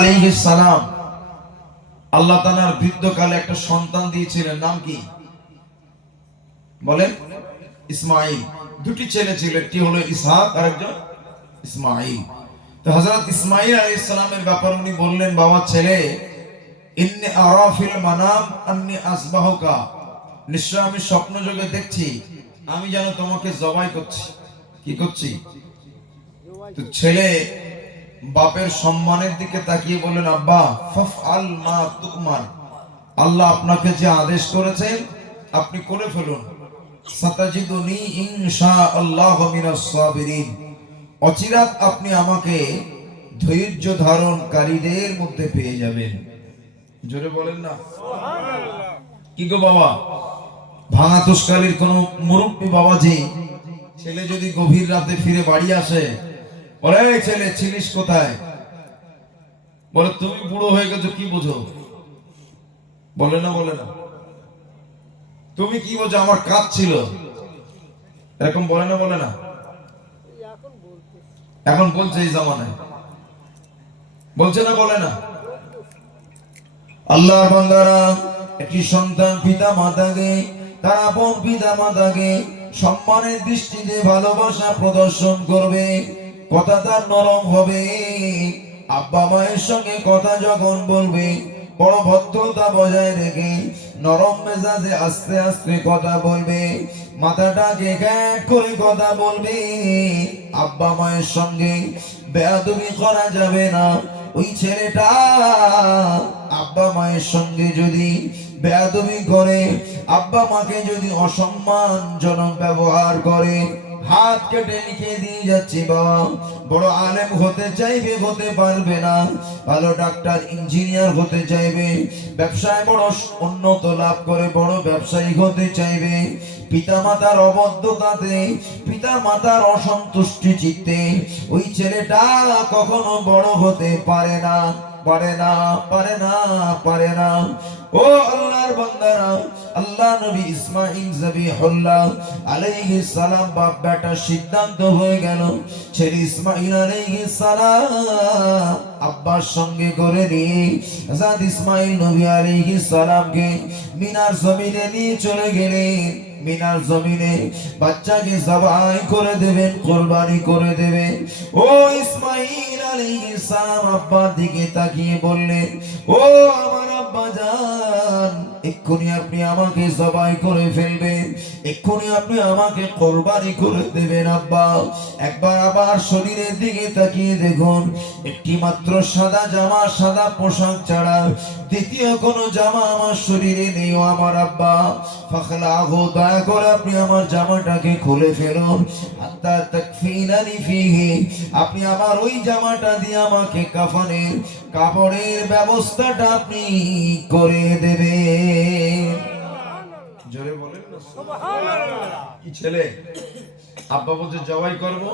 আলাইহিস সালাম আল্লাহ তাআলার বৃদ্ধকালে একটা সন্তান দিয়েছিলেন, নাম কি বলেন? ইসমাঈল। দুটি ছেলে ছিল, একটি হলো ইসহাক আর একজন ইসমাঈল। তো হযরত ইসমাঈল আলাইহিস সালামের ব্যাপারে উনি বললেন, বাবা ছেলে, ইন্নী আরা ফিল মানাম আন্নী আসবাহুকা, নিশ্চয় আমি স্বপ্ন যোগে দেখছি আমি যেন তোমাকে জবাই করছি। কি করছি? তো ছেলে বাপের সম্মানের দিকে তাকিয়ে বললেন, আব্বা ফাফআল মা তুকমার, আল্লাহ আপনাকে যে আদেশ করেছেন আপনি করে ফেলুন। সাতাজিদুনি ইনশাআল্লাহু মিনাস সাবিরিন, অচিরাত আপনি আমাকে ধৈর্য ধারণকারীদের মধ্যে পেয়ে যাবেন। জোরে বলেন না সুবহানাল্লাহ। কি গো বাবা, ভাঙা তুষ্কালির কোন মুরব্বী বাবাজি ছেলে যদি গভীর রাতে ফিরে বাড়ি আসে, বলে ছেলে ছিলিস কোথায়? বলে তুমি বুড়ো হয়ে গেছো, কি বোঝো? বলে না বলে না? তুমি কি বোঝো, আমার কাজ ছিল, এরকম বলে না বলে না? এখন বলছে এই জামানায়, বলছে না বলে না? আল্লাহর বান্দারা, একটি সন্তান পিতা মাতাকে, তার আপন পিতা মাতাকে সম্মানের দৃষ্টিতে ভালোবাসা প্রদর্শন করবে, কথা তার নরম হবে। আব্বা মায়ের সঙ্গে কথা যখন বলবে, বড় ভদ্রতা বজায় রেখে নরম মেজাজে আস্তে আস্তে কথা বলবে, মাথাটাকে গ্যাট করে কথা বলবে। আব্বা মায়ের সঙ্গে বেয়াদবি করা যাবে না। ওই ছেলেটা আব্বা মায়ের সঙ্গে যদি বেয়াদবি করে, আব্বা মাকে যদি অসম্মানজনক ব্যবহার করে, হাত কেটে লিখে দিয়ে যাচ্ছে বাবা, বড় আলেম হতে চাইবে, হতে পারবে না। ভালো ডাক্তার ইঞ্জিনিয়ার হতে চাইবে, ব্যবসায় বড় উন্নত লাভ করে বড় ব্যবসায়ী হতে চাইবে। পিতা মাতার অবদ্ধতাতে, পিতা মাতার অসন্তুষ্টি চিত্তে ওই ছেলেটা কখনো বড় হতে পারে না, পারে না, পারে না, পারে না। ও আল্লাহর বান্দারা, আল্লাহ নবী ইসমাঈল যাবিহুল্লাহ আলাইহিস সালাম বাপ বেটা সিদ্ধান্ত হয়ে গেল, ছেলে ইসমাঈল আলাইহিস সালাম আব্বার সঙ্গে করে নিয়ে হযরত ইসমাঈল নবী আলাইহিস সালামকে মিনার জমিনে নিয়ে চলে গেলেন। মিনার জমিনে বাচ্চাকে জবাই করে দেবেন, কুরবানি করে দেবেন। ও ইসমাঈল আলাইহিস সালাম আব্বার দিকে তাকিয়ে বললেন, ও আমার আব্বা জান, এক্ষুনি আপনি আমাকে জবাই করে ফেলবেন, এক্ষুনি আপনি আমাকে কুরবানি করে দেবেন আব্বা। একবার আবার শরীরের দিকে তাকিয়ে দেখুন, একটি মাত্র সাদা জামা, সাদা পোশাক ছাড়া দ্বিতীয় কোনো জামা আমার শরীরে নেই আমার আব্বা। ফাখলাহু, দয়া করে আপনি আমার জামাটাকে খুলে ফেলুন। হাত্তা তাকফিনানি ফিহি, আপনি আমার ওই জামাটা দিয়ে আমাকে কাফনের কাপড়ের ব্যবস্থাটা আপনি করে দেবেন। জোরে বলেন না সুবহানাল্লাহ। কি ছেলে, আব্বা বলছে জবাই করব,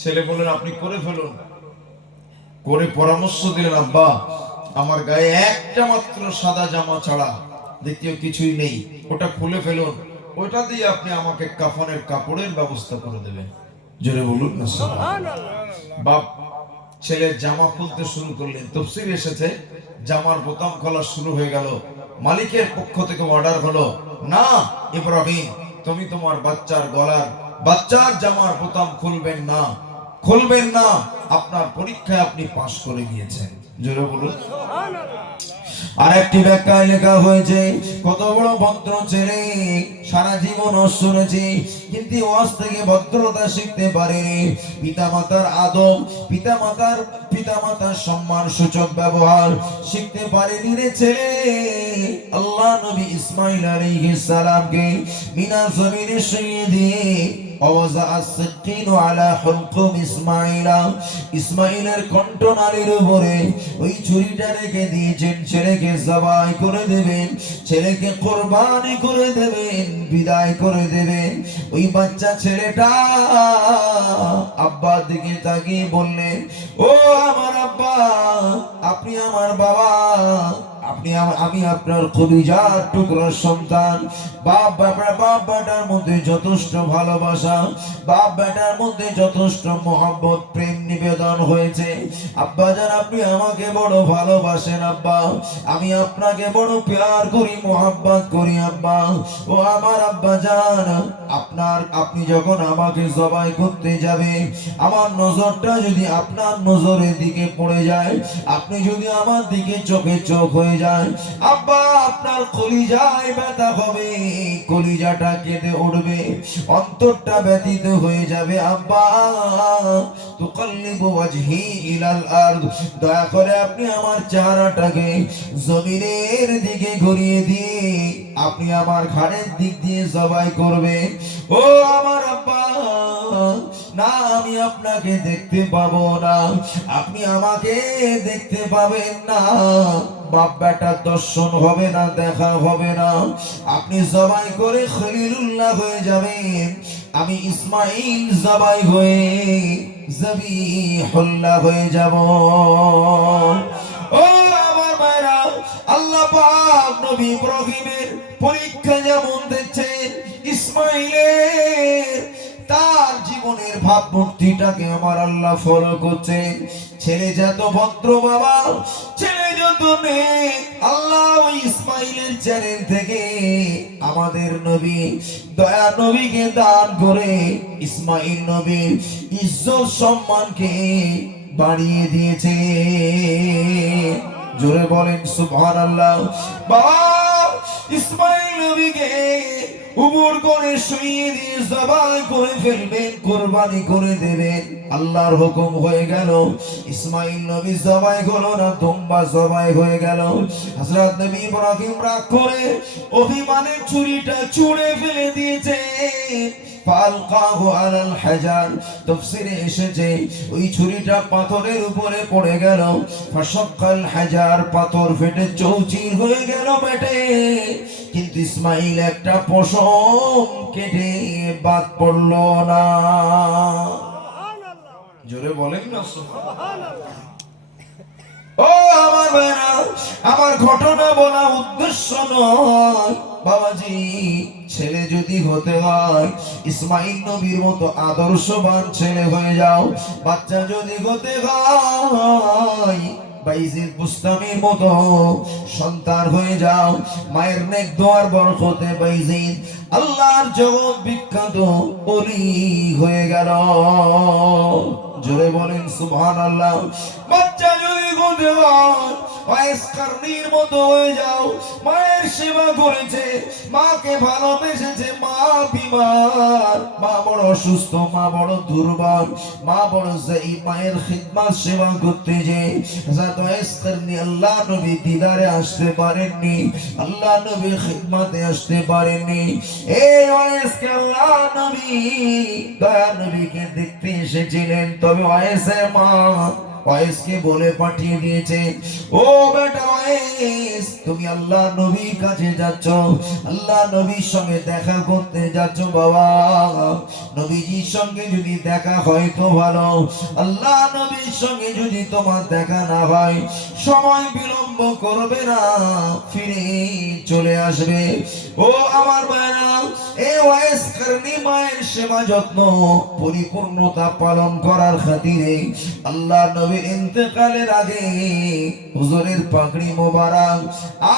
ছেলে বলেন আপনি করে ফেলুন। করে পরামর্শ দিলেন, আব্বা আমার গায়ে একটা মাত্র সাদা জামা ছাড়া দ্বিতীয় কিছুই নেই, ওটা খুলে ফেলুন, ওটা দিয়ে আপনি আমাকে কাফনের কাপড়ের ব্যবস্থা করে দেবেন। জোরে বলুন না সুবহানাল্লাহ। বাপ ছেলের জামা খুলতে শুরু করলেন। তাফসীর এসেছে জামার বোতাম খোলা শুরু হয়ে গেল। মালিকের পক্ষ থেকে অর্ডার হলো, না ইব্রাহিম, তুমি তোমার বাচ্চার জামার বোতাম খুলবেন না, খুলবেন না, আপনার পরীক্ষায় আপনি পাশ করে গিয়েছেন। জোরে বলুন সুবহানাল্লাহ। আর একটি ব্যাখ্যায় লেখা হয়েছে, কত বড় ভদ্র ছেলে, সারা জীবন শুনেছি কিন্তু ওয়াজ থেকে ভদ্রতা শিখতে পারেনি। পিতামাতার আদব, পিতামাতার সম্মান সূচক ব্যবহার শিখতে পারেনি রে ছেলে। আল্লাহ নবী ইসমাঈল আলাইহিস সালামকে মিনার জমিনে শুইয়ে দিয়ে ইসমাঈলের কণ্ঠনালীর উপরে ওই ছুরিটা রেখে দিয়েছেন। ছেলেকে জবাই করে দেবেন, ছেলেকে কুরবানি করে দেবেন, বিদায় করে দেবেন। ওই বাচ্চা ছেলেটা আব্বার দিকে তাকিয়ে বললেন, ও আমার আব্বা, আপনি আমার বাবা, আমি আপনার কলিজার টুকরার সন্তান। বাপ বেটার মধ্যে যথেষ্ট ভালোবাসা, বাপ বেটার মধ্যে যথেষ্ট মোহাব্বত প্রেম নিবেদন হয়েছে। আব্বা জান আপনি আমাকে বড় ভালোবাসেন আব্বা, আমি আপনাকে বড় প্যার করি, মোহাব্বত করি আব্বা। ও আমার আব্বা জান, আপনি যখন আমাকে জবাই করতে যাবে, আমার নজরটা যদি আপনার নজরের দিকে পড়ে যায়, আপনি যদি আমার দিকে চোখে চোখ হয়ে যায়, আব্বা আপনার কলিজায় ব্যথা হবে, কলিজাটা কেঁদে উঠবে, অন্তরটা ব্যথিত হয়ে যাবে আব্বা। তুকাল্লিবু ওয়াজহি ইলাল আরদ, দয়া করে আপনি আমার চেহারাটাকে জমিনের দিকে ঘুরিয়ে দিয়ে আপনি আমার ঘাড়ের দিক দিয়ে জবাই করবেন। ও আমার আব্বা, না আমি আপনাকে দেখতে পাবো না, আপনি আমাকে দেখতে পাবেন না, বাপ বেটার দর্শন হবে না, দেখা হবে না, আপনি জবাই করে খলিলুল্লাহ হয়ে যাবেন, আমি ইসমাইল জবাই হয়ে জবিহুল্লাহ হয়ে যাব। ও আমার ভাইরা, আল্লাহ পাক নবী ইব্রাহিমের পরীক্ষা যেমন দেখছেন, ইসমাইলের তার জীবনের ভাবমূর্তিটাকে আমার আল্লাহ ফলো করছেন। ছেলে যত ভদ্র বাবা, ছেলে যত নেক, আল্লাহ ওই ইসমাইলের চ্যানেল থেকে আমাদের নবী দয়া নবীকে দান করে ইসমাইল নবীর ইজ্জত সম্মানকে বাড়িয়ে দিয়েছে। জোরে বলেন সুবহানাল্লাহ। বাবা ইসমাইল নবীকে উবুর করে শুইয়ে দিয়ে জবাই করে ফেলবেন, কুরবানি করে দেবেন, আল্লাহর হুকুম হয়ে গেল। ইসমাইল নবী জবাই হলো না, দুম্বা জবাই হয়ে গেল। হযরত নবী ইব্রাহিম রাগ করে অভিমানে ছুরিটা ছুঁড়ে ফেলে দিয়েছে। ফালকাহু আলাল হাজার, তাফসীরে এসেছে ওই ছুরিটা পাথরের উপরে পড়ে গেল। ফাশাক্কাল হাজার, পাথর ফেটে চৌচির হয়ে গেল বেটে। কিন্তু ইসমাইল একটা পশম কেটে বাদ পড়ল না। জোরে বলেন না সুবহানাল্লাহ। ও আমার ভাইরা, আমার ঘটনা বলা উদ্দেশ্য নয় বাবাজি। ছেলে যদি হতে হয় ইসমাইল নবীর মতো আদর্শবান ছেলে হয়ে যাও, বাচ্চা যদি হতে হয় বাইজিদ বুস্তামির মতো সন্তান হয়ে যাও, মায়ের নেক দোয়ার বরকতে বাইজিদ আল্লাহর জগৎ বিখ্যাত ওলি হয়ে গেল। জোরে বলেন সুবহানাল্লাহ। বাচ্চা যদি হতে হয় ওয়াইস কারনির মতো হয়ে যাও, মায়ের সেবা করেছে, মাকে ভালোবেসেছে, মা বিমার, মা বড় অসুস্থ, মা বড় দুর্বল, মা বড় জাই, মায়ের খিদমত সেবা করতে যে হযরত ওয়াইস কারনি আল্লাহ নবী দিদারে আসতে পারেননি, আল্লাহ নবীর খিদমতে আসতে পারেননি। এই ওয়াইসকে আল্লাহ নবী দয়া নবীকে দেখতে এসেছিলেন, তবে ওয়াইসের মা ওয়াইসকে বলে পাঠিয়ে দিয়েছে, ও বেটা ওয়াইস, তুমি আল্লাহ নবীর কাছে যাচ্ছ, আল্লাহ নবীর সঙ্গে দেখা করতে যাচ্ছ বাবা। নবীজির সঙ্গে যদি দেখা হয় তো ভালো, আল্লাহ নবীর সঙ্গে যদি তোমার দেখা না হয়, সময় বিলম্ব করবে না, ফিরে চলে আসবে। ও আমার ভাইরা, এই ওয়াইস কারনি মায়ের সেবা যত্ন পরিপূর্ণতা পালন করার খাতিরে আল্লাহ নবীর ইন্তেকালের আগে হুজুরের পাগড়ি মোবারক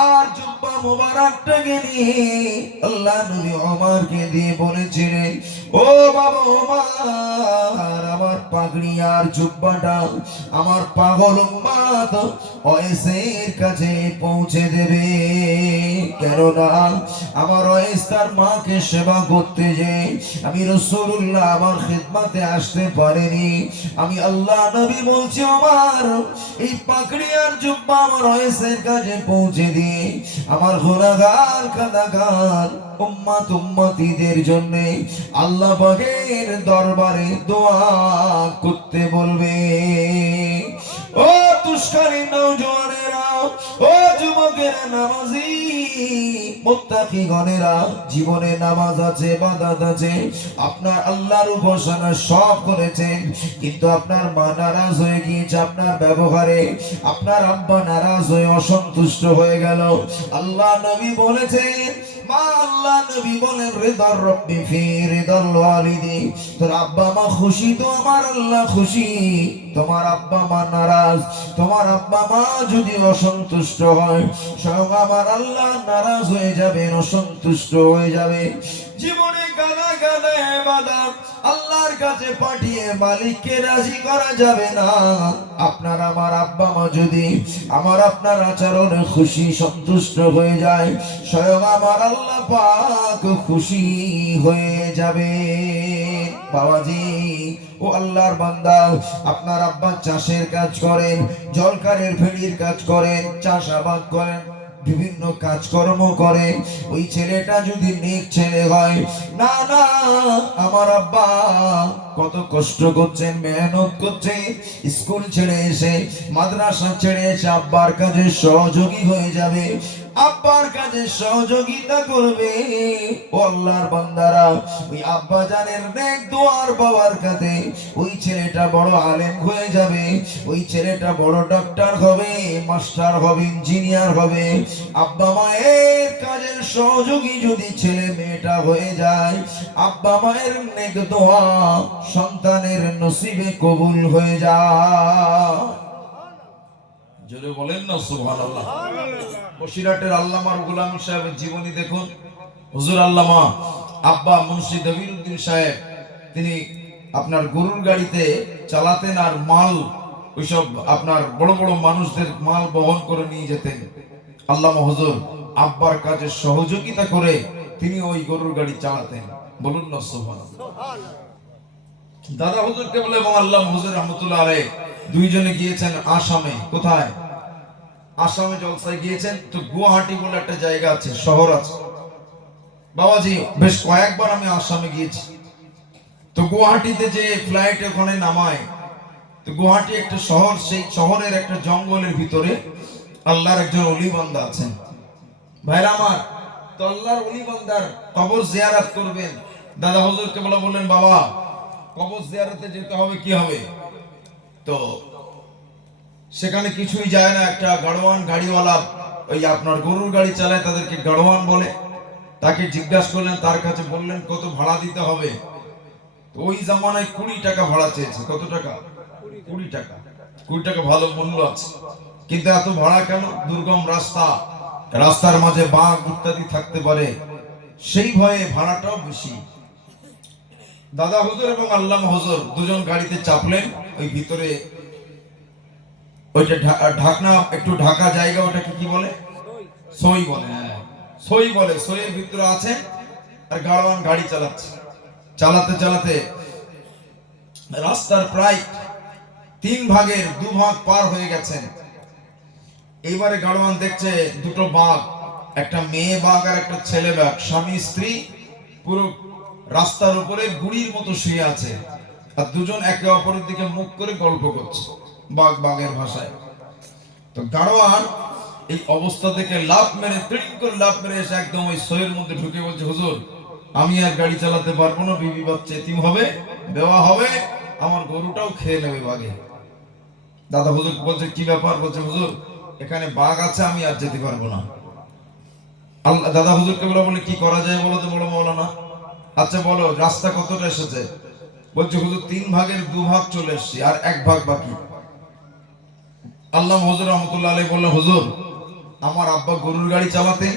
আর জুব্বা মোবারকটাকে নিয়ে আল্লাহ নবী ওমরকে দিয়ে বলেছিলেন, ও বাবা ওমর, আমার পাগড়ি আর জুব্বাটা আমার পাগল উম্মত ওয়াইসের কাছে পৌঁছে দেবে। কেননা আমার ওয়াইস তার মাকে সেবা করতে যে আমি রাসূলুল্লাহ আমার খিদমতে আসতে পারিনি, আমি আল্লাহ নবী বলছি ওমর, এই পাগড়ি আর জুব্বা আমার ওয়াইসের কাছে পৌঁছে দিয়ে আমার গুনাহগার কাঁদাগার উম্মত উম্মতিদের জন্য আল্লাহ পাকের দরবারে দোয়া করতে বলবে। ও তুষ্কারী নওজওয়ানেরা, ও যুবকেরা, ভাইরা নামাজি মুত্তাকি গণেরা, জীবনে নামাজ আছে, ইবাদত আছে, আপনার আল্লাহর উপাসনা সব করেছেন, কিন্তু আপনার মা নারাজ হয়ে গিয়েছে আপনার ব্যবহারে, আপনার আব্বা নারাজ হয়ে অসন্তুষ্ট হয়ে গেল। আল্লাহ নবী বলেছেন, মা আল্লাহ নবী বলেন, রিদার রব্বি ফি রিদাল ওয়ালিদি, তোর আব্বা মা খুশি তো আমার আল্লাহ খুশি। তোমার আব্বা মা নারাজ, তোমার আব্বা মা যদি অসন্তুষ্ট হয়, স্বয়ং আমার আল্লাহ নারাজ হয়ে যাবেন, অসন্তুষ্ট হয়ে যাবে। জীবনে গাদা গাদা ইবাদত আল্লাহর কাছে পাঠিয়ে মালিককে রাজি করা যাবে না। আপনার আমার আব্বা মা যদি আমার আপনার আচরণে খুশি সন্তুষ্ট হয়ে যায়, স্বয়ং আমার আল্লাহ পাক খুশি হয়ে যাবে। বাবাজি ও আল্লাহর বান্দা, আপনার আব্বা চাষের কাজ করেন, জলকারের ফেরির কাজ করেন, চাষাবাদ করেন, বিভিন্ন কাজকর্ম করে, ওই ছেলেটা যদি নেক ছেলে হয়, না না আমার আব্বা কত কষ্ট করছেন, মেহনত করছে, স্কুল ছেড়ে এসে, মাদ্রাসা ছেড়ে এসে আব্বার কাজে সহযোগী হয়ে যাবে, আব্বার কাজে সহযোগিতা করবে। ও আল্লাহর বান্দারা, ওই আব্বা জানের নেক দোয়ার বাবার কাছে ওই ছেলেটা বড় আলেম হয়ে যাবে, ওই ছেলেটা বড় ডক্টর হবে, মাস্টার হবে, ইঞ্জিনিয়ার হবে। আব্বা মায়ের কাজের সহযোগী যদি ছেলে মেয়েটা হয়ে যায়, আব্বা মায়ের নেক দোয়া সন্তানের নসিবে কবুল হয়ে যায়। জোরে বলেন না সুবহানাল্লাহ। বসিরহাটের আল্লামার গোলাম সাহেবের জীবনী দেখুন। হুজুর আল্লামা আব্বা মুন্সি দবিরউদ্দিন সাহেব, তিনি আপনার গরুর গাড়িতে চালাতেন আর মাল ওইসব আপনার বড় বড় মানুষদের মাল বহন করে নিয়ে যেতেন। আল্লামা হুজুর আব্বার কাজে সহযোগিতা করে তিনি ওই গরুর গাড়ি চালাতেন। বলুন না সুবহানাল্লাহ। দাদা হুজুর কেবল এবং আল্লামা হুজুর রহমাতুল্লাহ আলাইহি দুইজনে গিয়েছেন আসামে। কোথায়? আসামে জলসায় গিয়েছেন। তো গুয়াহাটি বলে একটা জায়গা আছে, শহর আছে বাবাজি, বেশ কয়েকবার আমি আসামে গিয়েছি। তো গুয়াহাটিতে যে ফ্লাইট ওখানে নামায়, তো গুয়াহাটি একটা শহর, সেই শহরের একটা জঙ্গলের ভিতরে আল্লাহর একজন ওলি বান্দা আছেন। ভাইরা আমার, তো আল্লাহর ওলি বান্দার কবর জিয়ারত করবেন। দাদা হুজুর কেবল বললেন, বাবা কবর জিয়ারতে যেতে হবে, কি হবে? তো সেখানে কিছুই যায় না, একটা গাড়োয়ান গাড়িওয়ালা, ওই আপনার গরুর গাড়ি চালায়, তাদেরকে গাড়োয়ান বলে। তাকে জিজ্ঞাসা করলেন, তার কাছে বললেন কত ভাড়া দিতে হবে। তো ওই জামানায় 20 টাকা ভাড়া চেয়েছে। কত টাকা? 20 টাকা। 20 টাকা ভালো মূল্য আছে, কিন্তু এত ভাড়া কেন? দুর্গম রাস্তা, রাস্তার মাঝে বাঘ ইত্যাদি থাকতে পারে, সেই ভয়ে ভাড়াটাও বেশি। দাদা হুজুর এবং আল্লামা হুজুর দুজন গাড়িতে চাপলেন। ওই ভিতরে ওইটা ঢাকনা, একটু ঢাকা জায়গা, ওটাকে কি বলে? সই বলে। হ্যাঁ, সই বলে। সইয়ের ভিতরে আছে আর গাড়োয়ান গাড়ি চালাচ্ছে। চালাতে চালাতে রাস্তার প্রায় 3 ভাগের 2 ভাগ পার হয়ে গেছেন। এইবারে গাড়োয়ান দেখছে দুটো বাঘ, একটা মেয়ে বাঘ আর একটা ছেলে বাঘ, স্বামী স্ত্রী, পুরো রাস্তার উপরে গুড়ির মতো শুয়ে আছে, আর দুজন একে অপরের দিকে মুখ করে গল্প করছে বাঘ বাঘের ভাষায়। তো গাড়োয়ান এই অবস্থা থেকে লাফ মেরে, ত্রিং করে লাফ মেরে এসে একদম ওই সইয়ের মধ্যে ঢুকে বলছে, হুজুর আমি আর গাড়ি চালাতে পারবো না, বিবি বাচ্চা এতিম হবে, বেওয়া হবে, আমার গরুটাও খেয়ে নেবে বাঘে। দাদা হুজুর বলছে, কি ব্যাপার? বলছে, হুজুর এখানে বাঘ আছে, আমি আর যেতে পারবো না। আল্লাহ দাদা হুজুরকে বলে, কি করা যায় বলো তো বড় মাওলানা। আচ্ছা বলো, রাস্তা কতটা এসেছে? বলছে, হুজুর 3 ভাগের 2 ভাগ চলে এসেছি, আর 1 ভাগ বাকি। আল্লামা হুজুর রহমাতুল্লাহ আলাইহি বললেন, হুজুর আমার আব্বা গরুর গাড়ি চালাতেন।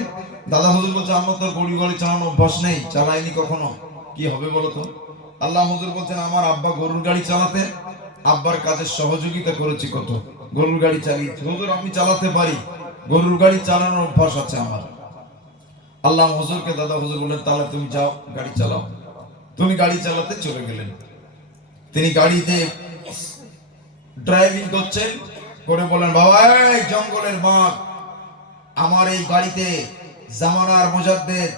দাদা হুজুর বলছে, আমার তো গরুর গাড়ি চালানো অভ্যাস নেই, চালাইনি কখনো, কি হবে বলো তো? আল্লামা হুজুর বলছেন, আমার আব্বা গরুর গাড়ি চালাতেন, আব্বার কাজে সহযোগিতা করেছি কত, গরুর গাড়ি চালিয়েছি। হুজুর আমি চালাতে পারি, গরুর গাড়ি চালানোর অভ্যাস আছে আমার। আল্লামা হুজুরকে দাদা হুজুর বললেন, তাহলে তুমি যাও গাড়ি চালাও। তুমি গাড়ি চালাতে চলে গেলেন। তিনি গাড়িতে ড্রাইভিং করছেন, করে বলেন, বাবা এই জঙ্গলের বাঘ, আমার এই গাড়িতে জামানার মুজাদ্দেদ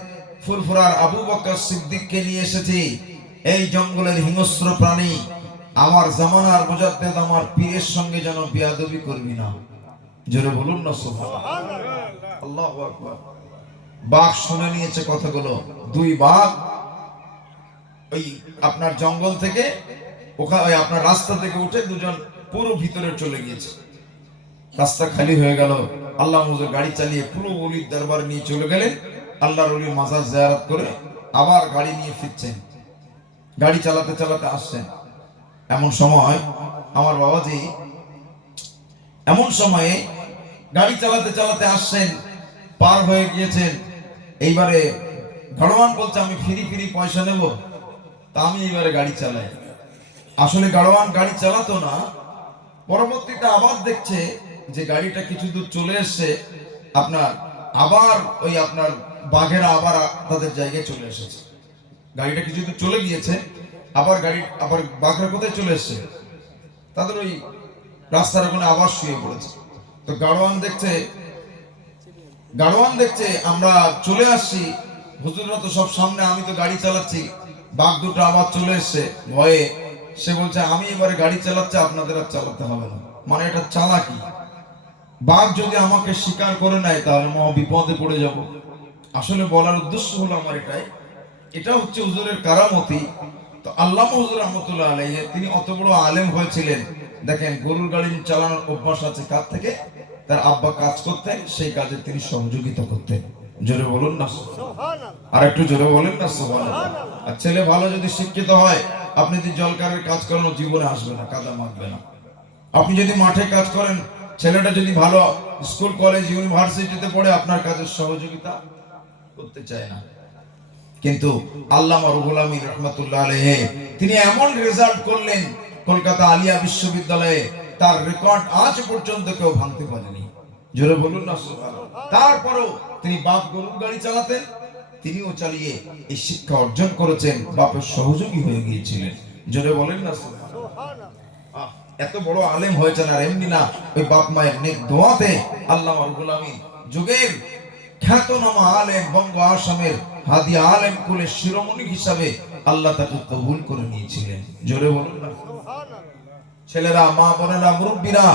ফুরফুরার আবু বকর সিদ্দিককে নিয়ে এসেছি। এই জঙ্গলের হিংস্র প্রাণী, আমার জামানার মুজাদ্দেদ আমার পীরের সঙ্গে যেন বেয়াদবি করবি না। জোরে বলুন না সুবহানাল্লাহ। আল্লাহু আকবার। বাঘ শুনে নিয়েছে কথাগুলো। দুই বাঘ ওই আপনার জঙ্গল থেকে ওখানে আপনার রাস্তা থেকে উঠে দুজন পুরো ভিতরে চলে গিয়েছে। রাস্তা খালি হয়ে গেল। আল্লাহ হুজুর গাড়ি চালিয়ে পুরো ওলির দরবার নিয়ে চলে গেলেন। আল্লাহর ওলির মাজার জিয়ারত করে আবার গাড়ি নিয়ে ফিরছেন। গাড়ি চালাতে চালাতে আসছেন। এমন সময় আমার বাবাজি এমন সময়ে গাড়ি চালাতে চালাতে আসছেন, পার হয়ে গিয়েছেন। এইবারে গাড়োয়ান বলছে আমি ফিরি ফিরি পয়সা নেব, তা আমি এইবারে গাড়ি চালাই। আসলে গাড়োয়ান গাড়ি চালাতো না। পরবর্তীতে আবার দেখছে যে গাড়িটা কিছু দূর চলে এসছে, আপনার আবার ওই আপনার বাঘেরা আবার তাদের জায়গায় চলে এসেছে। গাড়িটা কিছু দূর চলে গিয়েছে, আবার বাঘেরা কোথায় চলে এসছে, তাদের ওই রাস্তার ওখানে আবার শুয়ে পড়েছে। তো গাড়োয়ান দেখছে আমরা চলে আসছি, হুজুররা তো সব সামনে, আমি তো গাড়ি চালাচ্ছি, বাঘ দুটো আবার চলে এসছে। ভয়ে সে বলছে আমি এবারে গাড়ি চালাচ্ছি, আপনাদের আর চালাতে হবে না। মানে এটা চালাকি। বাঘ যদি আমাকে শিকার করে নেয় তাহলে মহা বিপদে পড়ে যাব। আসলে বলার উদ্দেশ্য হলো আমার এটা হচ্ছে হুজুরের কারামতি। তো আল্লামা হুজুর রাহমাতুল্লাহ আলাইহি তিনি অত বড় আলেম হয়েছিলেন। দেখেন গরুর গাড়ি চালানোর অভ্যাস আছে কার থেকে? তার আব্বা কাজ করতেন, সেই কাজে তিনি সহযোগিতা করতেন। জোরে বলুন না সুবহানাল্লাহ। আর একটু জোরে বলেন না সুবহানাল্লাহ। আর ছেলে ভালো যদি শিক্ষিত হয়, আপনি যদি জলকারের কাজ করেন জীবনে আসবে না, কাদা মাখবে না। আপনি যদি মাঠে কাজ করেন, ছেলেটা যদি ভালো স্কুল কলেজ ইউনিভার্সিটিতে পড়ে, আপনার কাজের সহযোগিতা করতে চায় না। কিন্তু আল্লামা রুহুল আমিন রাহমাতুল্লাহ আলাইহি তিনি এমন রেজাল্ট করলেন কলকাতা আলিয়া বিশ্ববিদ্যালয়ে, তার রেকর্ড আজ পর্যন্ত কেউ ভাঙতে পারেনি। জোরে বলুন না সুবহানাল্লাহ। তারপরেও তিনি বাপ গরুর গাড়ি চালাতেন, তিনিও চালিয়ে এই শিক্ষা অর্জন করেছেন, বাপের সহযোগী হয়ে গিয়েছিলেন। জোরে বলেন না সুবহানাল্লাহ। এত বড় আলেম হয়েছেন, আর এমনি না, ওই বাপ মায়ের নেক দোয়াতে আল্লামা রুহুল আমিন যুগের খ্যাতনামা আলেম, বঙ্গ আসামের হাদিয়া আলেম কুলের শিরোমণি হিসাবে আল্লাহ তাকে কবুল করে নিয়েছিলেন। জোরে বলুন না সুবহানাল্লাহ। ছেলেরা, মা বোনেরা, মুরব্বীরা,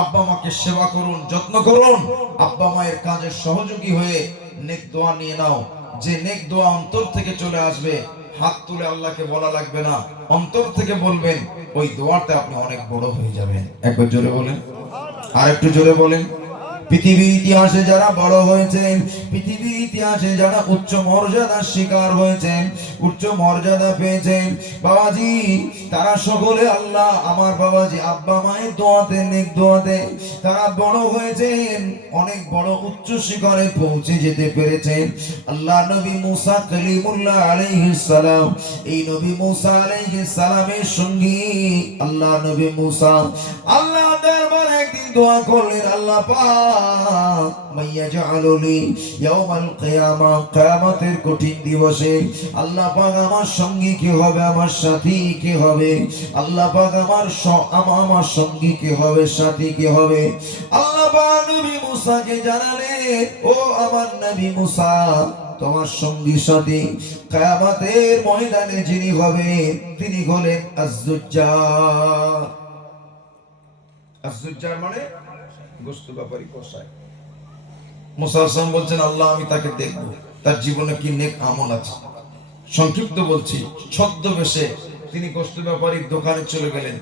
আব্বা মাকে সেবা করুন, যত্ন করুন। আব্বা মায়ের কাজের সহযোগী হয়ে নেক দোয়া নিয়ে নাও। যে নেক দোয়া অন্তর থেকে চলে আসবে, হাত তুলে আল্লাহকে বলা লাগবে না, অন্তর থেকে বলবেন, ওই দোয়াতে আপনি অনেক বড় হয়ে যাবেন। একবার জোরে বলেন, আর একটু জোরে বলেন। পৃথিবীর ইতিহাসে যারা বড় হয়েছেন, পৃথিবীর ইতিহাসে যারা উচ্চ মর্যাদার শিকার হয়েছেন, উচ্চ মর্যাদা পেয়েছেন, বাবাজি তারা সকলে আল্লাহ আমার বাবাজি আব্বা মায়ের দোয়াতে, নেক দোয়াতে তারা বড় হয়েছেন, অনেক বড় উচ্চ শিখরে পৌঁছে যেতে পেরেছেন। আল্লাহ নবী মুসা কালিমুল্লাহ আলাইহিস সালাম, এই নবী মুসা আলাইহিস সালামের সঙ্গী আল্লাহ নবী মুসা আল্লাহ দরবারে একদিন দোয়া করলেন, আল্লাহ পাক মাইয়াজআলুনি ইয়াউমাল কিয়ামা, কিয়ামতের কঠিন দিবসে আল্লাহ পাক আমার সঙ্গী কি হবে, আমার সাথী কি হবে, আল্লাহ পাক আমার সঙ্গী কি হবে, সাথী কি হবে। আল্লাহ পাক নবী মুসাকে জানালেন, ও আমার নবী মুসা, তোমার সঙ্গী সাথী কিয়ামতের ময়দানে যিনি হবে তিনি হলেন আজ-জুজ্জার। আজ-জুজ্জার মানে গোশত ব্যাপারী, কসাই। মুসা আলাইহিস বলছেন, আল্লাহ আমি তাকে দেখব, তার জীবনে কি নেক আমল আছে। সংক্ষিপ্ত বলছি, ছদ্মবেশে তিনি গোশত ব্যাপারীর দোকানে চলে গেলেন।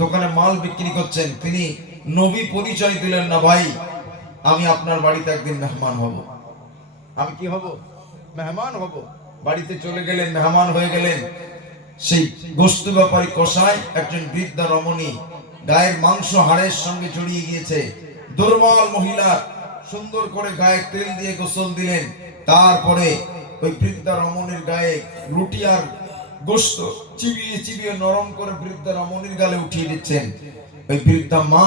দোকানে মাল বিক্রি করছেন। তিনি নবী পরিচয় দিলেন না, ভাই আমি আপনার বাড়িতে একদিন মেহমান হব। আমি কি হব? মেহমান হব। বাড়িতে চলে গেলেন, মেহমান হয়ে গেলেন। সেই গোশত ব্যাপারী কসাই একজন বৃদ্ধা রমণী, গায়ের মাংস হাড়ের সঙ্গে জড়িয়ে গিয়েছে, দুর্বল মহিলা, সুন্দর করে গায়ে তেল দিয়ে গোসল দিলেন। তারপরে ওই বৃদ্ধা রমণীর গায়ে রুটি আর গোশত চিবিয়ে চিবিয়ে নরম করে বৃদ্ধা রমণীর গালে উঠিয়ে দিচ্ছেন। ওই বৃদ্ধা মা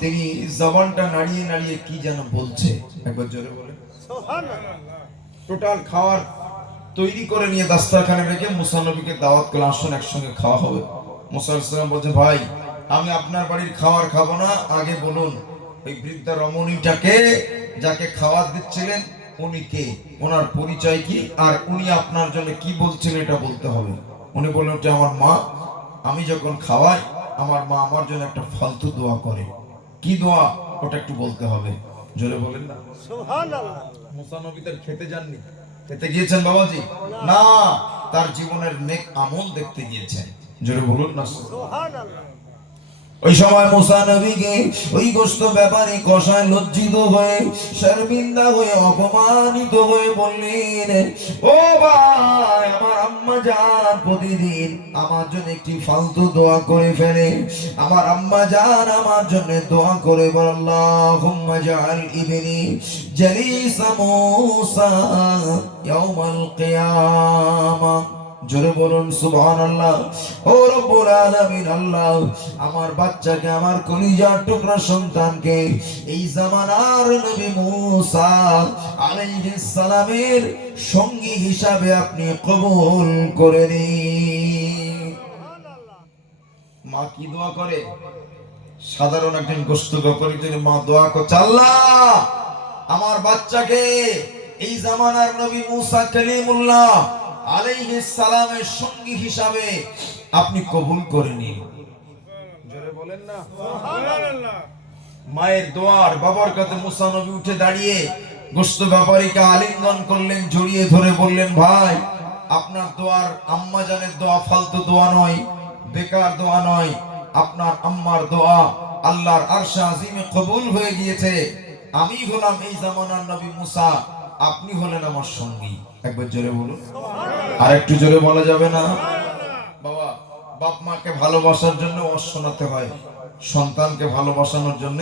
তিনি জবানটা নাড়িয়ে নাড়িয়ে কি যেন বলছে, একবার জোরে বলেন সুবহানাল্লাহ। টোটাল খাবার তৈরি করে নিয়ে দাস্তারখানে রেখে মুসা নবীকে দাওয়াত করলেন, আসুন একসঙ্গে খাওয়া হবে। মুসা আলাইহিস সালাম বলছেন, ভাই আমি আপনার বাড়ির খাবার খাবো না, আগে বলুন ওই বৃদ্ধা রমণীটাকে যাকে খাবার দিচ্ছিলেন উনি কে, ওনার পরিচয় কি, আর উনি আপনার জন্য কি বলছিলেন এটা বলতে হবে। উনি বললেন, যে আমার মা, আমি যখন খাওয়াই আমার মা আমার জন্য একটা ফালতু দোয়া করে। কি দোয়া? ওটা একটু বলতে হবে। জোরে বলেন না সুবহানাল্লাহ। মুসা নবী তার খেতে যাননি, খেতে গিয়েছেন বাবাজি? না, তার জীবনের নেক আমল দেখতে গিয়েছেন। জোরে বলুন না সুবহানাল্লাহ। ওই সময় মুসা নবীকে ওই গোশত ব্যাপারী কসায় লজ্জিত হয়ে, শর্মিন্দা হয়ে, অপমানিত হয়ে বললেন, ও ভাই, আমার আম্মা জান প্রতিদিন আমার জন্য একটি ফালতু দোয়া করে ফেলে। আমার আম্মা জান আমার জন্য দোয়া করে বলে, আল্লাহুম্মা জাআল ইবনি জালিসা মুসা ইয়াউমাল কিয়ামা। জোরে বলুন সুবহানাল্লাহ। ও রব্বুল আলামিন, আল্লাহ আমার বাচ্চাকে, আমার কলিজার টুকরা সন্তানকে এই জামানার নবী মুসা আলাইহিস সালামের সঙ্গী হিসাবে আপনি কবুল করে নিন। মা কি দোয়া করে? সাধারণ একজন গোশত ব্যাপারীর জন্য মা দোয়া করছে, আল্লাহ আমার বাচ্চাকে এই জামানার নবী মুসা কালিমুল্লাহ আলাইহিস সালামের সঙ্গী হিসাবে আপনি কবুল করে নিন। জোরে বলেন না সুবহানাল্লাহ। মায়ের দোয়ার বাবার কাছে মুসা নবী উঠে দাঁড়িয়ে গোশত ব্যাপারীকে আলিঙ্গন করলেন, জড়িয়ে ধরে বললেন, ভাই আপনার দোয়ার, আম্মা জানের দোয়া ফালতু দোয়া নয়, বেকার দোয়া নয়। আপনার আম্মার দোয়া আল্লাহর আরশে আজিমে কবুল হয়ে গিয়েছে। আমি হলাম এই জামানার নবী মুসা, আপনি হলেন আমার সঙ্গী। একবার জোরে বলুন। আর একটু জোরে বলা যাবে না? বাবা, বাপ মাকে ভালোবাসার জন্য অশোনাতে হয়, সন্তানকে ভালোবাসানোর জন্য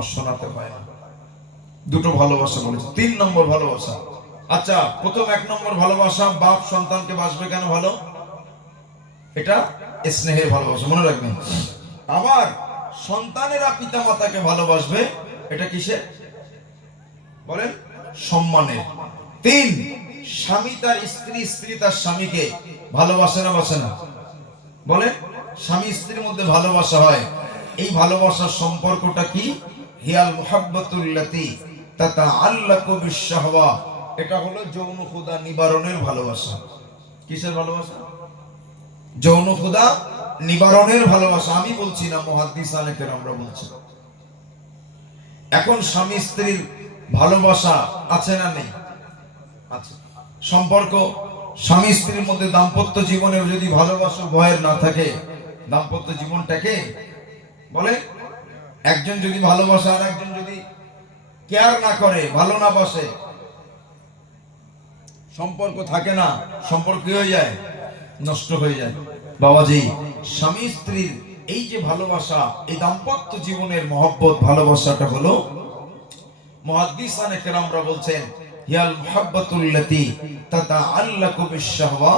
অশোনাতে হয় না। দুটো ভালোবাসা বলেছে, 3 নম্বর ভালোবাসা। আচ্ছা, প্রথম 1 নম্বর ভালোবাসা, বাপ সন্তানকে বাসবে কেন ভালো? এটা স্নেহের ভালোবাসা, মনে রাখবেন। আবার সন্তানেরা পিতা মাতাকে ভালোবাসবে, এটা কিসের বলেন? সম্মানের। 3, স্বামী তার স্ত্রী, স্ত্রী তার স্বামীকে ভালোবাসে না বাসে না? বলেন, স্বামী স্ত্রীর মধ্যে ভালোবাসা হয়। এই ভালোবাসার সম্পর্কটা কি? হিয়াল মুহাব্বাতুল্লাতি তাতাআল্লাকু বিশ-শাহওয়া। এটা হলো যৌন ক্ষুধা নিবারণের ভালোবাসা। কিসের ভালোবাসা? যৌন ক্ষুধা নিবারণের ভালোবাসা। আমি বলছি না, মুহাদ্দিসানে কেরামরা বলছেন। এখন স্বামী স্ত্রীর ভালোবাসা আছে না নেই? আছে। সম্পর্ক স্বামী স্ত্রীর মধ্যে দাম্পত্য জীবনে যদি ভালোবাসা ভয়ের না থাকে, দাম্পত্য জীবনটাকে বলে, একজন যদি ভালোবাসা আর একজন যদি কেয়ার না করে, ভালো না বাসে, সম্পর্ক থাকে না, সম্পর্ক কি হয়ে যায়? নষ্ট হয়ে যায়। বাবাজি, স্বামী স্ত্রীর এই যে ভালোবাসা, এই দাম্পত্য জীবনের মহব্বত, ভালোবাসাটা হলো মুহাদ্দিসানে কেরামরা বলছেন হিয়াল মুহাব্বাতুল্লাতি তাতাআল্লাকু বিশ-শাহওয়া।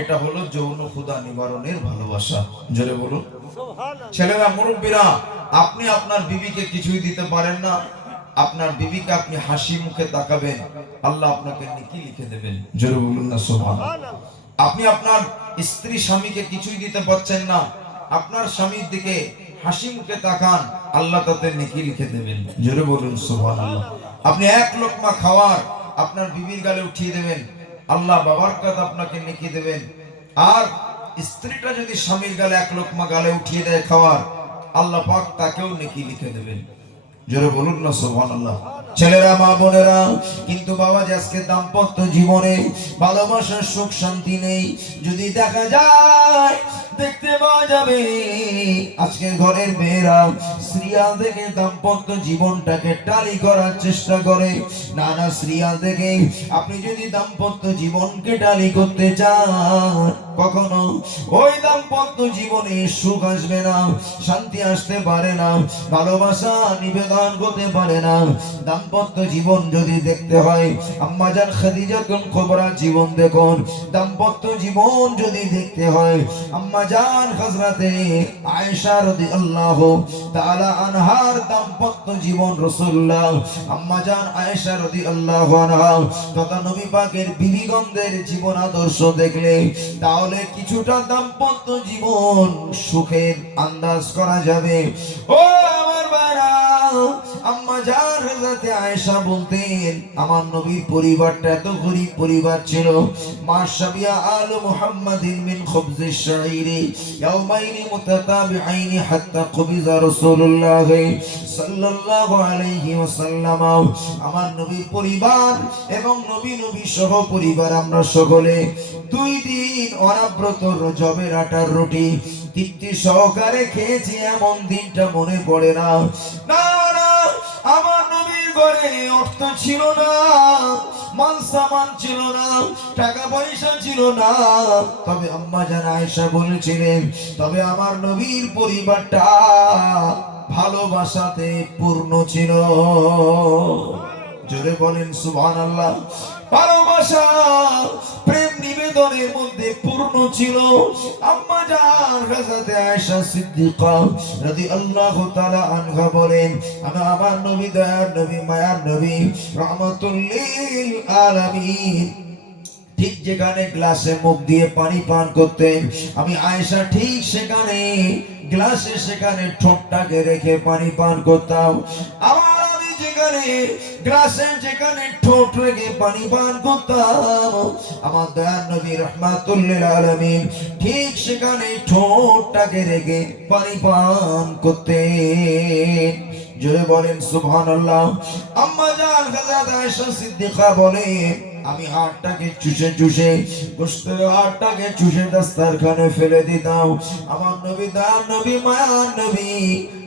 এটা হলো যৌন ক্ষুধা নিবারণের ভালোবাসা। জোরে বলুন সুবহানাল্লাহ। ছেলেরা, মুরব্বিরা, আপনি আপনার বিবিকে কিছুই দিতে পারেন না, আপনার বিবিকে আপনি হাসি মুখে তাকাবেন, আল্লাহ আপনাকে নেকি লিখে দেবেন। জোরে বলুন না সুবহানাল্লাহ। আপনি আপনার স্ত্রী স্বামীকে কিছুই দিতে পারছেন না, আপনার স্বামীর দিকে হাসি মুখে তাকান, আল্লাহ তাতে নেকি লিখে দেবেন। জোরে বলুন সুবহানাল্লাহ। আপনি 1 লোকমা খাওয়ার আপনার বিবির গালে উঠিয়ে দেবেন, আল্লাহ বাবার কাছে আপনাকে নেকি দেবেন। আর স্ত্রীটা যদি স্বামীর গালে 1 লোকমা গালে উঠিয়ে দেয় খাওয়ার, আল্লাহ পাক তাকেও নেকি লিখে দেবেন। জোরে বলুন না সুবহানাল্লাহ। ছেলেরা, মা বোনেরা, কিন্তু বাবা, আজকে দাম্পত্য জীবনে ভালোবাসার সুখ শান্তি নেই। যদি দেখা যায়, দেখতে পাওয়া যাবে আজকে ঘরের মেয়েরা সিরিয়াল দেখে দাম্পত্য জীবনটাকে টালি করার চেষ্টা করে। নানা সিরিয়াল দেখে আপনি যদি দাম্পত্য জীবনকে টালি করতে চান, কখনো ওই দাম্পত্য জীবনে সুখ আসবে না, শান্তি আসতে পারে না, ভালোবাসা নিবেদন করতে পারে না। দাম্পত্য জীবন যদি দেখতে হয়, আম্মা জান খাদিজাতুল কুবরা জীবন দেখুন। দাম্পত্য জীবন যদি দেখতে হয়, আম্মা জান হযরতে আয়েশা রাদিয়াল্লাহু তাআলা আনহার দাম্পত্য জীবন, রাসূলুল্লাহ আম্মা জান আয়েশা রাদিয়াল্লাহু আনহা তথা নবী পাকের বিবিগণদের জীবন আদর্শ দেখলে, তাহলে কিছুটা দাম্পত্য জীবন সুখের আন্দাজ করা যাবে। ও আমার বাবা, আম্মা জান হযরত আয়েশা বলতেন আমার নবীর পরিবারটা এত গরীব পরিবার ছিল। মা শাবিয়া আলু মুহাম্মাদিন মিন খুবজিশ শাইরি ইয়াউমাইনি মুতাতাবিআইনি হাত্তা কুবিজা রাসূলুল্লাহ সাল্লাল্লাহু আলাইহি ওয়াসাল্লাম। আমার নবীর পরিবার এবং নবী সহ পরিবার আমরা সকলে 2 দিন অনাব্রত রজবের আটার রুটি তৃপ্তি সহকারে খেয়েছি, এমন দিনটা মনে পড়ে না। না না, আমার নবীর ঘরে অর্থ ছিল না, মাল সামান ছিল না, টাকা পয়সা ছিল না, তবে আম্মা জান আয়েশা বলেছিলেন তবে আমার নবীর পরিবারটা ভালোবাসাতে পূর্ণ ছিল। জোরে বলেন সুবহানাল্লাহ। ভালোবাসা প্রেম নিবেদনের মধ্যে পূর্ণ ছিল। আম্মা জান হযরত আয়েশা সিদ্দিকা রাদিয়াল্লাহু তাআলা আনহা বলেন আমি আমার নবী দয়ার নবী মায়ার নবী রাহমাতুল লিল আলামিন ঠিক যেখানে গ্লাসে মুখ দিয়ে পানি পান করতেন, আমি আয়েশা ঠিক সেখানে গ্লাসে সেখানে ঠোঁটটাকে রেখে পানি পান করতাম। আমার আমি যেখানে গ্লাসে যেখানে ঠোঁট রেখে পানি পান করতাম, আমার দয়ার নবী রাহমাতুল লিল আলামিন ঠিক সেখানে ঠোঁটটাকে রেখে পানি পান করতেন। জোরে বলেন সুবহানাল্লাহ। আম্মা জান হযরত আয়েশা সিদ্দিকা বলেন আমি হাড়টাকে চুষে চুষে গোশতের হাড়টাকে চুষে দস্তরখানে ফেলে দিতাম। আমার নবী দয়ার নবী মায়ার নবী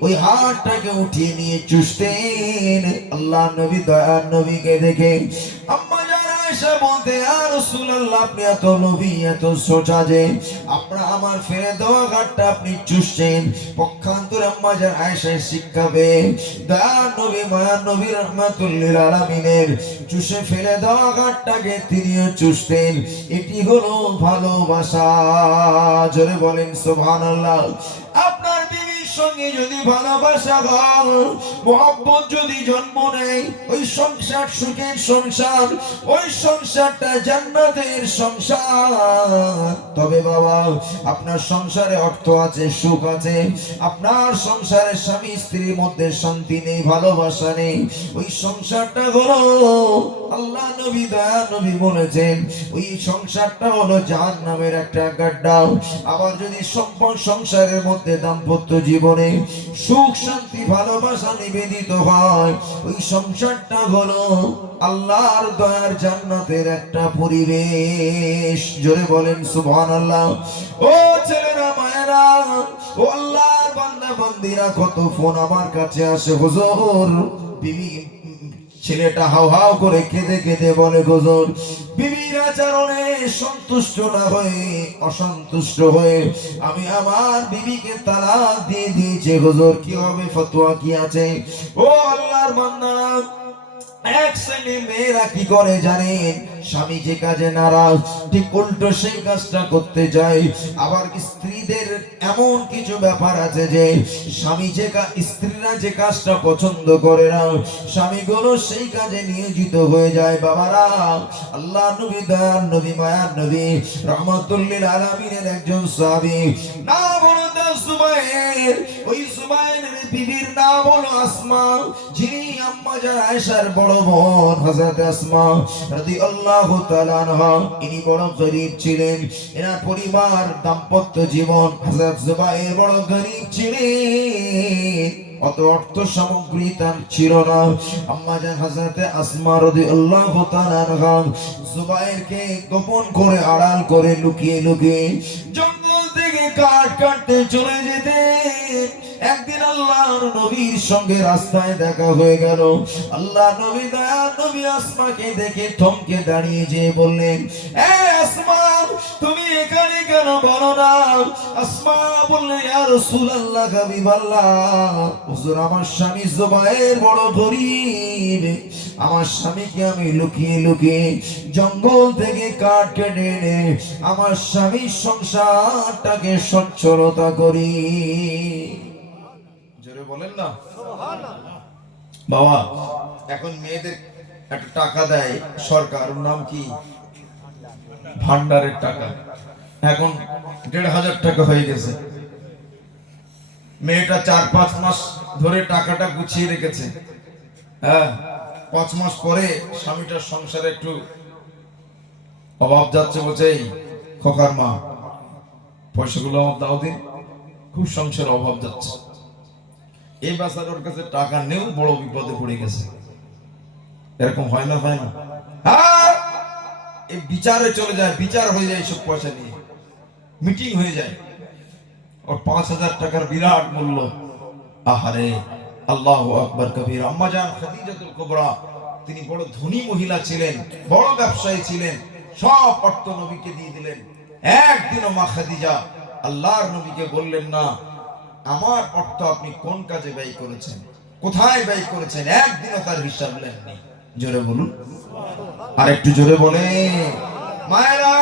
ওই হাড়টাকে উঠিয়ে নিয়ে চুষতেন। আল্লাহ নবী দয়ার নবীকে দেখে আম্মা জান আয়েশা বলতে ইয়া রাসূলুল্লাহ আপনি এত নবী এত সোজা যে আপনারা আমার ফেলে দেওয়া হাড়টা আপনি চুষছেন। পক্ষান্তরে আম্মা জান আয়েশা শিখাবে দয়ার নবী মায়ার নবী রাহমাতুল লিল আলামিনের চুষে ফেলে দেওয়া হাড়টাকে তিনিও চুষতেন। এটি হলো ভালোবাসা। জোরে বলেন সুবহানাল্লাহ। আপনার বিবির সঙ্গে যদি ভালোবাসা হয়, মহব্বত যদি জন্ম নেয়, ওই সংসার সুখের সংসার, ওই সংসারটা জান্নাতের সংসার। তবে বাবা আপনার সংসারে অর্থ আছে, সুখ আছে, আপনার সংসারে স্বামী স্ত্রীর মধ্যে শান্তি নেই, ভালোবাসা নেই, ওই সংসারটা হলো আল্লাহ নবী দয়া নবী বলেছেন ওই সংসারটা হলো জাহান্নামের একটা গাড্ডা। আবার যদি সম্পদ সংসারের মধ্যে দাম্পত্য জীবনে সুখ শান্তি ভালোবাসা নিবেদিত হয়, ওই সংসারটা হলো আল্লাহর দয়ার জান্নাতের একটা পরিবেশ। জোরে বলেন সুবহানাল্লাহ। ও ছেলেরা মায়েরা, ও আল্লাহর বান্দা বান্দীরা, কত ফোন আমার কাছে আসে, হুজুর বিবি ছেলেটা হাও হাও করে কেঁদে কেঁদে বলে হুজুর বিবির আচরণে সন্তুষ্ট না হয়ে অসন্তুষ্ট হয়ে আমি আমার বিবিকে তালাক দিয়ে দিয়েছি হুজুর, কি হবে, ফতোয়া কি আছে? ও আল্লাহর বান্দারা, এক শ্রেণীর মেয়েরা কি করে জানেন, স্বামী যে কাজে নারাজ ঠিক উল্টো সেই কাজটা করতে যায়। আবার স্ত্রীদের এমন কিছু ব্যাপার আছে যে স্বামী যে স্ত্রীরা যে কাজটা পছন্দ করে না, স্বামীগুলো সেই কাজে নিয়োজিত হয়ে যায়। বাবারা, আল্লাহ নবী দয়ার নবী মায়ার নবী রাহমাতুল লিল আলামিনের একজন সাহাবী নাম হলো সুবাইর। ওই সুবাইরের বিবির নাম হলো আসমা, যিনি আম্মা জান আয়েশার বড় বোন হযরত আসমা রাদিয়াল্লাহু তাআলা আনহা। ইনি বড় গরীব ছিলেন, এনার পরিবার দাম্পত্য জীবন হযরত জুবাইর বড় গরীব ছিলেন, অত অর্থ সামগ্রী তার ছিল না। আম্মা জান হযরত আসমা রাদিয়াল্লাহু তাআলা আনহা জুবাইরকে গোপন করে আড়াল করে লুকিয়ে লুকিয়ে জঙ্গল থেকে কাঠ কাটতে চলে যেতেন। একদিন আল্লাহর নবীর সঙ্গে রাস্তায় দেখা হয়ে গেল। আল্লাহ নবী দয়ার নবী আসমাকে দেখে থমকে দাঁড়িয়ে যেয়ে বললেন, এ আসমা তুমি এখানে কেন, বলো না? আসমা বললেন, ইয়া রাসূলুল্লাহ হাবিবাল্লাহ, হুজুর আমার স্বামী জুবাইর বড় গরীব, আমার স্বামীকে আমি লুকিয়ে লুকিয়ে জঙ্গল থেকে কাঠ কেটে এনে আমার স্বামীর সংসারটাকে সচ্ছলতা করি। জোরে বলেন না সুবহানাল্লাহ। বাবা, এখন মেয়েদের একটা টাকা দেয় সরকার, নাম কি, ভান্ডারের টাকা, এখন ১,৫০০ টাকা হয়ে গেছে। মেয়েটা ৪-৫ মাস ধরে টাকাটা গুছিয়ে রেখেছে। হ্যাঁ, 5 মাস পরে স্বামীটার সংসারে একটু অভাব যাচ্ছে, বলছে এই খোকার মা পয়সাগুলো আমার দাও দিন, খুব সংসারে অভাব যাচ্ছে। এই বাচ্চার ওর কাছে টাকা নেও, বড় বিপদে পড়ে গেছে। এরকম হয় না, হয় না? হ্যাঁ, এই বিচারে চলে যায়, বিচার হয়ে যায় সব পয়সা নিয়ে, মিটিং হয়ে যায়। ওর 5,000 টাকার বিরাট মূল্য। আহারে, আল্লাহু আকবার কবীর। আম্মা জান খাদিজাতুল কুবরা, তিনি বড় ধনী মহিলা ছিলেন, বড় ব্যবসায়ী ছিলেন, সব অর্থ নবীকে দিয়ে দিলেন। একদিনও মা খাদিজা আল্লাহর নবীকে বললেন না আমার অর্থ আপনি কোন কাজে ব্যয় করেছেন, কোথায় ব্যয় করেছেন, একদিনও তার হিসাব নেননি। জোরে বলুন, আর একটু জোরে বলে। মায়েরা,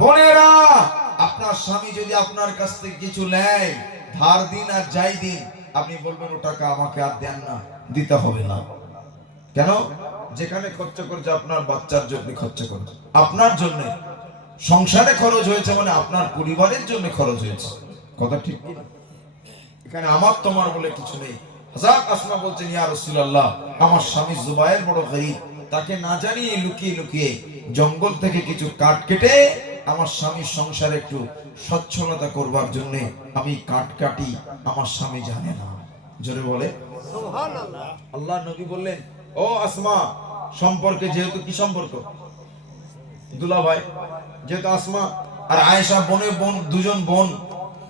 বোনেরা, আপনার স্বামী যদি আপনার কাছ থেকে কিছু নেয়, ধার দিন আর যাই দিন, আপনি বলবেন ও টাকা আমাকে আর দেন না, দিতে হবে না। কেন? যেখানে খরচ করেছে আপনার বাচ্চার জন্য খরচ করেছে, আপনার জন্য সংসারে খরচ হয়েছে, মানে আপনার পরিবারের জন্য খরচ হয়েছে। কথা ঠিক কি? এখানে আমার তোমার বলে কিছু নেই। হযরত আসমা বলছেন, ইয়া রাসূলুল্লাহ, আমার স্বামী জুবায়ের বড় গরীব, তাকে না জানিয়ে লুকিয়ে লুকিয়ে জঙ্গল থেকে কিছু কাঠ কেটে আমার স্বামীর সংসারে একটু সচ্ছলতা করবার জন্য আমি কাঠ কাটি, আমার স্বামী জানে না। জোরে বলে সুবহানাল্লাহ। আল্লাহ নবী বললেন, ও আসমা, সম্পর্কে যেহেতু কি সম্পর্ক, দুলাভাই, যেহেতু আসমা আর আয়েশা বোনের বোন, দুজন বোন,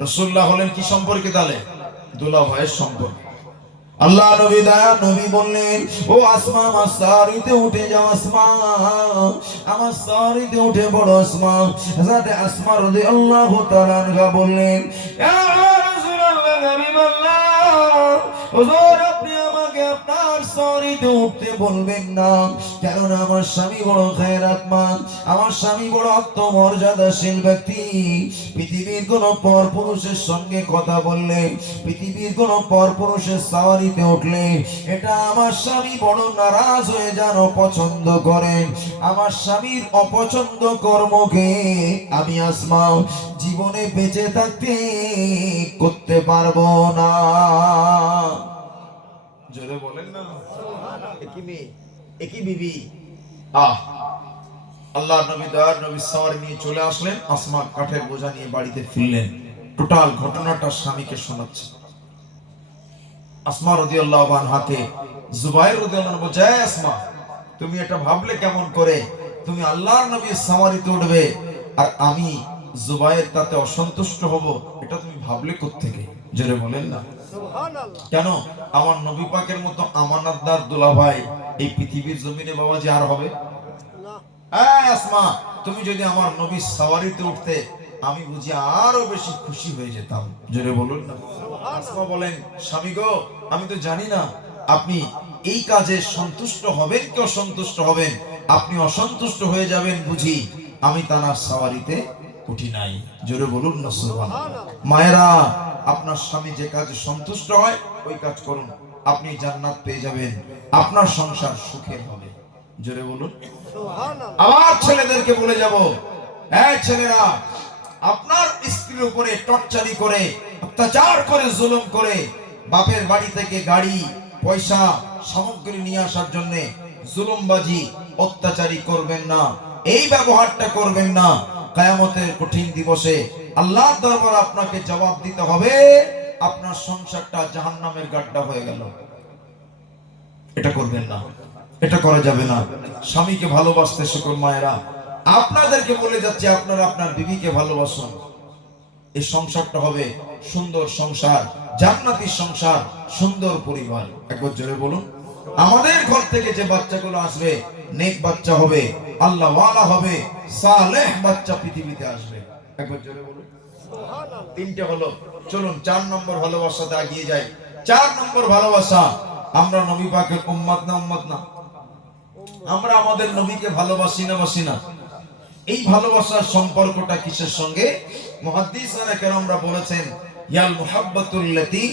রাসূলুল্লাহ হলেন কি সম্পর্কে? তাহলে দুলাভাইয়ের সম্পর্ক। আল্লাহ নবী দয়া নবী বললেন, ও আসমা, আমার সারিতে উঠে যাও আসমা, আমার সারিতে উঠে বড় আসমা। হযরত আসমা রাদিয়াল্লাহু তাআলা আনহা বললেন, ইয়া রাসূলুল্লাহ, হাবিবাল্লাহ, হুজুর আপনি আমাকে আপনার সারিতে উঠতে বলবেন না, কারণ আমার স্বামী বড় খেরাতমান, আমার স্বামী বড় আত্মমর্যাদাশীল ব্যক্তি। পৃথিবীর কোন পরপুরুষের সঙ্গে কথা বললে, পৃথিবীর কোন পরপুরুষের সাওয়ারিতে উঠলে, এটা আমার স্বামী বড় নারাজ হয়ে যান, অপছন্দ করেন। আমার স্বামীর অপছন্দ কর্মকে আমি আসমা জীবনে বেঁচে থাকতে করতে পারবো না। জোরে বলেন না সুবহানাল্লাহ। একই মেয়ে, একই বিবি। আল্লাহ নবী দয়ার নবী সাওয়ার নিয়ে চলে আসলেন, আসমা কাঠের বোঝা নিয়ে বাড়িতে ফিরলেন। টোটাল ঘটনাটা স্বামীকে শোনাচ্ছে। আসমা রাদিয়াল্লাহু আনহাকে জুবাইর রাদিয়াল্লাহু আনহু বলছে, আসমা, তুমি এটা ভাবলে কেমন করে, তুমি আল্লাহর নবীর সাওয়ারিতে উঠবে আর আমি জুবাইর তাতে অসন্তুষ্ট হব, এটা তুমি ভাবলে কোত্থেকে? জোরে বলেন না সুবহানাল্লাহ। কেন? আমার নবী পাকের মতো আমানতদার দুলাভাই এই পৃথিবীর জমিনে বাবাজি আর হবে না। আসমা, তুমি যদি আমার নবীর সাওয়ারিতে উঠতে, আমি বুঝি আরো বেশি খুশি হয়ে যেতাম। জোরে বলুন না। আসমা বলেন, স্বামী গো, আমি তো জানি না আপনি এই কাজে সন্তুষ্ট হবেন কি অসন্তুষ্ট হবেন, আপনি অসন্তুষ্ট হয়ে যাবেন বুঝি আমি তার সাওয়ারিতে উঠি নাই। জোরে বলুন না সুবহানাল্লাহ। মায়েরা, আপনার স্বামী যে কাজে সন্তুষ্ট হয় ওই কাজ করুন, আপনি জান্নাত পেয়ে যাবেন, আপনার সংসার সুখের হবে। জোরে বলুন সুবহানাল্লাহ। আবার ছেলেদেরকে বলে যাব, এই ছেলেরা, আপনার স্ত্রীর উপরে টর্চারি করে, অত্যাচার করে, জুলুম করে বাপের বাড়ি থেকে গাড়ি, পয়সা, সামগ্রী নিয়ে আসার জন্য জুলুমবাজি, অত্যাচারী করবেন না, এই ব্যবহারটা করবেন না। কিয়ামতের কঠিন দিবসে আল্লাহর দরবারে আপনাকে জবাব দিতে হবে, আপনার সংসারটা জাহান্নামের গাড্ডা হয়ে গেল। এটা করবেন না, এটা করা যাবে না। স্বামীকে ভালোবাসতে সকল মায়েরা, আপনাদেরকে বলে যাচ্ছে, আপনারা আপনার বিবিকে ভালোবাসুন। এই সংসারটা হবে সুন্দর সংসার, জান্নাতি সংসার, সুন্দর পরিবার। একবার জোরে বলুন। আমাদের ঘর থেকে যে বাচ্চাগুলো আসবে নেক বাচ্চা হবে, আল্লাহ ওয়ালা হবে, সালেহ বাচ্চা পৃথিবীতে আসবে। একবার জোরে বলুন সুবহানাল্লাহ। তিনটে হলো, চলুন 4 নম্বর ভালোবাসাতে এগিয়ে যাই। 4 নম্বর ভালোবাসা, আমরা নবী পাকের উম্মত না উম্মত না? আমরা আমাদের নবীকে ভালোবাসি না বাসি না? এই ভালোবাসার সম্পর্কটা কিসের সঙ্গে? মুহাদ্দিসিনে কেরামরা বলেছেন, ইয়াল মুহাব্বাতুল্লাতী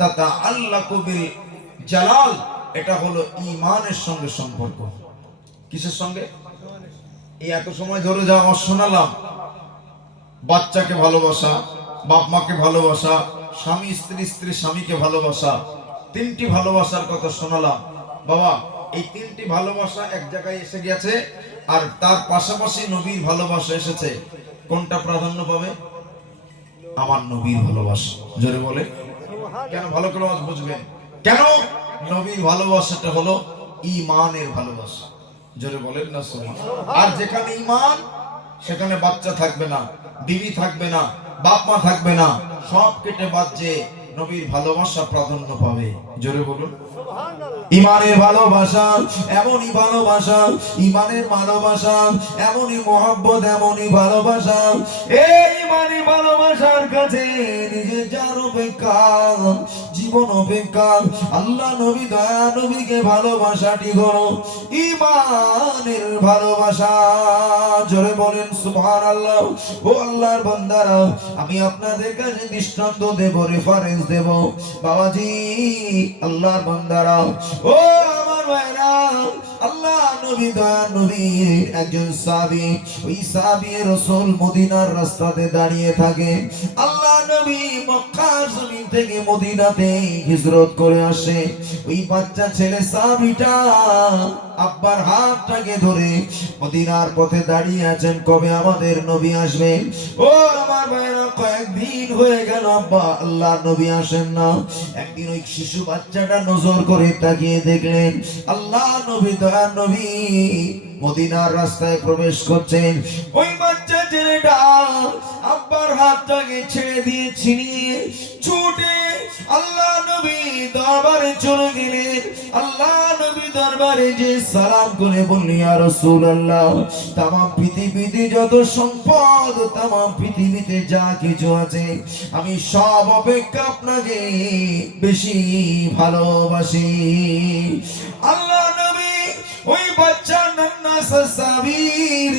তাতাআল্লাকু বিল জালাল, এটা হলো ঈমানের সঙ্গে সম্পর্ক। কিসের সঙ্গে? এই এত সময় ধরে যা শোনালাম, বাচ্চাকে ভালোবাসা, বাপ মাকে ভালোবাসা, স্বামী স্ত্রী, স্ত্রী স্বামীকে ভালোবাসা, 3টি ভালোবাসার কথা শোনালাম। বাবা, এই তিনটি ভালোবাসা এক জায়গায় এসে গেছে, আর তার পাশাপাশি নবীর ভালোবাসা এসেছে। কোনটা প্রাধান্য পাবে? আমার নবীর ভালোবাসা। জোরে বলে কেন? ভালো করে বুঝবেন কেন। নবীর ভালোবাসাটা হলো ঈমানের ভালোবাসা। জোরে বলেন না সুবহানাল্লাহ। আর যেখানে ঈমান সেখানে বাচ্চা থাকবে না, বিবি থাকবে না, বাপ মা থাকবে না, সব কেটে বাদ যে নবীর ভালোবাসা প্রাধান্য পাবে। জোরে বলুন ঈমানের ভালোবাসা এমনই ভালোবাসা, ঈমানের ভালোবাসা এমনই মহব্বত, এমনই ভালোবাসা। এই ঈমানের ভালোবাসার কাছে নিজের জান অপেক্ষা, জীবন অপেক্ষা আল্লাহ নবী দয়া নবীকে ভালোবাসাটি হলো ঈমানের ভালোবাসা। জোরে বলেন সুবহানাল্লাহ। ও আল্লাহর বান্দারা, আমি আপনাদের কাছে দৃষ্টান্ত দেব, রেফারেন্স দেব। বাবাজি, আল্লাহর বান্দারা, ও আমার ভাইরা, আল্লাহ নবী দয়া নবী একজন সাহাবী, ওই সাহাবী রাসূল মদিনার রাস্তাতে দাঁড়িয়ে থাকে। আল্লাহ নবী মক্কার জমিন থেকে মদিনাতে হিজরত করে আসে। ওই বাচ্চা ছেলে সাহাবীটা আব্বার হাতটাকে ধরে মদিনার পথে দাঁড়িয়ে আছেন, কবে আমাদের নবী আসবেন। ও আমার ভাইরা, কয়েকদিন হয়ে গেল আব্বা আল্লাহ নবী আসেন না। একদিন ওই শিশু বাচ্চাটা নজর করে তাকিয়ে দেখলেন আল্লাহ নবী দয়া নবী মদিনার রাস্তায় প্রবেশ করছেন। ওই বাচ্চা ছেলেটা আব্বার হাতটাকে ছেড়ে দিয়ে ছিনিয়ে ছুটে আল্লাহ নবী দরবারে চলে গেলেন। আল্লাহ নবী দরবারে যে সালাম করে বললেন, ইয়া রাসূলুল্লাহ, তামাম পৃথিবীতে যত সম্পদ, তামাম পৃথিবীতে যা কিছু আছে, আমি সব অপেক্ষা আপনাকে বেশি ভালোবাসি। আল্লাহ নবী ওই বাচ্চার নান্না সাহাবীর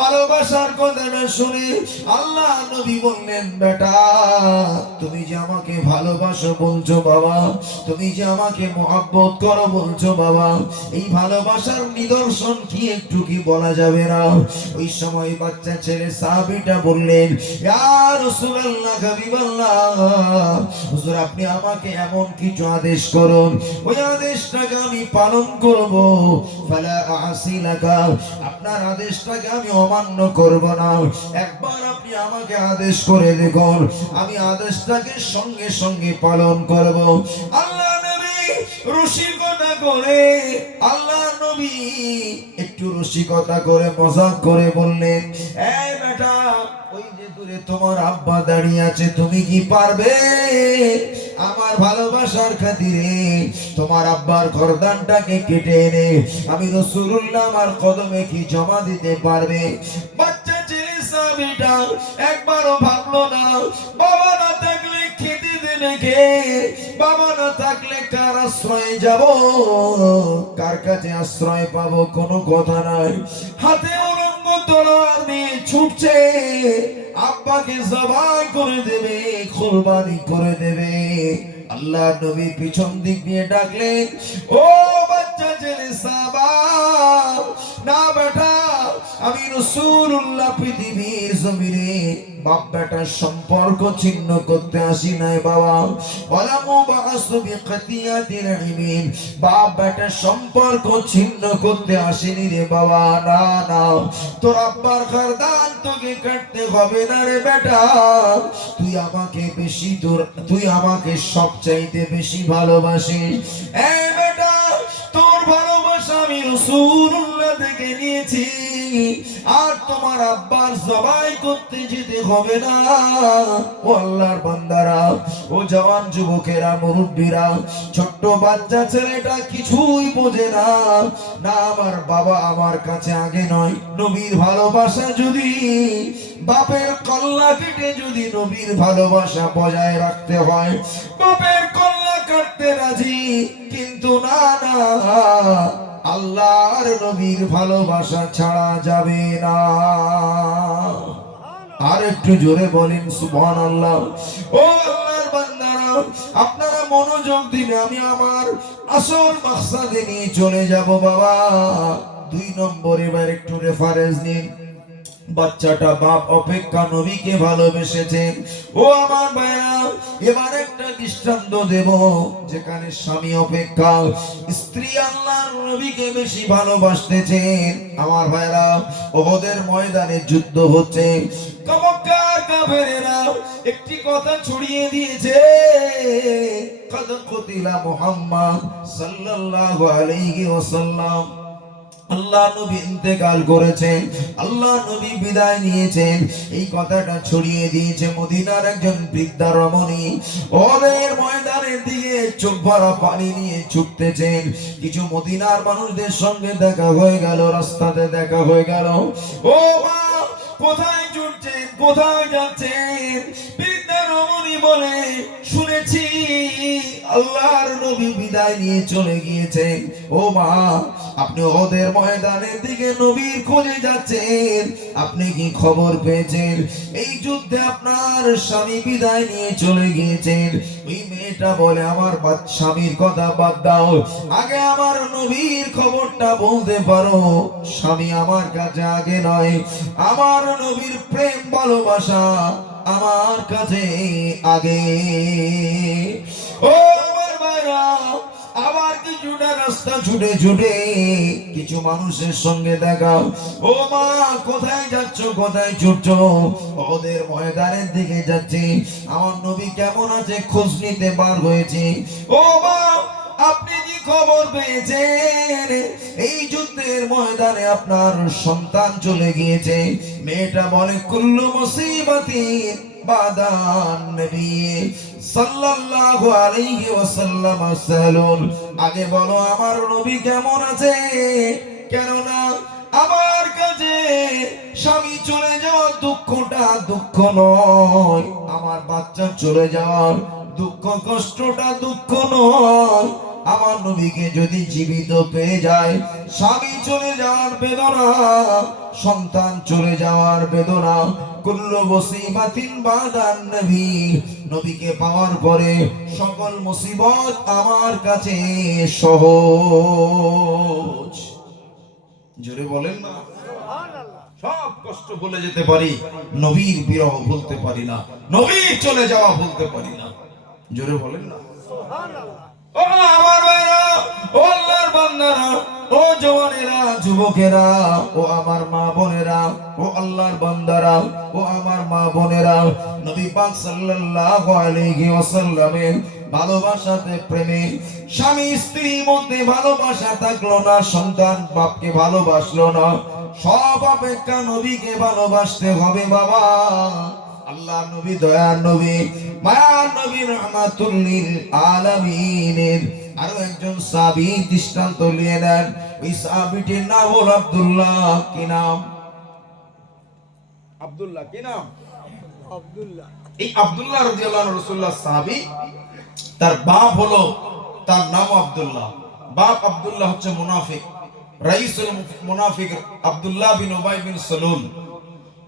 ভালোবাসার কথাটা শুনে আল্লাহ নবী বললেন, বেটা, তুমি যে আমাকে ভালোবাসো বলছো বাবা, তুমি যে আমাকে মহব্বত করো বলছো বাবা, এই ভালোবাসার নিদর্শন কি একটু কি বলা যাবে না? ওই সময় বাচ্চা ছেলে সাহাবীটা বললেন, ইয়া রাসূলুল্লাহ, হাবিবাল্লাহ, হুজুর আপনি আমাকে এমন কিছু আদেশ করুন, ওই আদেশটাকে আমি পালন করব। ফালা আসিলাকা, আপনার আদেশটাকে আমি অমান্য করব না। একবার আপনি আমাকে আদেশ করে দেখুন, আমি আদেশটাকে সঙ্গে সঙ্গে পালন করব। আল্লাহ নবী রসিকতা করে, আল্লাহ নবী একটু রসিকতা করে মজাক করে বললেন, এই বেটা, ওই যে দূরে তোমার আব্বা দাঁড়িয়ে আছে, তুমি কি পারবে আমার ভালোবাসার খাতিরে তোমার আব্বার গর্দানটাকে কেটে এনে আমি রাসূলুল্লাহ আমার কদমে কি জমা দিতে পারবে? বাচ্চা ছেলে সাহাবীটা একবারও ভাবলো না, বাবা না থাকলে খেতে দেবে কে, বাবা না থাকলে কার আশ্রয়ে যাব, কার কাছে আশ্রয় পাবো, কোনো কথা নাই। হাতে উলঙ্গ তলোয়ার নিয়ে ছুটছে, আব্বাকে জবাই করে দেবে, কুরবানি করে দেবে। আল্লাহ নবী পিছন দিক দিয়ে ডাকলেন, ও বাচ্চা ছেলে সাহাবা, না বেটা, আমি রাসূলুল্লাহ পৃথিবীর জমিনে বাপ বেটার সম্পর্ক ছিন্ন করতে আসি নাই বাবা। ওয়ালা মুবাসু বিকাতিয়াতিল ইমিন, বাপ বেটার সম্পর্ক ছিন্ন করতে আসিনি রে বাবা। না না, তোর আব্বার গর্দান তোকে কাটতে হবে না রে বেটা, তুই আমাকে বেশি, তুই আমাকে সবচাইতে বেশি ভালোবাসিস। এই বেটা, তোর ভালোবাসা আমি রাসূলুল্লাহ থেকে নিয়েছি, আর তোমার আব্বার জবাই করতে যেতে হবে না। ও আল্লাহর বান্দারা, ও জওয়ান যুবকেরা, মুরব্বীরা, ছোট্ট বাচ্চা ছেলেটা কিছুই বোঝে না। না, আমার বাবা আমার কাছে আগে নয়। নবীর ভালোবাসা যদি, বাপের কল্লা কেটে যদি নবীর ভালোবাসা বজায় রাখতে হয়, বাপের কল্লা কাটতে রাজি, কিন্তু না না, আল্লাহর নবীর ভালোবাসা ছাড়া যাবে না। আর একটু জোরে বলেন সুবহানাল্লাহ। ও আল্লাহর বান্দারা, আপনারা মনোযোগ দিলে আমি আমার আসল মাকসাদে নিয়ে চলে যাব বাবা। 2 নম্বর, এবার একটু রেফারেন্স নিন। বাচ্চাটা বাপ অপেক্ষা নবীকে ভালোবেসেছে। ও আমার ভাইরা, এবার একটা দৃষ্টান্ত দেব যেখানে স্বামী অপেক্ষা স্ত্রী আল্লাহর নবীকে বেশি ভালোবাসতেছেন। আমার ভাইরা, ওহদের ময়দানে যুদ্ধ হচ্ছে, মক্কার কাফেরেরা একটি কথা ছড়িয়ে দিয়েছে, কদ কুতিলা মুহাম্মদ সাল্লাল্লাহু আলাইহি ওয়াসাল্লাম, আল্লাহ নবী ইন্তেকাল করেছেন, আল্লাহ নবী বিদায় নিয়েছেন। এই কথাটা ছড়িয়ে দিয়েছে মদিনার একজন বৃদ্ধা রমণী। ওদের ময়দানের দিকে চোখ ভরা পানি নিয়ে ছুটতেছেন। কিছু মদিনার মানুষদের সঙ্গে দেখা হয়ে গেল, রাস্তাতে দেখা হয়ে গেল। ও মা, কোথায় ছুটছেন, কোথায় যাচ্ছেন? বৃদ্ধা রমণী বলে, শুনেছি আল্লাহর নবী বিদায় নিয়ে চলে গিয়েছেন। ও মা, আপনি ওদের ময়দানের দিকে নবীর খোঁজে যাচ্ছেন, আপনি কি খবর পেয়েছেন এই যুদ্ধে আপনার স্বামী বিদায় নিয়ে চলে গিয়েছেন? ওই মেয়েটা বলে, আমার স্বামীর কথা বাদ দাও, আগে আমার নবীর খবরটা বলতে পারো। স্বামী আমার কাছে আগে নয়, আমার নবীর প্রেম ভালোবাসা আমার কাছে আগে। ও আমার ভাইরা, আবার কিছুটা রাস্তা ছুটে ছুটে কিছু মানুষের সঙ্গে দেখা। ও মা, কোথায় যাচ্ছ, কোথায় ছুটছো? ওদের ময়দানের দিকে যাচ্ছি, আমার নবী কেমন আছে খোঁজ নিতে বার হয়েছে। ও মা, আপনি কি খবর পেয়েছেন এই যুদ্ধের ময়দানে আপনার সন্তান চলে গিয়েছে? মেয়েটা বলে, কুল্লু মুসিবাতিন বাদান নবী সাল্লাল্লাহু আলাইহি ওয়াসাল্লাম সালুন, আগে বলো আমার নবী কেমন আছে, কেননা আমার কাছে স্বামী চলে যাওয়ার দুঃখটা দুঃখ নয়, আমার বাচ্চা চলে যাওয়ার দুঃখ কষ্টটা দুঃখ নয়। আমার নবীকে যদি জীবিত পেয়ে যায়, স্বামী চলে যাওয়ার বেদনা, সন্তান চলে যাওয়ার বেদনা, কুল্লু মুসিবাতিন বাদান নবী, নবীকে পাওয়ার পরে সকল মুসিবত আমার কাছে সহজ। জোরে বলেন না। সব কষ্ট ভুলে যেতে পারি, নবীর বিরহ ভুলতে পারি না, নবীর চলে যাওয়া ভুলতে পারি না। জোরে বলেন না। ও আমার ভাইরা, ও আল্লাহর বান্দারা, ও জওয়ানেরা, যুবকেরা, ও আমার মা বোনেরা, ও আল্লাহর বান্দারা, ও আমার মা বোনেরা, নবী পাক সাল্লাল্লাহু আলাইহি ওয়াসাল্লামের ভালোবাসাতে প্রেমে স্বামী স্ত্রীর মধ্যে ভালোবাসা থাকলো না, সন্তান বাপকে ভালোবাসলো না, সব অপেক্ষা নবীকে ভালোবাসতে হবে বাবা। আল্লাহ নবী দয়ার নবী, মায়ার নবী, রাহমাতুল লিল আলামিনের আরো একজন সাহাবী দৃষ্টান্ত নিয়ে নেন। ওই সাহাবীটির নাম হলো আব্দুল্লাহ। কি নাম? আব্দুল্লাহ। কি নাম? আব্দুল্লাহ। এই আব্দুল্লাহ রাদিয়াল্লাহু আনহু রাসূলুল্লাহ সাহাবী, তার বাপ হলো, তার নাম আব্দুল্লাহ। বাপ আব্দুল্লাহ হচ্ছে মুনাফিক, রাইসুল মুনাফিক আব্দুল্লাহ বিন উবাই বিন সালুল।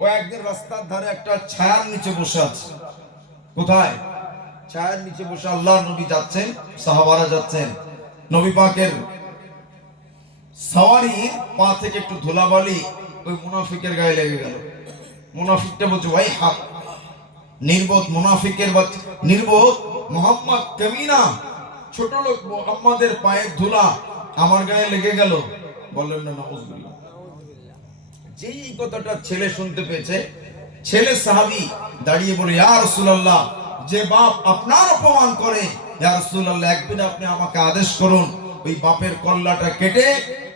ও একদিন রাস্তার ধারে একটা ছায়ার নিচে বসে আছে। কোথায়? ছায়ার নিচে বসে আল্লাহর নবী যাচ্ছেন, সাহাবারা যাচ্ছেন। নবী পাকের সাওয়ারির পা থেকে একটু ধুলাবালি ওই মুনাফিকের গায়ে লেগে গেল। মুনাফিকটা বলছে, ভাই হাক, নির্বোধ মুনাফিকের বাচ্চা, নির্বোধ মুহাম্মদ কামিনা, ছোট লোক মুহাম্মাদের পায়ের ধুলা আমার গায়ে লেগে গেল। বললেন না নাউজুবিল্লাহ। যেই কথাটা ছেলে শুনতে পেয়েছে, ছেলে সাহাবী দাঁড়িয়ে বলে, ইয়া রাসূলুল্লাহ, যে বাপ আপনার অপমান করে, ইয়া রাসূলুল্লাহ, একদিন আপনি আমাকে আদেশ করুন, ওই বাপের কল্লাটা কেটে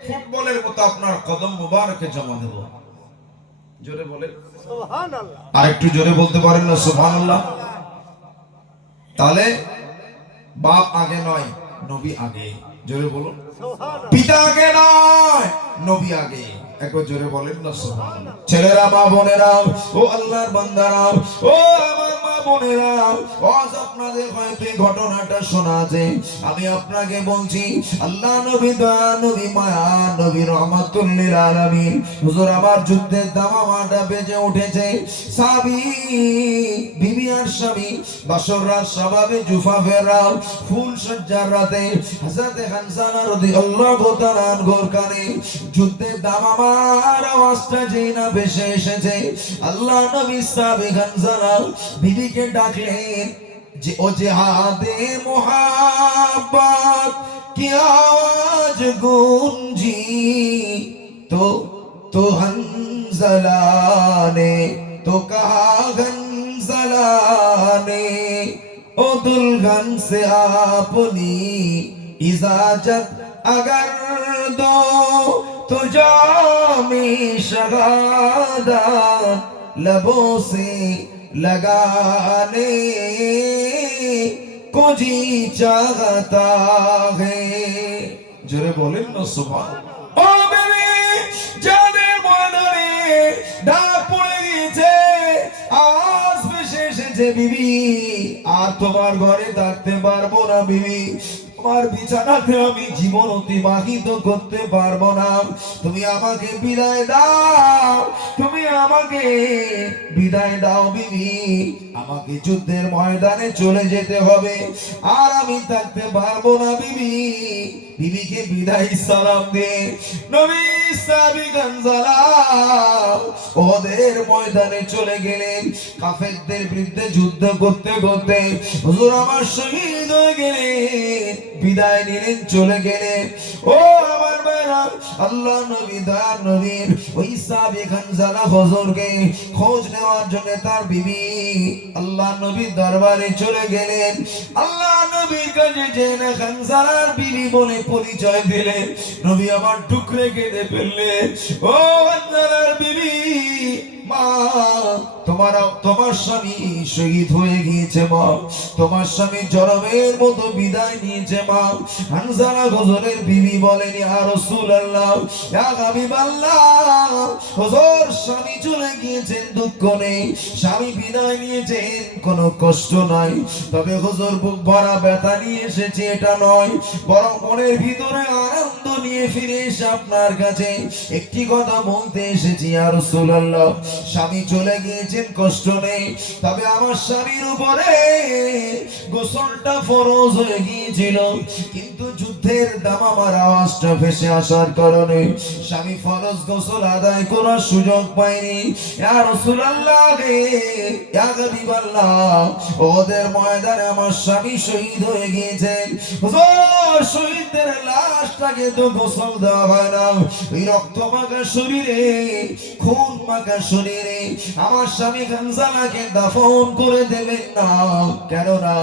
ফুটবলের মতো আপনার কদম মুবারকে জমা দেব। জোরে বলেন সুবহানাল্লাহ। আর একটু জোরে বলতে পারেন না সুবহানাল্লাহ? তাহলে বাপ আগে নয়, নবী আগে। জোরে বলুন সুবহানাল্লাহ। পিতা আগে নয়, নবী আগে। একবার জোরে বলেন না সুবহানাল্লাহ। ছেলেরা, মা বোনেরা, ও আল্লাহর বান্দারা, ও আমার মা বোনেরা, আজ আপনাদের হয়তো এই ঘটনাটা শোনা আছে। আমি আপনাকে বলছি, আল্লাহ নবী, দয়া নবী, মায়া নবী, রহমাতুল লিল আলামিন হুজুর আমার যুদ্ধের দামামাটা বেজে উঠেছে। সাহাবী বিবি আর স্বামী বাসর রাত স্বভাবে জুফাফেরা ফুল সজ্জার রাতে হযরতে হানজালা রাদিয়াল্লাহু তাআলা আনহুর কানে যুদ্ধের দামামার আওয়াজটা যেই না ভেসে এসেছে, আল্লাহ নবী সাহাবী হানজালা বিবিকে ডাকলেন যে ও জিহাদে মোহাব্বত কি আওয়াজ গুঞ্জি, तो हंज़ला ने तो कहा हंज़ला ने ओ दुल्हन से आपनी इजाजत अगर दो तो जामी शहादत लबों से लगाने को जी चाहता है। जोरे बोले ना सुभान। ओ बेबी যাদের মনে ডাক পড়ে গিয়েছে, আওয়াজ ভেসে এসেছে, বিবি আর তোমার ঘরে থাকতে পারবো না, বিবি তোমার বিছানাতে আমি জীবন অতিবাহিত করতে পারবো না, তুমি আমাকে বিদায় দাও, তুমি আমাকে বিদায় দাও বিবি, আমাকে যুদ্ধের ময়দানে চলে যেতে হবে, আর আমি থাকতে পারবো না বিবি। বিবিকে বিদায় সালাম দিয়ে নবী সাহাবী হানজালা ওদের ময়দানে চলে গেলেন। কাফেরদের বিরুদ্ধে যুদ্ধ করতে করতে হুজুর আমার শহীদ হয়ে গেলেন, বিদায় নিলেন, চলে গেলেন। ও আমার ভাইরা, আল্লাহ নবী দয়ার নবীর ওই সাহাবী হানজালা হুজুরকে খোঁজ নেওয়ার জন্য তার বিবি আল্লাহ নবীর দরবারে চলে গেলেন। আল্লাহ নবীর কাছে জেনে হানজালার বিবি বলে পরিচয় দিলেন। নবী আমার টুকরে কেঁদে ফেললেন, ও হানজালার বিবি, মা তোমার স্বামী শহীদ হয়ে গিয়েছে মা, তোমার স্বামী জনমের মতো বিদায় নিয়েছে মা। হানজালা হুজুরের বিবি বলেন, ইয়া রাসূলুল্লাহ, ইয়া হাবিবাল্লাহ, হুজুর স্বামী চলে গিয়েছেন, দুঃখ নেই, স্বামী বিদায় নিয়েছেন, কোনো কষ্ট নাই, তবে হুজুর বুক ভরা ব্যথা নিয়ে এসেছি এটা নয়, বরং মনের ভিতরে আনন্দ নিয়ে ফিরে এসে আপনার কাছে একটি কথা বলতে এসেছি, ইয়া রাসূলুল্লাহ, স্বামী চলে গিয়েছেন, কষ্ট নেই, তবে আমার স্বামীর উপরে গোসলটা ফরজ হয়ে গিয়েছিল, কিন্তু যুদ্ধের দামামার আওয়াজটা ভেসে আসার কারণে স্বামী ফরজ গোসল আদায় করার সুযোগ পায়নি। ইয়া রাসূলুল্লাহ রে, ইয়া হাবিবাল্লাহ, ওদের ময়দানে আমার স্বামী শহীদ হয়ে গিয়েছেন, হুজুর শহীদদের লাশটাকে তো গোসল দেওয়া হয় না, ওই রক্ত মাখা শরীরে, খুন মাখা শরীরে আমার স্বামী হানজালাকে দাফন করে দেবেন না, কেন না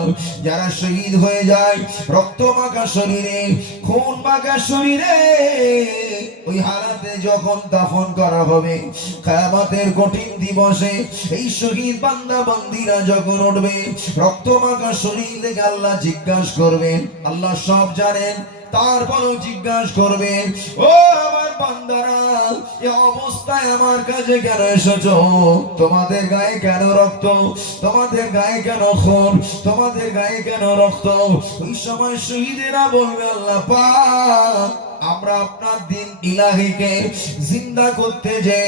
যারা শহীদ হয়ে যায় রক্ত মাখা শরীরে, খুন মাখা শরীরে, ওই হালাতে যখন দাফন করা হবে কিয়ামতের কঠিন দিবসে এই শহীদ বান্দা বান্দীরা যখন উঠবে রক্ত মাখা শরীর থেকে আল্লাহ জিজ্ঞাসা করবেন, আল্লাহ সব জানেন, তারপরও জিজ্ঞাসা করবেন, ও আমার বান্দারা, এই অবস্থায় আমার কাছে কেন এসেছো? তোমাদের গায়ে কেন রক্ত? তোমাদের গায়ে কেন খুন? তোমাদের গায়ে কেন রক্ত? ওই সময় শহীদেরা বলবে, আল্লাহ পাক, আমরা আপনার দিন ইলাহিকে জিন্দা করতে যে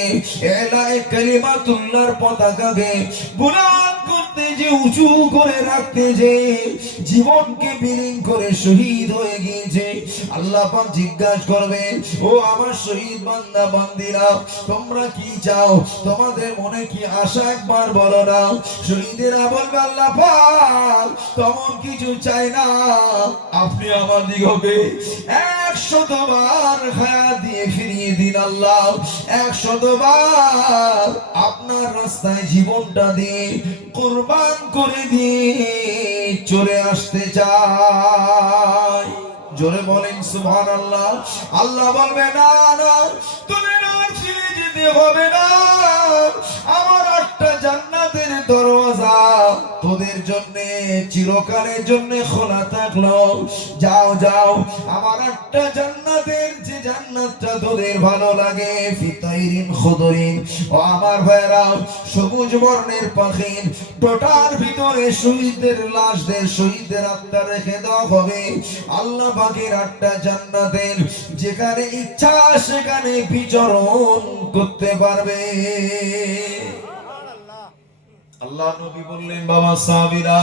এলাহে কালিমাতুল্লাহর পতাকাকে বুলন্দ করতে যে উঁচু করে রাখতে যে জীবনকে বিলীন করে শহীদ হয়ে গিয়েছে, আল্লাহ পাক জিজ্ঞাসা করবেন, ও আমার শহীদ বান্দা বান্দীরা, তোমরা কি চাও? তোমাদের মনে কি আশা একবার বলো না। শহীদেরা বলবে, আল্লাহ পাক তেমন কিছু চাই না, আপনি আমার দিগকে 100 বার হায়াত দিয়ে ফিরিয়ে দিন আল্লাহ, 100 বার আপনার রাস্তায় জীবনটা দিয়ে কুরবান করে দিয়ে চলে আসতে চাই। জোরে বলেন সুবহানাল্লাহ। আল্লাহ বলবে, না না, তোদের আর ফিরে যেতে হবে না, আমার 8টা জান্নাতের দরওয়াজা তোদের জন্য চিরকালের জন্য খোলা থাকলো, যাও যাও, আমার 8টা জান্নাতের যে জান্নাতটা তোদের ভালো লাগে ফিতাইরিন খুদরিন ও আমার ভাইরা সবুজ বর্ণের পাখি টোটার ভিতরে শহীদদের লাশদের শহীদদের আত্মা রেখে দেওয়া হবে আল্লাহ পাকের 8টা জান্নাতের যেখানে ইচ্ছা সেখানে বিচরণ করতে পারবে আল্লাহ নবী বললেন বাবা সাহাবীরা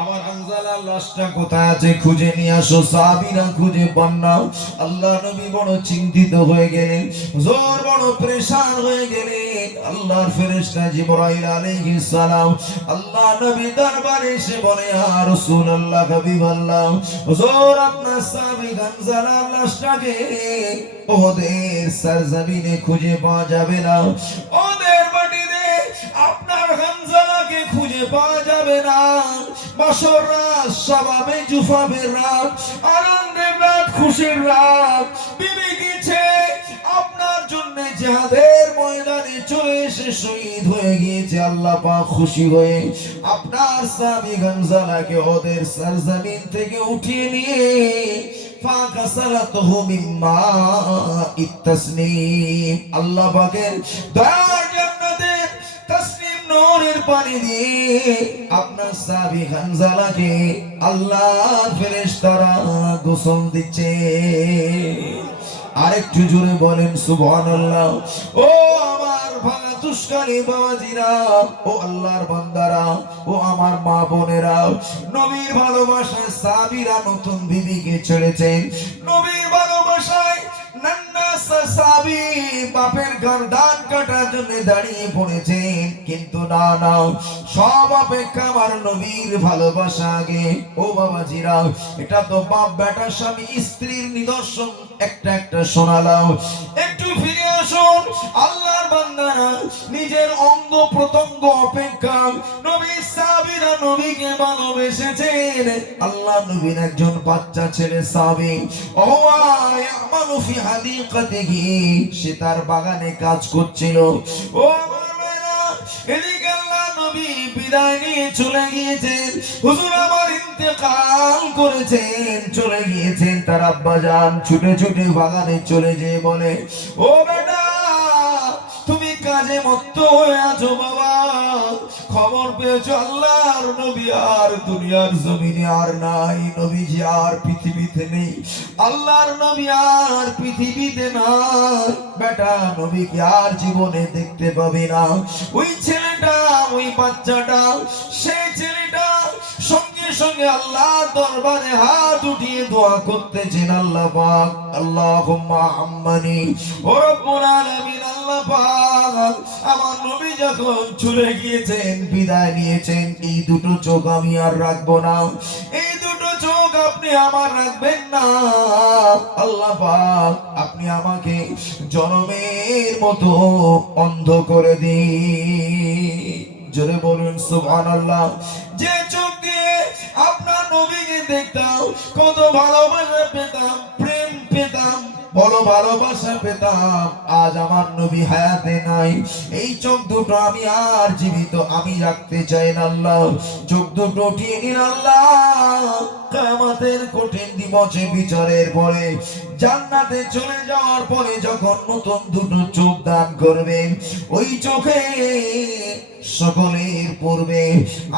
আমার হানজালার লাশটা কোথায় আছে খুঁজে নিয়ে আসো সাহাবীরা খুঁজে পান না আল্লাহ নবী বড় চিন্তিত হয়ে গেলেন জোর বড় পরেশান হয়ে গেলেন আল্লাহর ফেরেশতা জিবরাইল আলাইহিস সালাম আল্লাহ নবী দরবারে এসে বলে ইয়া রাসূলুল্লাহ হাবিবাল্লাহ জোর আপনার সাহাবী হানজালার লাশটাকে ওদের সরজমিনে খুঁজে পাওয়া যাবে না ওদের মাটিতে আপনার হানজালাকে খুঁজে পাওয়া যাবে না বাসর রাত শাবাবে জুফাবের রাত আনন্দের রাত খুশির রাত বিবি গেছে আপনার জন্য জিহাদের ময়দানে চলে এসে শহীদ হয়ে গিয়েছে আল্লাহ পাক খুশি হয়ে আপনার সাহাবী হানজালাকে ওদের সরজমিন থেকে উঠিয়ে নিয়ে ফাকাসালাতুহু মিম্মা ইত্তাসনিম আল্লাহ পাকের দয়ার জান্নাতে তাসনিম নূরের পানি দিয়ে আপনার সাহাবী হানজালাকে আল্লাহর ফেরেশতারা গোসল দিচ্ছে আরেকটু জোরে বলেন সুবহানাল্লাহ ও আমার ভাঙা তুষ্কারি বাবাজিরা ও আল্লাহর বান্দারা ও আমার মা বোনেরা নবীর ভালোবাসায় সাহাবীরা নতুন বিবিকে ছেড়েছেন নবীর ভালোবাসায় নান্না সাহাবী বাপের গর্দান কাটার জন্য দাঁড়িয়ে পড়েছেন কিন্তু না না সব অপেক্ষা আমার নবীর ভালোবাসা আগে ও বাবাজিরা এটা তো বাপ বেটা স্বামী স্ত্রীর নিদর্শন একটা একটা শোনালাম একটু ফিরে আসুন আল্লাহর বান্দারা নিজের অঙ্গ প্রত্যঙ্গ অপেক্ষা নবী সাহাবীরা নবীকে ভালোবেসেছেন আল্লাহ নবীর একজন বাচ্চা ছেলে সাহাবী ওয়া ইয়ামালু ফি হাদিকাতিহি সে তার বাগানে কাজ করছিল ও আমার ভাইরা এদিকে আল্লাহ নবী বিদায় নিয়ে চলে গিয়েছেন হুজুর আমার ইন্তেকাল করেছেন চলে গিয়েছেন তার আব্বাজান ছুটে ছুটে বাগানে চলে যেয়ে বলে ও বেটা তুমি কাজে মত্ত হয়ে আছো বাবা খবর পেয়েছো আল্লাহর নবী আর দুনিয়ার জমিনে আর নাই নবীজি আর পৃথিবীতে নেই আল্লাহর নবী আর পৃথিবীতে নাই বেটা নবীকে আর জীবনে দেখতে পাবে না ওই ছেলেটা ওই বাচ্চাটা সেই ছেলেটা সঙ্গে সঙ্গে আল্লাহর দরবারে হাত উঠিয়ে দোয়া করতেছেন আল্লাহ পাক আল্লাহুম্মা আম্মানি ও রব্বুল আলামিন আল্লাহ পাক আমার নবী যখন চলে গিয়েছেন বিদায় নিয়েছেন এই দুটো চোখ আমি আর রাখবো না এই দুটো চোখ আপনি আমার রাখবেন না আল্লাহ পাক আপনি আমাকে জনমের মতো অন্ধ করে দিন জোরে বলুন সুবহানাল্লাহ যে চোখ দিয়ে আপনার নবীকে দেখতাম কত ভালোবাসা পেতাম প্রেম পেতাম বড় ভালোবাসা পেতাম আজ আমার নবী হায়াতে নাই এই চোখ দুটো আমি আর জীবিত আমি রাখতে চাই না আল্লাহ চোখ দুটো উঠিয়ে নিন আল্লাহ কিয়ামতের কঠিন দিবসে বিচারের পরে জান্নাতে চলে যাওয়ার পরে যখন নতুন দুটো চোখ দান করবেন ওই চোখে সকলের পূর্বে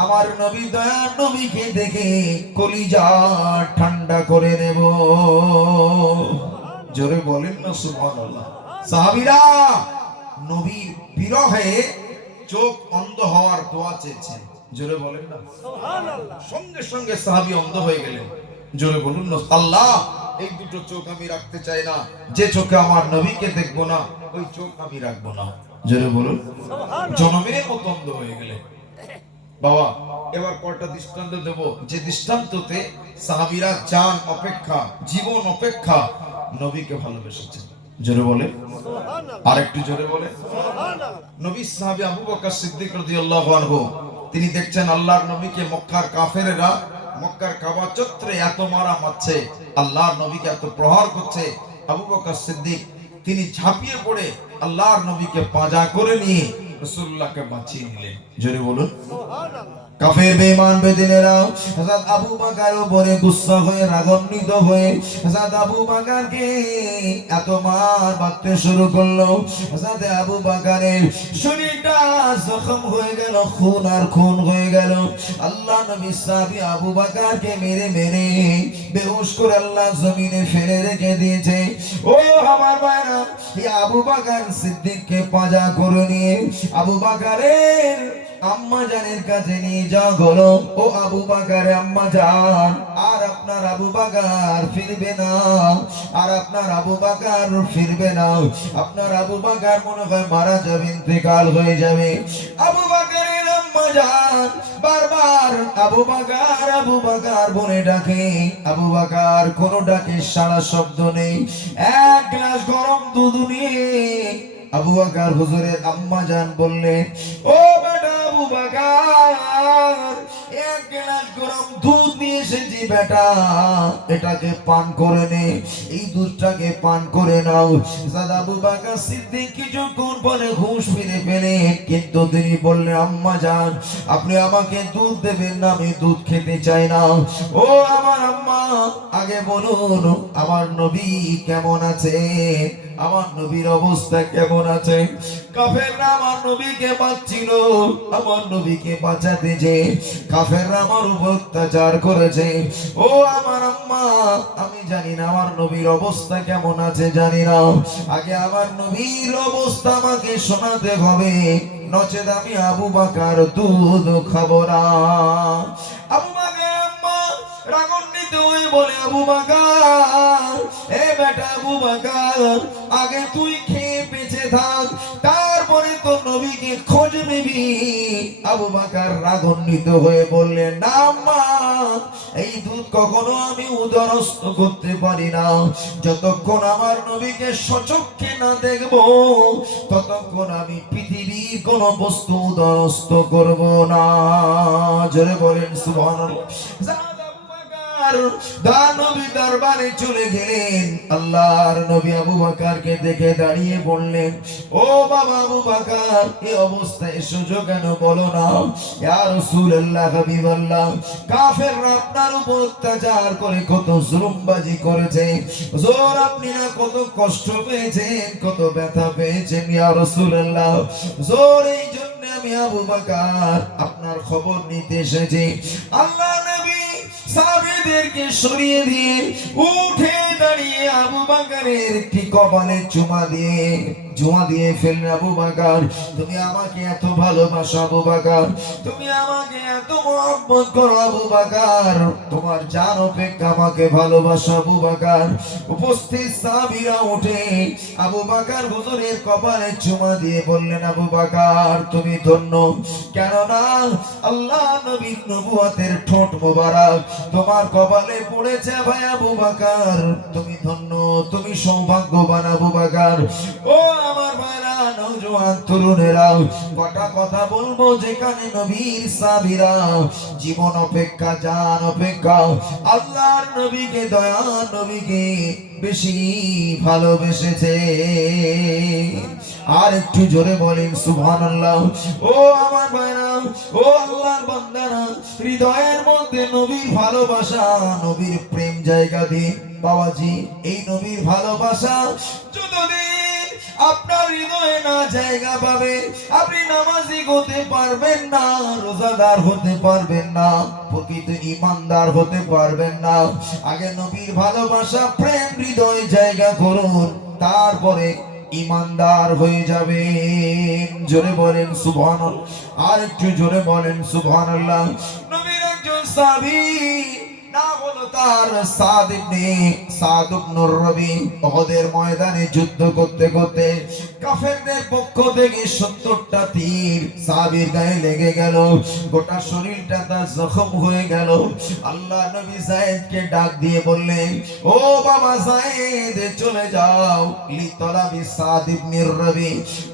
আমার নবী দয়ার নবীকে দেখে কলিজা ঠান্ডা করে নেব জোরে বলেন না সুবহানাল্লাহ সাহাবীরা নবীর বিরহে চোখ অন্ধ হওয়ার দোয়া চেয়েছেন জোরে বলেন না সুবহানাল্লাহ সঙ্গে সঙ্গে সাহাবী অন্ধ হয়ে গেলেন জোরে বলুন না আল্লাহ এই দুটো চোখ আমি রাখতে চাই না যে চোখে আমার নবীকে দেখবো না ওই চোখ আমি রাখবো না জোরে বলুন জনমের মতো অন্ধ হয়ে গেলেন বাবা এবার কয়টা দৃষ্টান্ত দেব যে দৃষ্টান্ততে সাহাবীরা জান অপেক্ষা জীবন অপেক্ষা নবীকে ভালোবেসেছেন জোরে বলে সুবহানাল্লাহ আরেকটু জোরে বলে সুবহানাল্লাহ নবী সাহাবী আবু বকর সিদ্দিক রাদিয়াল্লাহু আনহু তিনি দেখছেন আল্লাহর নবীকে মক্কার কাফেররা মক্কার কাবা চত্বরে এত মারা মারছে আল্লাহর নবীকে এত প্রহার করছে আবু বকর সিদ্দিক তিনি ঝাঁপিয়ে পড়ে আল্লাহর নবীকে পাঁজা করে নিয়ে রাসূলুল্লাহকে বাঁচিয়ে নিলেন। জোরে বলুন কাফের বেঈমান বেদিনেরা হযরত আবু বকর উপরে গুসসা হয়ে রাগান্বিত হয়ে হযরত আবু বকরকে এত মারতে শুরু করলো। হযরত আবু বকরের শরীরটা জখম হয়ে গেল, খুন আর খুন হয়ে গেল। আল্লাহ নবী সাহাবী আবু বকরকে মেরে মেরে বেহুশ করে আল্লাহ জমিনে ফেলে রেখে দিয়েছে। ও আমার ভাইরা, এই আবু বকর সিদ্দিককে পাজা করে নিয়ে আবু বকরের আম্মা জানের কাছে নিয়ে যাও গলো। ও আবু বকর আম্মা জান, আর আপনার আবু বকর ফিরবে না, আর আপনার আবু বকর ফিরবে না। আপনার আবু বকর মনে হয় মারা যাবে, ইন্তেকাল হয়ে যাবে। আবু বকরের আম্মা জান বারবার আবু বকর বলে ডাকে। আবু বকর কোন ডাকে সারা শব্দ নেই। এক গ্লাস গরম দুধ নিয়ে আবু বকর হুজুরের আম্মা জান বললেন, ও বেটা আবু বকর, এক গ্লাস গরম দুধ নিয়ে এসেছি বেটা, এটাকে পান করে নে, এই দুধটাকে পান করে নাও। সাদা আবু বকর সিদ্দিক কিছুক্ষণ পরে হুঁশ ফিরে পেলেন, কিন্তু তিনি বললেন, আম্মা জান আপনি আমাকে দুধ দেবেন না, আমি দুধ খেতে চাই না। ও আমার আম্মা, আগে বলুন আমার নবী কেমন আছে, আমার নবীর অবস্থা কেমন আছে? কাফেররা আমার নবীকে বাঁচাচ্ছিল, আমার নবীকে বাঁচাতে যে কাফেররা আমার উপর অত্যাচার করেছে। ও আমার আম্মা, আমি জানি না আমার নবীর অবস্থা কেমন আছে, জানি না। আগে আমার নবীর অবস্থা আমাকে শোনাতে হবে, নচেত আমি আবু বকর দুধ খাবো না। আবু বকর আম্মা রাগান্বিত হয়ে বলে, আবু বকর, এ বেটা আবু বকর, আগে তুই খেয়ে বেঁচে থাক, তারপরে তো নবীকে খোঁজ নিবি। আবু বকর রাগান্বিত হয়ে বললেন, না আম্মা, এই দুধ কখনো আমি উদরস্থ করতে পারি না। যতক্ষণ আমার নবীকে সচক্ষে না দেখবো, ততক্ষণ আমি পৃথিবীর কোন বস্তু উদরস্থ করব না। জোরে বলেন সুবহানাল্লাহ। নবী দরবারে চলে গেলেন। আল্লাহর নবী আবু বকরকে দেখে দাঁড়িয়ে বললেন, ও বাবা আবু বকর, এই অবস্থায় এসেছো কেন বলো না? ইয়া রাসূলুল্লাহ, হাবিবাল্লাহ, কাফেররা আপনার উপর অত্যাচার করে কত জুলুমবাজি করেছে, হুজুর আপনি না কত কষ্ট পেয়েছেন, কত ব্যথা পেয়েছেন ইয়া রাসূলুল্লাহ। হুজুর এই জন্য আমি আবু বকর আপনার খবর নিতে এসেছি। আল্লাহ নবী সাহাবীদেরকে সরিয়ে দিয়ে উঠে দাঁড়িয়ে আবু বকরের একটি কপালে চুমা দিয়ে ফেললেন। আবু বকর, তুমি আমাকে এত ভালোবাসো আবু বকর, তুমি আমাকে এত মহব্বত করো আবু বকর, তোমার জান অপেক্ষা আমাকে ভালোবাসো আবু বকর। উপস্থিত সাহাবীরা উঠে আবু বকর হুজুরের কপালে চুমা দিয়ে বললেন, আবু বকর তুমি ধন্য, কেননা আল্লাহ নবীর নবুয়তের ঠোঁট মোবারক তোমার কপালে পড়েছে ভাই আবু বকর, তুমি ধন্য, তুমি সৌভাগ্যবান আবু বকর। ও আমার ভাইরা, নওজোয়ান তরুণেরা, কটা কথা বলবো যেখানে নবীর সাহাবীরা জীবন অপেক্ষা, জান অপেক্ষা আল্লাহর নবীকে, দয়ার নবীকে বেশি ভালোবেসেছে। আর একটু জোরে বলেন সুবহানাল্লাহ। ও আমার ভাইরা, ও আল্লাহর বান্দারা, হৃদয়ের মধ্যে নবীর ভালোবাসা, নবীর প্রেম জায়গা দিন বাবাজি। এই নবীর ভালোবাসা যতদিন আপনার হৃদয়ে না জায়গা পাবে, আপনি নামাজি হতে পারবেন না, রোজাদার হতে পারবেন না, প্রকৃত ঈমানদার হতে পারবেন না। আগে নবীর ভালোবাসা প্রেম হৃদয়ে জায়গা করুন, তারপরে ঈমানদার হয়ে যাবেন। জোরে বলেন সুবহানাল্লাহ। আর একটু জোরে বলেন সুবহানাল্লাহ। নবীর একজন সাহাবী, নাম হলো তার সাদ ইবনে রবি। উহুদের ময়দানে যুদ্ধ করতে করতে কাফেরদের পক্ষ থেকে 70টা তীর সাহাবীর গায়ে লেগে গেল, গোটা শরীরটা তার জখম হয়ে গেল। আল্লাহ নবী যায়েদকে ডাক দিয়ে বললেন, ও বাবা যায়েদ, চলে যাও লিতলাবি সাদ ইবনে রবি,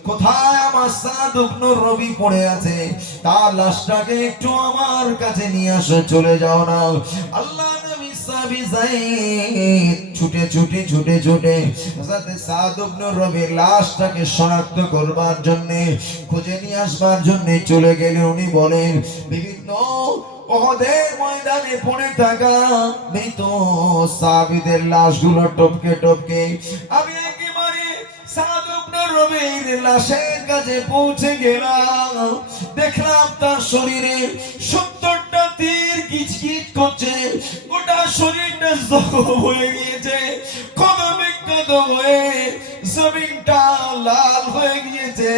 কোথায় আমার সাদ ইবনে রবি পড়ে আছে, তার লাশটাকে একটু আমার কাছে নিয়ে আসো, চলে যাও না। আল্লাহ নবী সাহাবী যায়েদ ছুটে ছুটে হযরত সাদ ইবনে রবির লাশটাকে শনাক্ত করবার জন্য খুঁজে নিয়ে আসবার জন্য চলে গেলেন। উনি বলেন বিভিন্ন ওহদের ময়দানে পড়ে থাকা মৃত সাহাবীদের লাশগুলো টপকে আমি একেবারে সাদ ইবনে রবির লাশের কাছে পৌঁছে গেলাম। দেখলাম তার শরীরে 70টা তীর কিচকিচ করছে, গোটা শরীরটা জখম হয়ে গিয়েছে, কদমে কদম হয়ে জমিনটা লাল হয়ে গিয়েছে।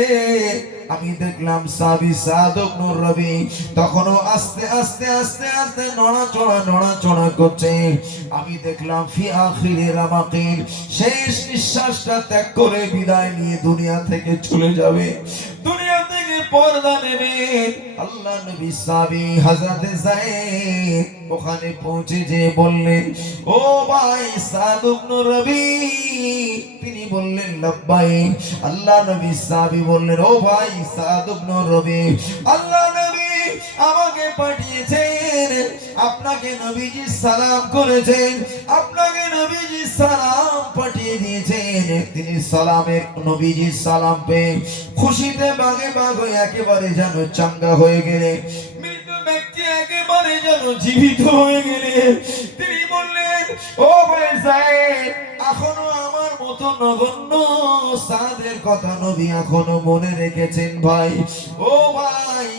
আমি দেখলাম সাহাবী সাদ ইবনে রবি তখনও আস্তে আস্তে আস্তে আস্তে নড়াচড়া করছে। আমি দেখলাম ফি আখিরি রামাকিন, শেষ নিঃশ্বাসটা ত্যাগ করে বিদায় নিয়ে দুনিয়া থেকে চলে যাবে, দুনিয়া থেকে পর্দা নেবে। আল্লাহ নবী সাহাবী হযরত যায়েদ ওখানে পৌঁছে যে বললেন, ও ভাই সাদ ইবনে রবি। তিনি বললেন লাব্বাইক। আল্লাহ নবী সাহাবী বললেন, ও ভাই সাদ ইবনে রবি, আল্লাহ নবী আমাকে পাঠিয়েছেন, আপনাকে নবীজি সালাম করেছেন, আপনাকে নবীজি সালাম পাঠিয়ে দিয়েছেন। তিনি সালামের নবীজি সালাম পেয়ে খুশিতে বাগে হয়ে একেবারে যেন চাঙ্গা হয়ে গেলে, মৃত ব্যক্তি একেবারে যেন জীবিত হয়ে গেলে। তিনি বললেন, ও ভাই যায়েদ, এখনো আমার মতো নগণ্য সাদের কথা নবী এখনো মনে রেখেছেন ভাই। ও ভাই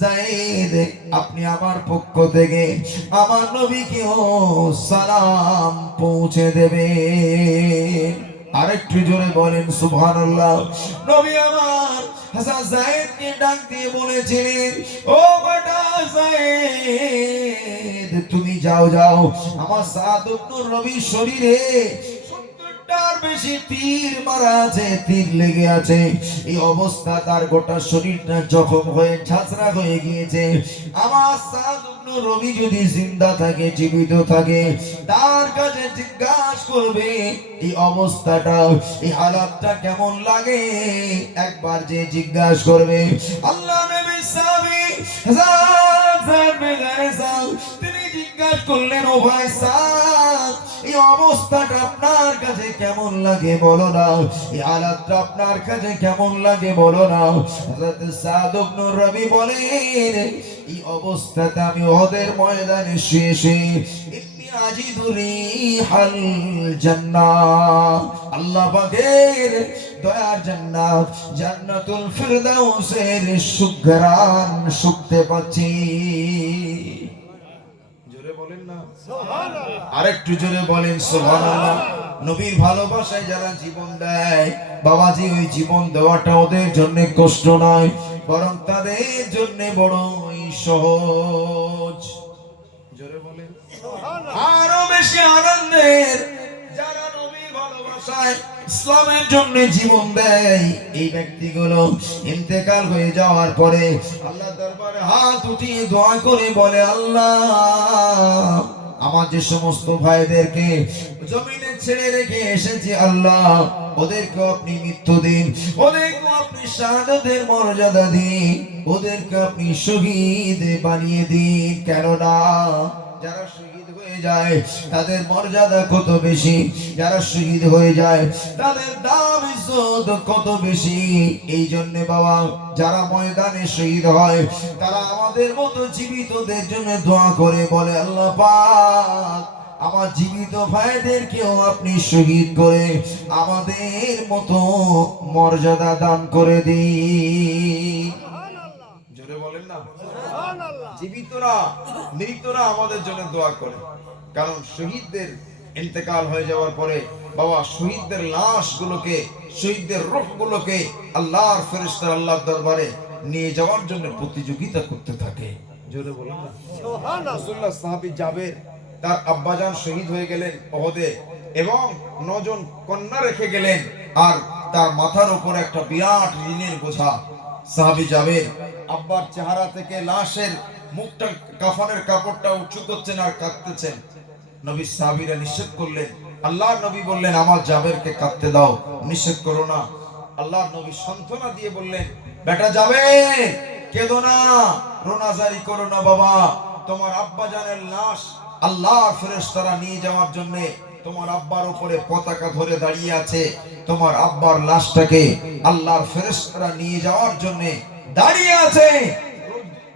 যায়েদ, আপনি আমার পক্ষ থেকে আমার নবীকেও সালাম পৌঁছে দেবেন। আরেকটু জোরে বলেন সুবহানাল্লাহ। নবী আমার হযরত যায়েদকে ডাক দিয়ে বলেছিলেন, ও বেটা যায়েদ, তুমি যাও আমার সাদ ইবনে রবির শরীরে 70টার বেশি তীর মারা আছে, তীর লেগে আছে। এই অবস্থা তার গোটা শরীরটা জখম হয়ে ঝাঁঝরা হয়ে গিয়েছে। আমার সাদ ইবনে রবি যদি জিন্দা থাকে, জীবিত থাকে, তার কাছে জিজ্ঞাসা করবে এই অবস্থাটা, এই হালাতটা কেমন লাগে, একবার যে জিজ্ঞাসা করবে। আল্লাহ নবী সাহাবী তিনি জিজ্ঞাসা করলেন, ও ভাই সাদ, এই অবস্থাটা আপনার কাছে কেমন লাগে বলো না, এই হালাতটা আপনার কাছে কেমন লাগে বলো না। হযরত সাদ ইবনে রবি বলেন, এই অবস্থাতে আমি ওদের ময়দানে শুয়ে ইন্নী আজিদু রিহাল জান্নাহ, আল্লাহ পাকের দয়ার জান্নাত জান্নাতুল ফিরদাউসের সুঘ্রাণ শুকতে পাচ্ছি। জোরে বলেন না সুবহানাল্লাহ। আরেকটু জোরে বলেন সুবহানাল্লাহ। নবীর ভালোবাসায় যারা জীবন দেয় বাবাজি, ওই জীবন দেওয়াটা ওদের জন্য কষ্ট নয়, বরং তাদের জন্য বড়ই সহজ। জোরে বলেন সুবহানাল্লাহ। আরো বেশি আনন্দের যারা নবীর ভালোবাসায় ইসলামের জন্য জীবন দেয়, এই ব্যক্তিগুলো ইন্তেকাল হয়ে যাওয়ার পরে আল্লাহ দরবারে হাত উঠিয়ে দোয়া করে বলে, আল্লাহ আমার যে সমস্ত ভাইদেরকে জমিনে ছেড়ে রেখে এসেছি, আল্লাহ ওদেরকে আপনি মৃত্যু দিন, ওদেরকে আপনি শাহাদাতের মর্যাদা দিন, ওদেরকে আপনি শহীদ বানিয়ে দিন। কেননা যারা শহীদ হয়ে যায় তাদের মর্যাদা কত বেশি, যারা শহীদ হয়ে যায় তাদের দাম ইজ্জত কত বেশি। এই জন্য বাবা, যারা ময়দানে শহীদ হয় তারা আমাদের মতো জীবিতদের জন্য দোয়া করে বলে, আল্লাহ পাক আমার জীবিত ভাইদেরকেও আপনি শহীদ করে আমাদের মতো মর্যাদা দান করে দিন। জোরে বলেন না সুবহানাল্লাহ। জীবিতরা মৃতরা আমাদের জন্য দোয়া করে, কারণ শহীদদের ইন্তেকাল হয়ে যাওয়ার পরে বাবা শহীদদের লাশগুলোকে, শহীদদের রূহগুলোকে আল্লাহর ফেরেশতারা আল্লাহর দরবারে নিয়ে যাওয়ার জন্য প্রতিযোগিতা করতে থাকে। জোরে বলেন না সুবহানাল্লাহ। রাসূলুল্লাহ সাহাবী জাবের তার আব্বাজান শহীদ হয়ে গেলেন ওহদে এবং 9 জন কন্যা রেখে গেলেন, আর তার মাথার উপর একটা বিরাট ঋণের বোঝা। সাহাবী জাবের আব্বার চেহারা থেকে লাশের মুখটা, কাফনের কাপড়টা উঁচু করছেন আর কাঁদতেছেন। নবী সাহাবীরা নিষেধ করলেন, আল্লাহর নবী বললেন, আমার জাবেরকে কাঁদতে দাও, নিষেধ করো না। আল্লাহর নবী সান্ত্বনা দিয়ে বললেন, বেটা জাবের কেঁদো না, রোনাজারি করো না বাবা, তোমার আব্বা জানের লাশ আল্লাহর ফেরেশতারা নিয়ে যাওয়ার জন্য তোমার আব্বার উপরে পতাকা ধরে দাঁড়িয়ে আছে। তোমার আব্বার লাশটাকে আল্লাহর ফেরেশতারা নিয়ে যাওয়ার জন্য দাঁড়িয়ে আছে।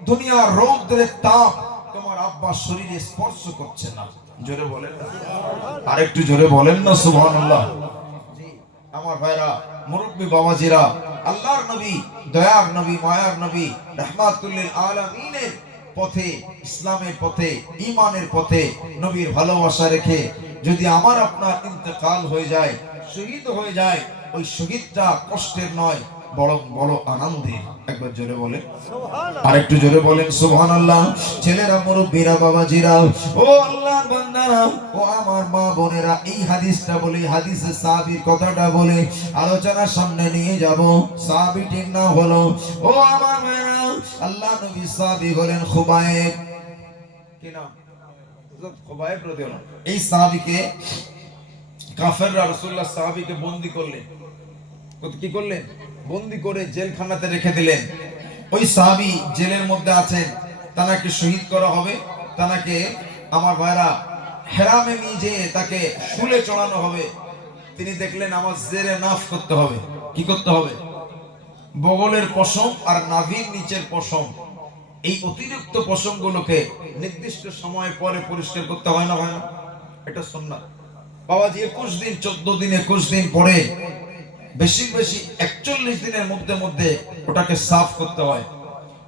দুনিয়ার রৌদ্রের তাপ তোমার আব্বার শরীরে স্পর্শ করছে না। জোরে বলেন না, আরেকটু জোরে বলেন না সুবহানাল্লাহ। আমার ভাইরা, মুরব্বী বাবাজিরা, আল্লাহর নবী, দয়ার নবী, মায়ার নবী, রাহমাতুল লিল আলামিনের পথে, ইসলামের পথে, ঈমানের পথে নবীর ভালোবাসা রেখে যদি আমার আপনার ইন্তেকাল হয়ে যায়, শহীদ হয়ে যায়, ওই শহীদটা কষ্টের নয়, বড় বড় আনন্দের। একবার জোরে বলেন, আরেকটু জোরে বলেন সুবহানাল্লাহ। ছেলেরা, মুরব্বীরা, বাবাজিরা, ও আল্লাহর বান্দারা, ও আমার মা বোনেরা, এই হাদিসটা বলে, হাদিসে সাহাবীর কথাটা বলে আলোচনার সামনে নিয়ে যাব। সাহাবীটির নাম হলো, ও আমার ভাইরা, আল্লাহ নবী সাহাবী হলেন খুবাইব। কি নাম? হযরত খুবাইব রাদিয়াল্লাহু আনহু। এই সাহাবীকে কাফেররা রাসূলুল্লাহ সাহাবীকে বন্দী করলেন। কি করলেন? বন্দী করে জেলখানাতে রেখে দিলেন। ওই সাহাবী জেলের মধ্যে আছেন, তাকে শহীদ করা হবে, তাকে আমার ভাইরা হেরামে নিয়ে যেয়ে তাকে শুলে চড়ানো হবে। তিনি দেখলেন আমার জেরে নাফ করতে হবে। কি করতে হবে? বগলের পশম আর নাভির নিচের পশম, এই অতিরিক্ত পশমগুলোকে নির্দিষ্ট সময় পরে পরিষ্কার করতে হয় না, হয় না? এটা সুন্নাত। বাবাজি 21 দিন, 14 দিন, 21 দিন পরে, বেশি বেশি 41 দিনের মধ্যে মধ্যে ওটাকে সাফ করতে হয়।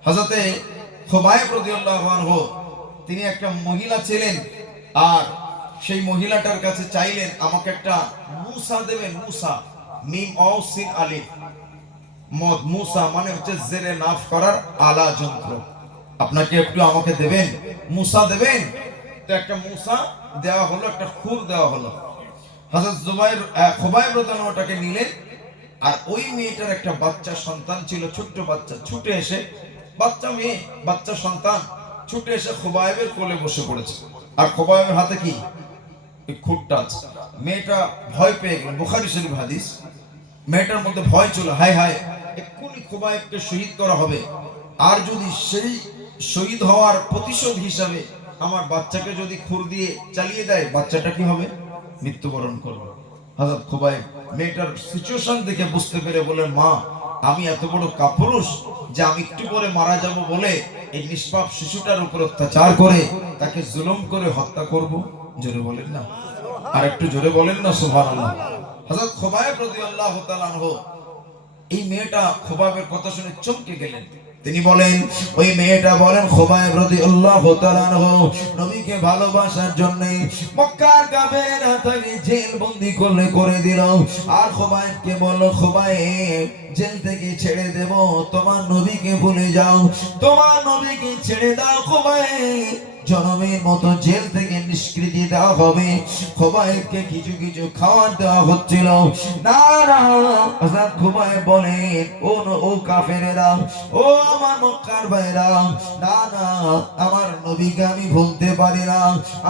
হযরতে খুবাইব রাদিয়াল্লাহু আনহু, তিনি একটা মহিলা ছিলেন, আর সেই মহিলাটার কাছে চাইলেন আমাকে একটা মুসা দেবেন। মুসা, মিম অ সিন আলিফ, মদ, মুসা মানে হচ্ছে জেরে নাফ করার আলা যন্ত্র। আপনাকে একটু আমাকে দেবেন, মুসা দেবেন। তো একটা মুসা দেওয়া হলো, একটা খুর দেওয়া হলো। হযরত খুবাইব রাদিয়াল্লাহু আনহু ওটাকে নিলেন, আর ওই মেয়েটার একটা বাচ্চা সন্তান ছিল, ছোট্ট বাচ্চা, ছুটে এসে, বাচ্চা মেয়ে, বাচ্চা সন্তান ছুটে এসে খুবাইবের কোলে বসে পড়েছে। আর খুবাইবের হাতে কি? এই খুঁটটা আছে। মেয়েটা ভয় পেয়ে গেল। বুখারী শরীফ হাদিস। মেয়েটার মধ্যে ভয় ছিল, হায় হায়, এক্ষুনি খুবাইবকে শহীদ করা হবে, আর যদি সেই শহীদ হওয়ার প্রতিশোধ হিসাবে আমার বাচ্চাকে যদি খুর দিয়ে চালিয়ে দেয়, বাচ্চাটা কি হবে? মৃত্যুবরণ করবে। হযরত খুবাইব মেয়েটার সিচুয়েশন দেখে বুঝতে পেরে বলেন, মা, আমি এত বড় কাপুরুষ যে আমি একটু পরে মারা যাব বলে এই নিষ্পাপ শিশুটার উপর অত্যাচার করে তাকে জুলুম করে হত্যা করব? জোরে বলেন না, আর একটু জোরে বলেন না সুবহানাল্লাহ। হযরত খুবাইব রাদিয়াল্লাহু তাআলা আনহু, এই মেয়েটা খুবাইবের কথা শুনে চমকে গেলেন। তিনি বলেন, ওই মেয়েটা বলেন, খুবাইব রাদিয়াল্লাহু তাআলা আনহু নবীকে ভালোবাসার জন্য মক্কার কাফেররা তাকে জেল বন্দী করে দিল। আর খুবাইবকে বলল, খুবাইব, জেল থেকে ছেড়ে দেব, তোমার নবীকে ভুলে যাও, তোমার নবীকে ছেড়ে দাও। খুবাইব, জনমের মতো জেল থেকে নিষ্কৃতি দেওয়া হবে। খুবাইবকে কিছু কিছু খাবার দেওয়া হচ্ছিল না। হযরত খুবাইব বলেন, ও কাফেরেরা, ও আমার মক্কার ভাইরা, না না, আমার নবীকে আমি ভুলতে পারি না,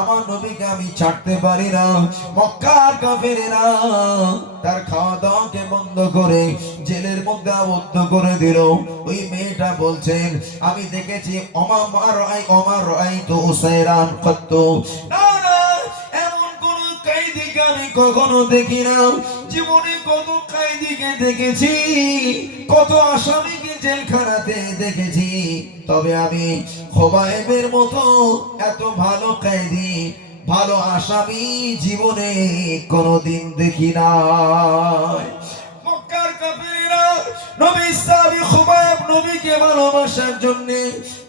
আমার নবীকে আমি ছাড়তে পারি না। মক্কার কাফেরেরা তার খাওয়া দাওয়াকে বন্ধ করে জেলের মধ্যে আবদ্ধ করে দিল। ওই মেয়েটা বলছেন, আমি দেখেছি অমার রাই তো উসাইরান কত, না না, এমন কোন কায়দিকে আমি কখনো দেখি না। জীবনে কত কায়দিকে দেখেছি, কত আসামিকে জেলখানাতে দেখেছি, তবে আমি খুবাইবের মতো এত ভালো কায়দি, ভালো আসামি জীবনে কোনদিন দেখি নাই। মক্কার কাফেররা নবী সাহাবী খুবাইব নবীকে ভালোবাসার জন্য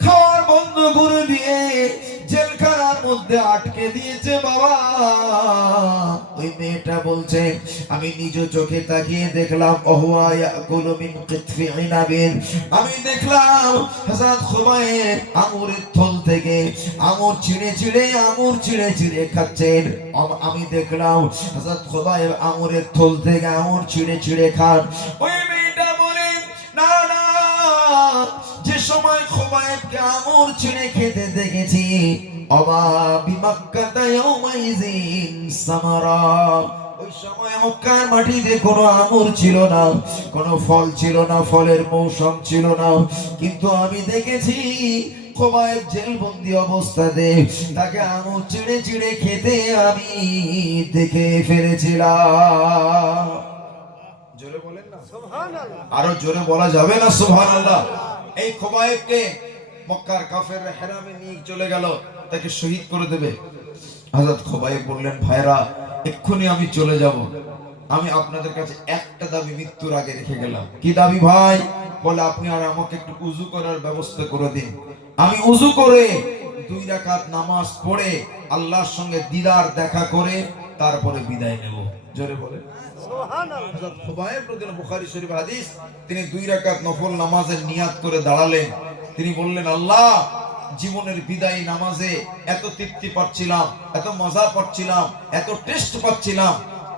খাওয়ার বন্ধ করে দিয়ে জেলখানার মধ্যে আটকে দিয়েছে। বাবা, ওই মেয়েটা বলছে, আমি নিজ চোখে তাকিয়ে দেখলাম, ওহুয়া ইয়াকুলু মিন কিতফি ইনাবিন, আমি দেখলাম হযরত খুবাইব আঙুরের থল থেকে আঙুর ছিঁড়ে ছিঁড়ে খাচ্ছেন। আমি দেখলাম হযরত খুবাইব আঙুরের থল থেকে আঙুর ছিঁড়ে খান। ওই মেয়েটা বলেন, না না, যে সময় খুবাইবকে আঙুর ছিঁড়ে খেতে দেখেছি, অবা বিমাক্কাতা ইয়াউমাইযিন সামারা, ওই সময় মক্কার মাটিতে কোনো আঙুর ছিল না, কোনো ফল ছিল না, ফলের মৌসুম ছিল না, কিন্তু আমি দেখেছি খোবায়েব জেলবন্দি অবস্থাতে তাকে আঙুল চিড়ে চিড়ে খেতে আমি দেখে ফেলেছিলাম। জোরে বলেন না সুবহানাল্লাহ, আরো জোরে বলা যাবে না সুবহানাল্লাহ। এই খোবায়েবকে মক্কার কাফেররা হেরামে নিয়ে চলে গেল, তাকে শহীদ করে দেবে। হযরত খোবায়েব বললেন, ভাইরা এক্ষুনি আমি চলে যাব, আমি আপনাদের কাছে একটা দাবি মৃত্যুর আগে রেখে গেলাম। কি দাবি ভাই? বলে আপনি আর আমাকে একটু উযু করার ব্যবস্থা করে দিন, আমি উযু করে 2 রাকাত নামাজ পড়ে আল্লাহর সঙ্গে দিদার দেখা করে তারপরে বিদায় নেব। জোরে বলে সুবহানাল্লাহ। হযরত খোবায়েব রাদিয়াল্লাহু বুখারী শরীফ হাদিস, তিনি 2 রাকাত নফল নামাজের নিয়াত করে দাঁড়ালেন। তিনি বললেন, আল্লাহ জীবনের বিদায়ী নামাজে এত তৃপ্তি পাচ্ছিলাম, এত মজা পাচ্ছিলাম, এত টেস্ট পাচ্ছিলাম,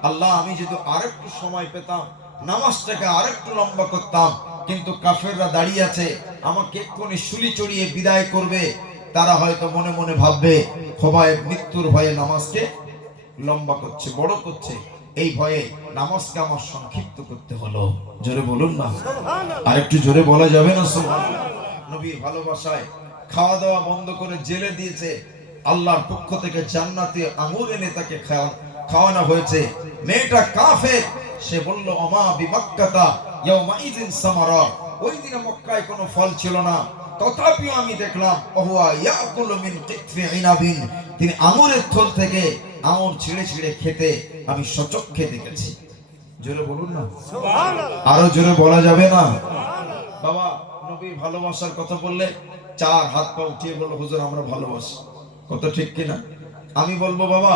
আল্লাহ আমি যদি আরেকটু সময় পেতাম নামাজটাকে আরেকটু লম্বা করতাম, কিন্তু কাফেররা দাঁড়িয়ে আছে, আমাকে এক্ষুনি শুলি চড়িয়ে বিদায় করবে। তারা হয়তো মনে মনে ভাববে খোবায়েব মৃত্যুর ভয়ে নামাজকে লম্বা করছে, বড় করছে, এই ভয়ে নামাজকে আমার সংক্ষিপ্ত করতে হলো। জোরে বলুন না সুবহানাল্লাহ, আর একটু জোরে বলা যাবে না সুবহানাল্লাহ। নবীর ভালোবাসায় খাওয়া দাওয়া বন্ধ করে জেলে দিয়েছে, আল্লাহর পক্ষ থেকে জান্নাতে আঙুর এনে তাকে খাওয়ানো হয়েছে। মেয়েটা কাফের, সে বলল ওমা বিমাক্কাতা ইয়াউমাইযিন সামারা, ওই দিনে মক্কায় কোনো ফল ছিল না, তথাপিও আমি দেখলাম ওহুয়া ইয়াকুলু মিন কিতফি ইনাবিন, তিনি আঙুরের থল থেকে আঙুর ছিঁড়ে ছিঁড়ে খেতে আমি সচক্ষে দেখেছি। জোরে বলুন না সুবহানাল্লাহ, আরো জোরে বলা যাবে না সুবহানাল্লাহ। বাবা নবীর ভালোবাসার কথা বললে 4 হাত পা উঠিয়ে বলল, হুজুর আমরা ভালোবাসি। কত ঠিক কিনা? আমি বলবো বাবা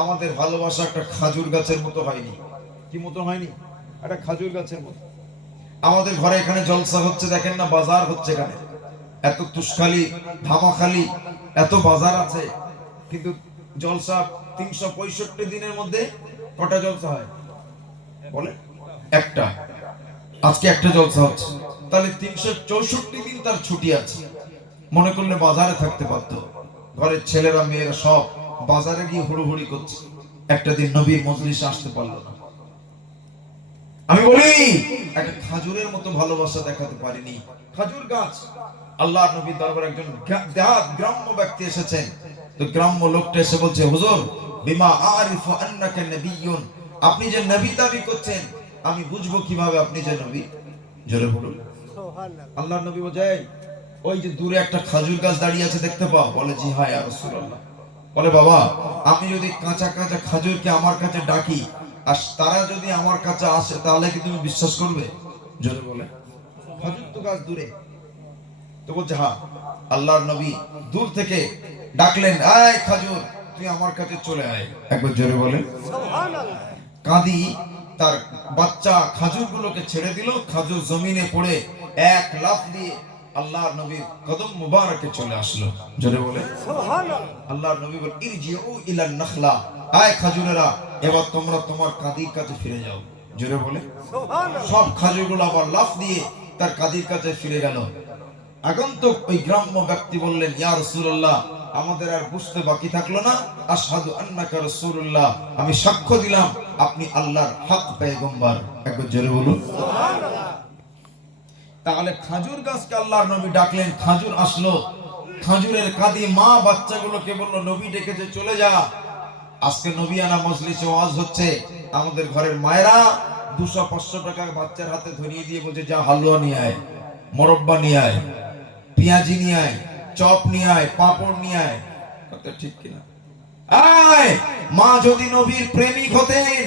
আমাদের ভালোবাসা একটা খাজুর গাছের মতো হয়নি। কি মতো হয়নি? একটা খাজুর গাছের মতো। আমাদের ঘরে এখানে জলসা হচ্ছে, দেখেন না বাজার হচ্ছে, এখানে এত তুষখালি ধামাখালি এত বাজার আছে, কিন্তু জলসা 365 দিনের মধ্যে কটা জলসা হয় বলে? একটা। আজকে একটা জলসা হচ্ছে, তাহলে 364 দিন তার ছুটি আছে। মনে করলে বাজারে থাকতে পারত, ঘরের ছেলেরা মেয়েরা সব বাজারে গিয়ে হুড়োহুড়ি করছে, একটা দিন নবীর মজলিসে আসতে পারলো না। আমি বলি একটা খাজুরের মতো ভালোবাসা দেখাতে পারিনি। খাজুর গাছ, আল্লাহর নবীর দরবারে একজন গ্রাম্য ব্যক্তি এসেছেন, তো গ্রাম্য লোকটা এসে বলছে, হুজুর বিমা আরিফু আন্নাকা নবিয়্যুন, আপনি যে নবী দাবি করছেন আমি বুঝবো কিভাবে আপনি যে নবী? জোরে বলুন সুবহানাল্লাহ। আল্লাহর নবী বলে, ওই যে দূরে একটা খাজুর গাছ দাঁড়িয়ে আছে দেখতে পাও? বলে জি হ্যাঁ ইয়া রাসূলুল্লাহ। বলে বাবা আমি যদি কাঁচা কাঁচা খাজুরকে আমার কাছে ডাকি আর তারা যদি আমার কাছে আসে তাহলে কি তুমি বিশ্বাস করবে? জোরে বলে খাজুর তো গাছ দূরে। তো বলছে হ্যাঁ। আল্লাহর নবী দূর থেকে ডাকলেন, এই খাজুর তুই আমার কাছে চলে আয়। একবার জোরে বলেন সুবহানাল্লাহ। কাঁদি তার বাচ্চা খাজুরগুলোকে ছেড়ে দিল, খাজুর জমিনে পড়ে এক লাফ দিয়ে আল্লাহর নবীর কদম মুবারকে চলে আসলো। জোরে বলে সুবহানাল্লাহ। আল্লাহর নবী বলেন, ইরজিউ ইলান নাখলা, আয় খাজুরেরা এবার তোমরা তোমার কাদির কাছে ফিরে যাও। জোরে বলে সুবহানাল্লাহ। সব খাজুরগুলো আবার লাফ দিয়ে তার কাদির কাছে ফিরে গেল। আগন্তুক ওই গ্রাম্য ব্যক্তি বললেন, ইয়া রাসূলুল্লাহ আমাদের আর বুঝতে বাকি থাকলো না, আশহাদু আন্নাকা রাসূলুল্লাহ, আমি সাক্ষ্য দিলাম আপনি আল্লাহর হক পয়গম্বর। একবার জোরে বলুন সুবহানাল্লাহ। তাহলে খাজুর গাছকে আল্লাহর নবী ডাকলেন, খাজুর আসলো, খাজুরের কাঁদি মা বাচ্চাগুলোকে বলল, নবী ডেকেছে চলে যা। আজকে নবী আনা মজলিসে ওয়াজ হচ্ছে, আমাদের ঘরের মায়েরা 200-500 টাকা বাচ্চার হাতে ধরিয়ে দিয়ে বলছে, যা হালুয়া নিয়ে আয়, মোরব্বা নিয়ে আয়, পেঁয়াজি নিয়ে আয়, চপ নিয়ে আয়, পাপড় নিয়ে আয়। কথা ঠিক কিনা? আয় মা যদি নবীর প্রেমিক হতেন,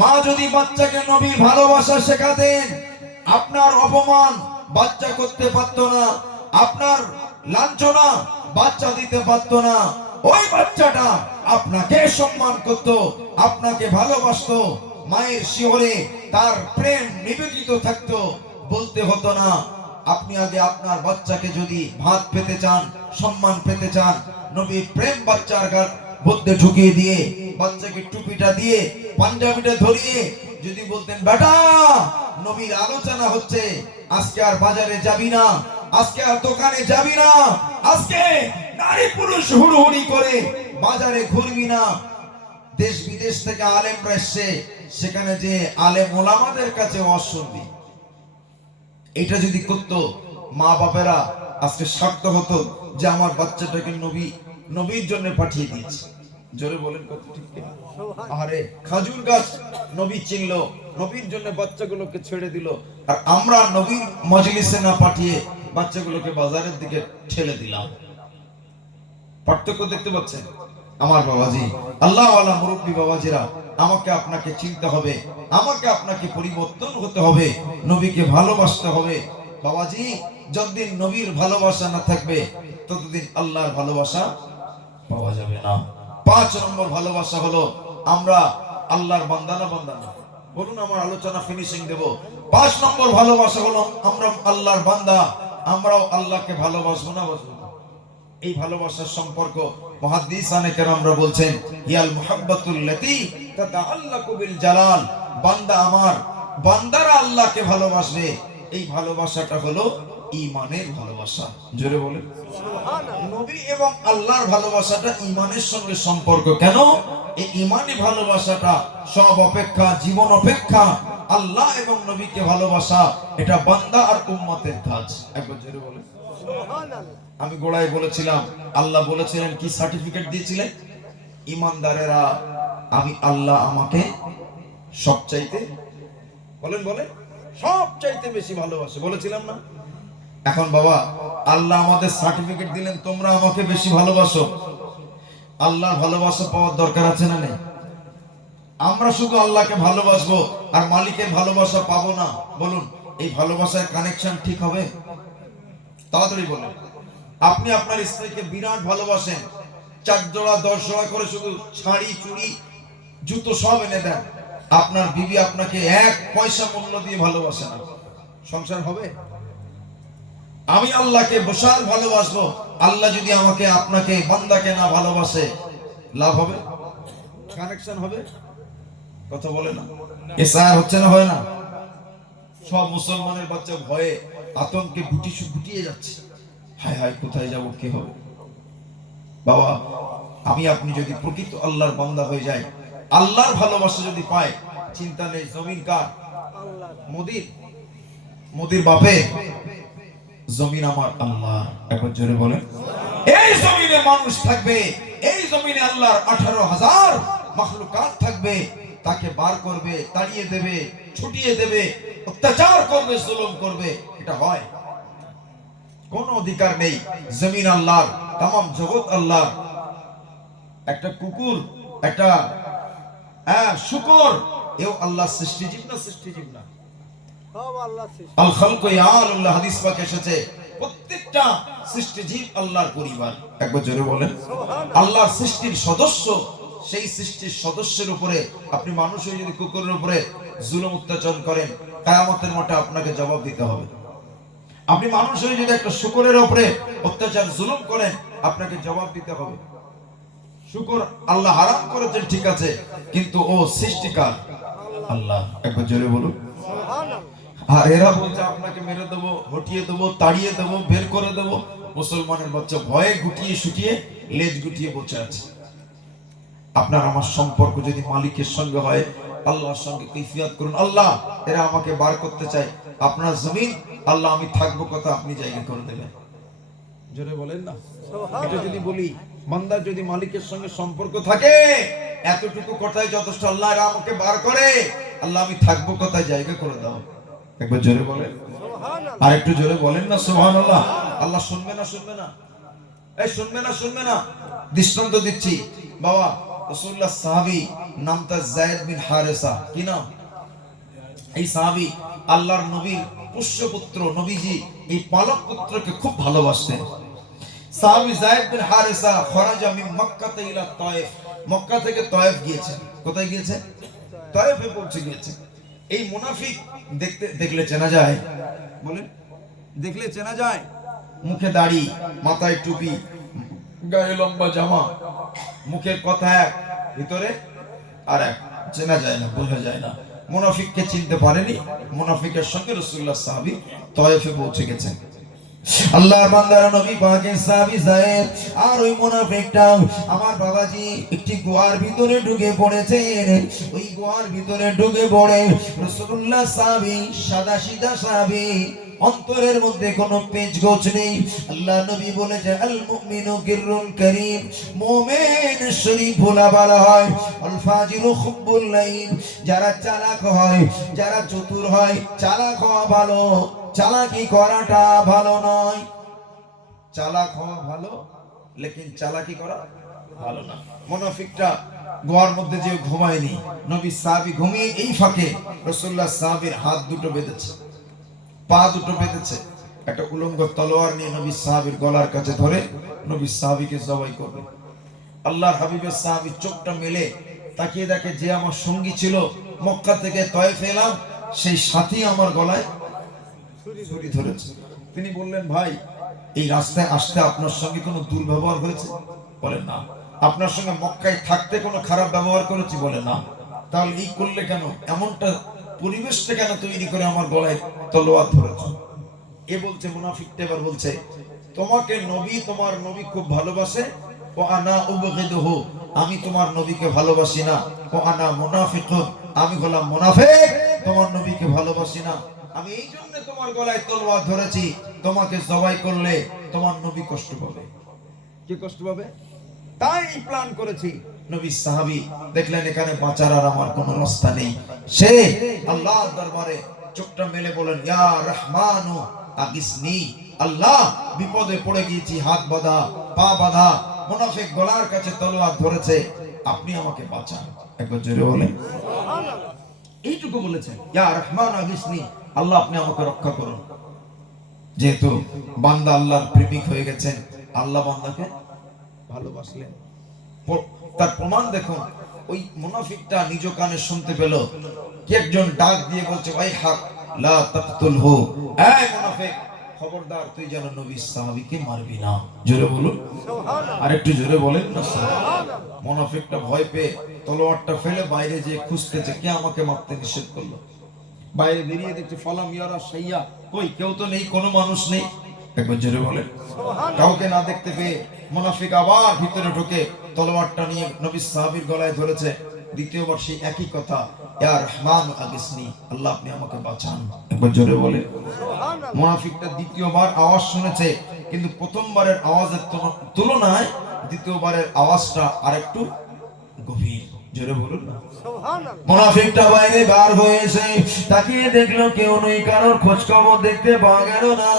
মা যদি বাচ্চাকে নবীর ভালোবাসা শেখাতেন, আপনার অপমান বাচ্চা করতে পারতো না, আপনার লাঞ্ছনা বাচ্চা দিতে পারতো না, ওই বাচ্চাটা আপনাকে সম্মান করত, আপনাকে ভালোবাসতো, মায়ের শিহরে তার প্রেম নিবেদিত থাকতো। বলতে হতো না, আপনি আগে আপনার বাচ্চাকে যদি ভাত পেতে চান, সম্মান পেতে চান, নবীর প্রেম বাচ্চার মধ্যে ঢুকিয়ে দিয়ে বাচ্চাকে টুপিটা দিয়ে পাঞ্জাবিটা ধরিয়ে যদি বলতেন, বেটা নবীর আলোচনা হচ্ছে, আজকে আর বাজারে যাবি না, আজকে আর দোকানে যাবি না, আজকে নারী পুরুষ হুড়হুড়ি করে বাজারে ঘুরবি না, দেশ বিদেশ থেকে আলেমরা এসছে, সেখানে যে আলেম ওলামাদের কাছে ওয়াজ শুনবি। এটা যদি করতো, মা বাপেরা আজকে স্বার্থ হতো যে আমার বাচ্চাটাকে নবীর জন্য পাঠিয়ে দিয়েছে। জোরে বলেন কত ঠিক কিনা? আরে খাজুর গাছ নবী চিনলো, নবীর জন্য বাচ্চাগুলোকে ছেড়ে দিল, আর আমরা নবীর মজলিসে না পাঠিয়ে বাচ্চাগুলোকে বাজারের দিকে ঠেলে দিলাম। পার্থক্য দেখতে পাচ্ছেন আমার বাবাজি? আল্লাহওয়ালা মুরব্বী বাবাজিরা, আমাকে আপনাকে চিনতে হবে, আমাকে আপনাকে পরিবর্তন হতে হবে, নবীকে ভালোবাসতে হবে। বাবাজি, যতদিন নবীর ভালোবাসা না থাকবে ততদিন আল্লাহর ভালোবাসা পাওয়া যাবে না। 5 নম্বর ভালোবাসা হলো আমরা আল্লাহর বান্দা না বান্দা না? বলুন, আমার আলোচনা ফিনিশিং দেব। 5 নম্বর ভালোবাসা হলো আমরা আল্লাহর বান্দা, আমরাও আল্লাহকে ভালোবাসবো না বাসবো না। এই ভালোবাসার সম্পর্ক মুহাদ্দিসানে কেরামরা বলছেন, ইয়াল মুহাব্বাতুল লাতী তাতাআল্লাকু বিল জালাল। বান্দা আমার, বান্দারা আল্লাহকে ভালোবাসবে, এই ভালোবাসাটা হলো ঈমানের ভালোবাসা। জোরে বলেন সুবহানাল্লাহ। নবী এবং আল্লাহর ভালোবাসাটা ঈমানের সঙ্গে সম্পর্ক। কেন? এই ঈমানি ভালোবাসাটা সব অপেক্ষা, জীবন অপেক্ষা আল্লাহ এবং নবীকে ভালোবাসা, এটা বান্দা আর উম্মতের কাজ। একবার জোরে বলেন সুবহানাল্লাহ। আমি গোড়ায় বলেছিলাম, আল্লাহ বলেছিলেন কি সার্টিফিকেট দিয়েছিলেন? ঈমানদারেরা আমি আল্লাহ আমাকে সবচাইতে, বলেন সবচাইতে বেশি ভালোবাসে, বলেছিলাম না? এখন বাবা, আল্লাহ আমাদের সার্টিফিকেট দিলেন তোমরা আমাকে বেশি ভালোবাসো। আল্লাহর ভালোবাসা পাওয়ার দরকার আছে না নেই? আমরা শুধু আল্লাহকে ভালোবাসবো আর মালিকের ভালোবাসা পাবো না, বলুন এই ভালোবাসার কানেকশন ঠিক হবে? তাড়াতাড়ি বলেন। আপনি আপনার স্ত্রীকে বিরাট ভালোবাসেন, 4 জোড়া 10 জোড়া করে শুধু শাড়ি, চুড়ি, জুতো সব এনে দেন, আপনার বিবি আপনাকে 1 পয়সা মূল্য দিয়ে ভালোবাসে না, সংসার হবে? আমি আল্লাহকে বিশাল ভালোবাসবো, আল্লাহ যদি আমাকে আপনাকে বান্দাকে না ভালোবাসে, লাভ হবে? কানেকশন হবে? কথা বলে না? এসআর হচ্ছে না, হয় না? সব মুসলমানের বাচ্চা ভয়ে আতঙ্কে গুটিয়ে যাচ্ছে, হায় হায় কোথায় যাব, কি হবে? বাবা, আমি আপনি যদি প্রকৃত আল্লাহর বান্দা হয়ে যাই, আল্লাহর ভালোবাসা যদি পাই, চিন্তা নেই জমিন কার? মোদির বাপে, জমিন আমার আল্লাহ। একবার জোরে বলেন। এই জমিনে মানুষ থাকবে, এই জমিনে আল্লাহর 18,000 মাখলুকাত থাকবে, তাকে বার করবে, তাড়িয়ে দেবে, ছুটিয়ে দেবে, অত্যাচার করবে, জুলুম করবে, এটা হয়? কোন অধিকার নেই। জমিন আল্লাহর, তামাম জগৎ আল্লাহর। একটা কুকুর, একটা শুকর, এও আল্লাহর সৃষ্টিজীব না? সৃষ্টিজীব না? আল খালকু ইয়াল্লাহ, হাদিস পাকে এসেছে প্রত্যেকটা সৃষ্টিজীব আল্লাহর পরিবার। একবার জোরে বলেন সুবহানাল্লাহ। আল্লাহর সৃষ্টির সদস্য, সেই সৃষ্টির সদস্যের উপরে আপনি মানুষ হয়ে যদি কুকুরের উপরে জুলুম অত্যাচার করেন, কিয়ামতের মাঠে আপনাকে জবাব দিতে হবে। আপনি মানুষ হয়ে যদি একটা শুকরের উপরে অত্যাচার জুলুম করেন, আপনাকে জবাব দিতে হবে। শুকর আল্লাহ হারাম করেছেন ঠিক আছে, কিন্তু ও সৃষ্টিকার আল্লাহ। একবার জোরে বলুন সুবহানাল্লাহ। আর এরা বলছে আপনাকে মেরে দেবো, হটিয়ে দেবো, তাড়িয়ে দেবো, বের করে দেবো। মুসলমানের বাচ্চা ভয়ে গুটিয়ে শুটিয়ে লেজ গুটিয়ে বসে আছে। আপনার আমার সম্পর্ক যদি মালিকের সঙ্গে হয়, আল্লাহর সঙ্গে কৈফিয়ত করুন, আল্লাহ এরা আমাকে বার করতে চায়, আপনার জমিন আল্লাহ আমি থাকবো কথা আপনি জায়গা করে দেবেন। জোরে বলেন না সুবহানাল্লাহ। এটা যদি বলি, বান্দার যদি মালিকের সঙ্গে সম্পর্ক থাকে, এতটুকু কথাই যথেষ্ট, আল্লাহ এরা আমাকে বার করে, আল্লাহ আমি থাকবো কথায় জায়গা করে দাও। একবার জোরে বলেন সুবহানাল্লাহ। আর একটু জোরে বলেন না সুবহানাল্লাহ। আল্লাহ শুনবে না? শুনবে না? এই শুনবে না? শুনবে না? দৃষ্টান্ত দিচ্ছি বাবা, রাসূলুল্লাহ সাহাবী, নামটা যায়েদ বিন হারেসা। কি নাম? এই সাহাবী আল্লাহর নবীর পুষ্যপুত্র, নবীজি এই পালক পুত্রকে খুব ভালোবাসতেন। সাহাবী যায়েদ বিন হারেসা খরাজা মিন মক্কা ইলা তায়েফ, মক্কা থেকে তায়েফ গিয়েছেন। কোথায় গিয়েছেন? তায়েফে পৌঁছে গিয়েছেন। এই মুনাফিক দেখলে চেনা যায়? বলেন, দেখলে চেনা যায়? মুখে দাড়ি, মাথায় টুপি, গায়ে লম্বা জামা, মুখের কথা এক, ভিতরে আর এক, চেনা যায় না, বোঝা যায় না। মুনাফিককে চিনতে পারেনি, মুনাফিকের সঙ্গে রাসূলুল্লাহ সাহাবী তায়েফে পৌঁছে গেছেন। আল্লাহর বান্দারা নবী পাকের সাহাবী যায়েদ আর ওই মুনাফিকটা আমার বাবাজি একটি গুহার ভিতরে ঢুকে পড়েছেন। ওই গুহার ভিতরে ঢুকে পড়ে রাসূলুল্লাহ সাহাবী, সাদা সিধা সাহাবী, অন্তরের মধ্যে কোনো পেঁচ গোছ নেই। আল্লাহ নবী বলেছে আল মুমিনু গিররুল কারীম, মুমিন শরীফ ভোলা বলা হয়, আল ফাজিরু খুব্বুল লাইন, যারা চালাক হয়, যারা চতুর হয়, চালাক হওয়া ভালো, চালাকি করাটা ভালো নয়। চালাক হওয়া ভালো, লেকিন চালাকি করা ভালো না। মুনাফিকটা গোয়ার মধ্যে যে ঘুমায়নি, নবী সাহাবী ঘুমিয়ে এই ফাঁকে রাসূলুল্লাহ সাহাবীর হাত দুটো বেঁধেছে, পা দুটো বেঁধেছে, একটা উলঙ্গ তলোয়ার নিয়ে নবী সাহাবীর গলার কাছে ধরে নবী সাহাবীকে জবাই করবে। আল্লাহর হাবিবের সাহাবী চোখটা মেলে তাকিয়ে দেখে যে আমার সঙ্গী ছিল মক্কা থেকে তয়েফ এলাম, সেই সাথী আমার গলায় ছুরি ধরেছে। তিনি বললেন ভাই, এই রাস্তায় আসতে আপনার সঙ্গে কোনো দুর্ব্যবহার হয়েছে? বলেন না। আপনার সঙ্গে মক্কায় থাকতে কোনো খারাপ ব্যবহার করেছি? বলে না। তাহলে এই করলে কেন, এমনটা পরিবেশটা কেন তৈরি করে আমার গলায় তলোয়ার ধরেছ? এ বলছে, মুনাফিকটা এবার বলছে, তোমাকে নবী, তোমার নবী খুব ভালোবাসে, ও আনা উবগিদুহু, আমি তোমার নবীকে ভালোবাসি না, ও আনা মুনাফিকুন, আমি হলাম মুনাফিক, তোমার নবীকে ভালোবাসি না, আমি এই জন্য তোমার গলায় তলোয়ার ধরেছি, তোমাকে জবাই করলে তোমার নবী কষ্ট পাবে। কি কষ্ট পাবে? তাই প্ল্যান করেছি। নবী সাহাবী দেখলেন এখানে বাঁচার আর আমার কোনো রাস্তা নেই, সে আল্লাহর দরবারে চোখটা মেলে বলেন, ইয়া রহমানু আগিসনি, আল্লাহ বিপদে পড়ে গিয়েছি, হাত বাঁধা, পা বাঁধা, মুনাফিক গলার কাছে তলোয়ার ধরেছে, আপনি আমাকে বাঁচান। একবার জোরে বলেন সুবহানাল্লাহ। এইটুকু বলেছেন, ইয়া রহমান আগিসনি, আল্লাহ আপনি আমাকে রক্ষা করুন। যেহেতু বান্দা আল্লাহর প্রেমিক হয়ে গেছেন, আল্লাহ বান্দাকে ভালোবাসলেন। তার প্রমাণ দেখুন, ওই মুনাফিকটা নিজ কানে শুনতে পেল কি একজন ডাক দিয়ে বলছে, ওই হাক লা তাকতুলহু, এই মুনাফিক খবরদার, তুই যেন নবী সাহাবীকে মারবি না। জোরে বলুন সুবহানাল্লাহ। আরেকটু জোরে বলেন না সুবহানাল্লাহ। মুনাফিকটা ভয় পেয়ে তলোয়ারটা ফেলে বাইরে যে খুঁজতেছে কে আমাকে মারতে নিষেধ করলো। বাইরে বেরিয়ে দেখছে ফালাম ইয়ারা সাইয়া, কই কেউ তো নেই, কোনো মানুষ নেই। একবার জোরে বলেন সুবহানাল্লাহ। কাউকে না দেখতে পেয়ে মুনাফিক আবার ভিতরে ঢুকে তলোয়ারটা নিয়ে নবী সাহাবীর গলায় ধরেছে। দ্বিতীয়বার সেই একই কথা, ইয়া রহমান আগিসনি, আল্লাহ আপনি আমাকে বাঁচান। একবার জোরে বলেন সুবহানাল্লাহ। মুনাফিকটা দ্বিতীয়বার আওয়াজ শুনেছে, কিন্তু প্রথমবারের আওয়াজের তুলনায় দ্বিতীয়বারের আওয়াজটা আরেকটু গভীর। জোরে বলুন না সুবহানাল্লাহ। মুনাফিকটা বাইরে বার হয়েছে, তাকিয়ে দেখলো কেউ নেই, কারোর খোঁজ খবর দেখতে পাওয়া গেল না।